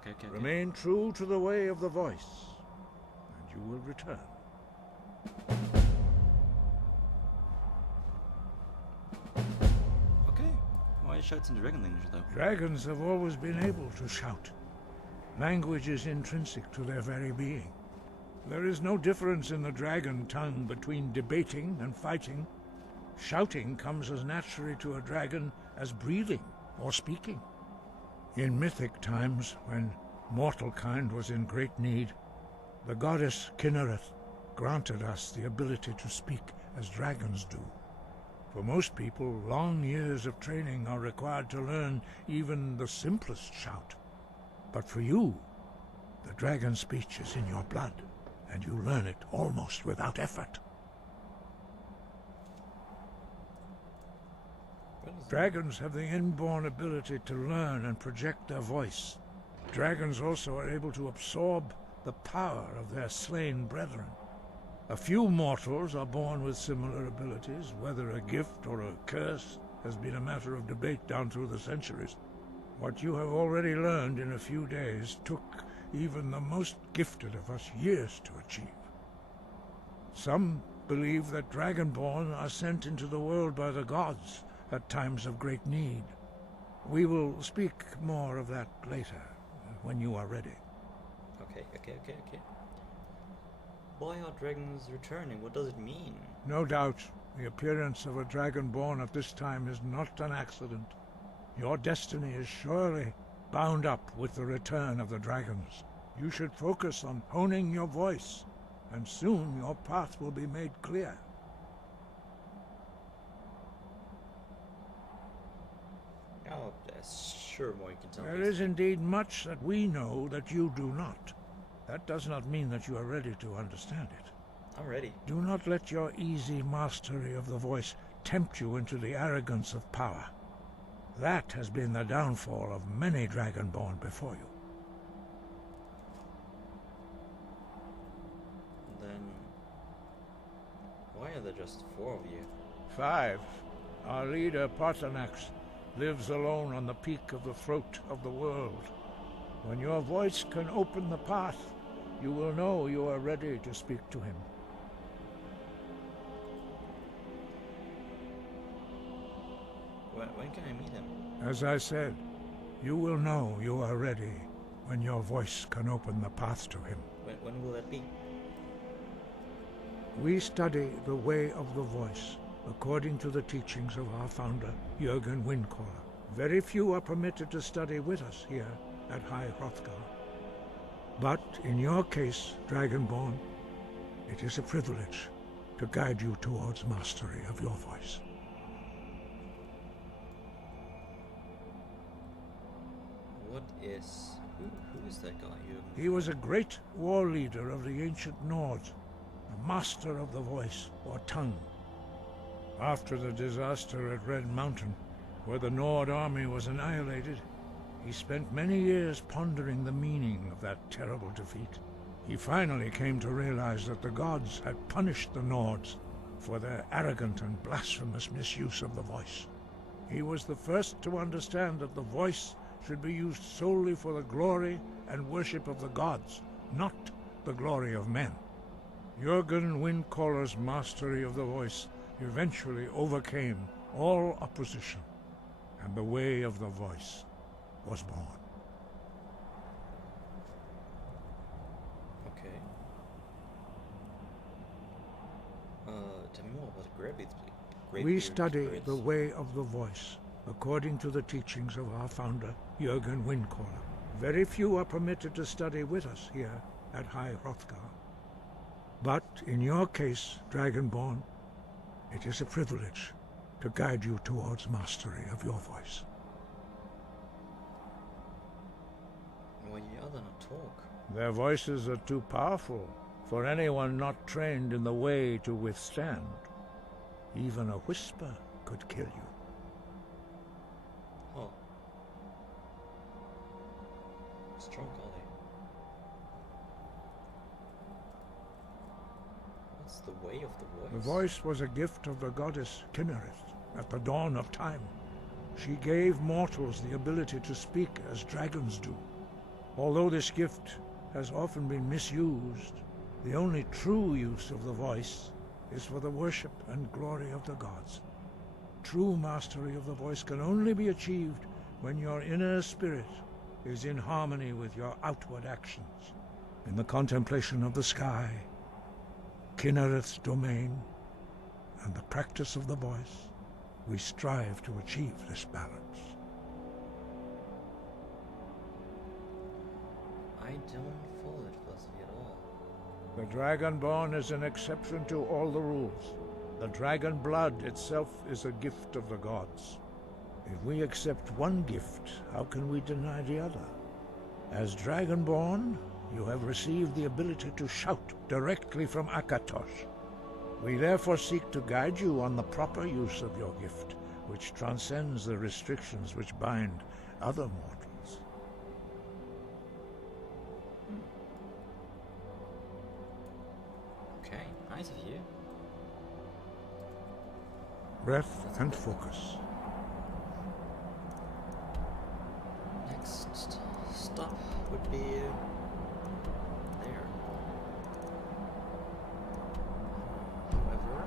Okay. Remain true to the way of the voice, and you will return. Okay. Why shouts in dragon language though? Dragons have always been able to shout. Language is intrinsic to their very being. There is no difference in the dragon tongue between debating and fighting. Shouting comes as naturally to a dragon as breathing or speaking. In mythic times, when mortal kind was in great need, the goddess Kinnereth granted us the ability to speak as dragons do. For most people, long years of training are required to learn even the simplest shout. But for you, the dragon speech is in your blood, and you learn it almost without effort. Dragons have the inborn ability to learn and project their voice. Dragons also are able to absorb the power of their slain brethren. A few mortals are born with similar abilities. Whether a gift or a curse has been a matter of debate down through the centuries. What you have already learned in a few days took even the most gifted of us years to achieve. Some believe that Dragonborn are sent into the world by the gods at times of great need. We will speak more of that later, when you are ready. Okay. Why are dragons returning? What does it mean? No doubt, the appearance of a Dragonborn at this time is not an accident. Your destiny is surely bound up with the return of the dragons. You should focus on honing your voice, and soon your path will be made clear. Oh, there's sure more you can tell me. There is indeed much that we know that you do not. That does not mean that you are ready to understand it. I'm ready. Do not let your easy mastery of the voice tempt you into the arrogance of power. That has been the downfall of many Dragonborn before you. Then why are there just 4 of you? 5. Our leader, Parthenax, lives alone on the peak of the throat of the world. When your voice can open the path, you will know you are ready to speak to him. When can I meet him? As I said, you will know you are ready when your voice can open the path to him. When will that be? We study the way of the voice, according to the teachings of our founder, Jürgen Windcaller. Very few are permitted to study with us here, at High Hrothgar. But in your case, Dragonborn, it is a privilege to guide you towards mastery of your voice. What is... Who is that guy? He was a great war leader of the ancient Nords, a master of the voice, or tongue. After the disaster at Red Mountain, where the Nord army was annihilated, he spent many years pondering the meaning of that terrible defeat. He finally came to realize that the gods had punished the Nords for their arrogant and blasphemous misuse of the voice. He was the first to understand that the voice should be used solely for the glory and worship of the gods, not the glory of men. Jurgen Windcaller's mastery of the voice eventually overcame all opposition, and the way of the voice was born. Okay. Tell me more about Greybeard's We study the way of the voice, according to the teachings of our founder, Jurgen Windcaller. Very few are permitted to study with us here at High Hrothgar. But in your case, Dragonborn, it is a privilege to guide you towards mastery of your voice. Why you other not talk? Their voices are too powerful for anyone not trained in the way to withstand. Even a whisper could kill you. Oh. Strong golly. What's the way of the voice? The voice was a gift of the goddess Kinnereth at the dawn of time. She gave mortals the ability to speak as dragons do. Although this gift has often been misused, the only true use of the voice is for the worship and glory of the gods. True mastery of the voice can only be achieved when your inner spirit is in harmony with your outward actions. In the contemplation of the sky, Kinnereth's domain, and the practice of the voice, we strive to achieve this balance. I don't follow that philosophy at all. The Dragonborn is an exception to all the rules. The dragon blood itself is a gift of the gods. If we accept one gift, how can we deny the other? As Dragonborn, you have received the ability to shout directly from Akatosh. We therefore seek to guide you on the proper use of your gift, which transcends the restrictions which bind other mortals. Okay, nice of you. Breath and focus. Next stop would be there. However,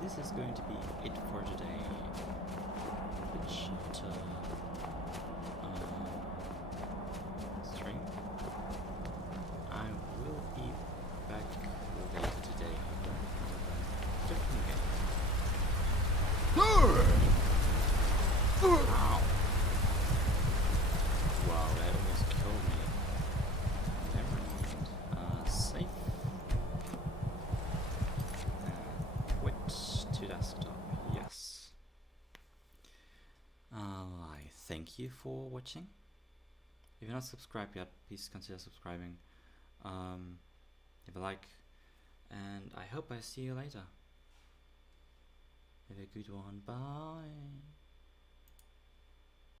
this is going to be it for today. Which stream. I will be back later today. Different game. Wow. Wow, that almost killed me. Never mind. Safe. Quit to desktop. Yes. I thank you for watching. If you're not subscribed yet, please consider subscribing. Leave a like. And I hope I see you later. Have a good one. Bye.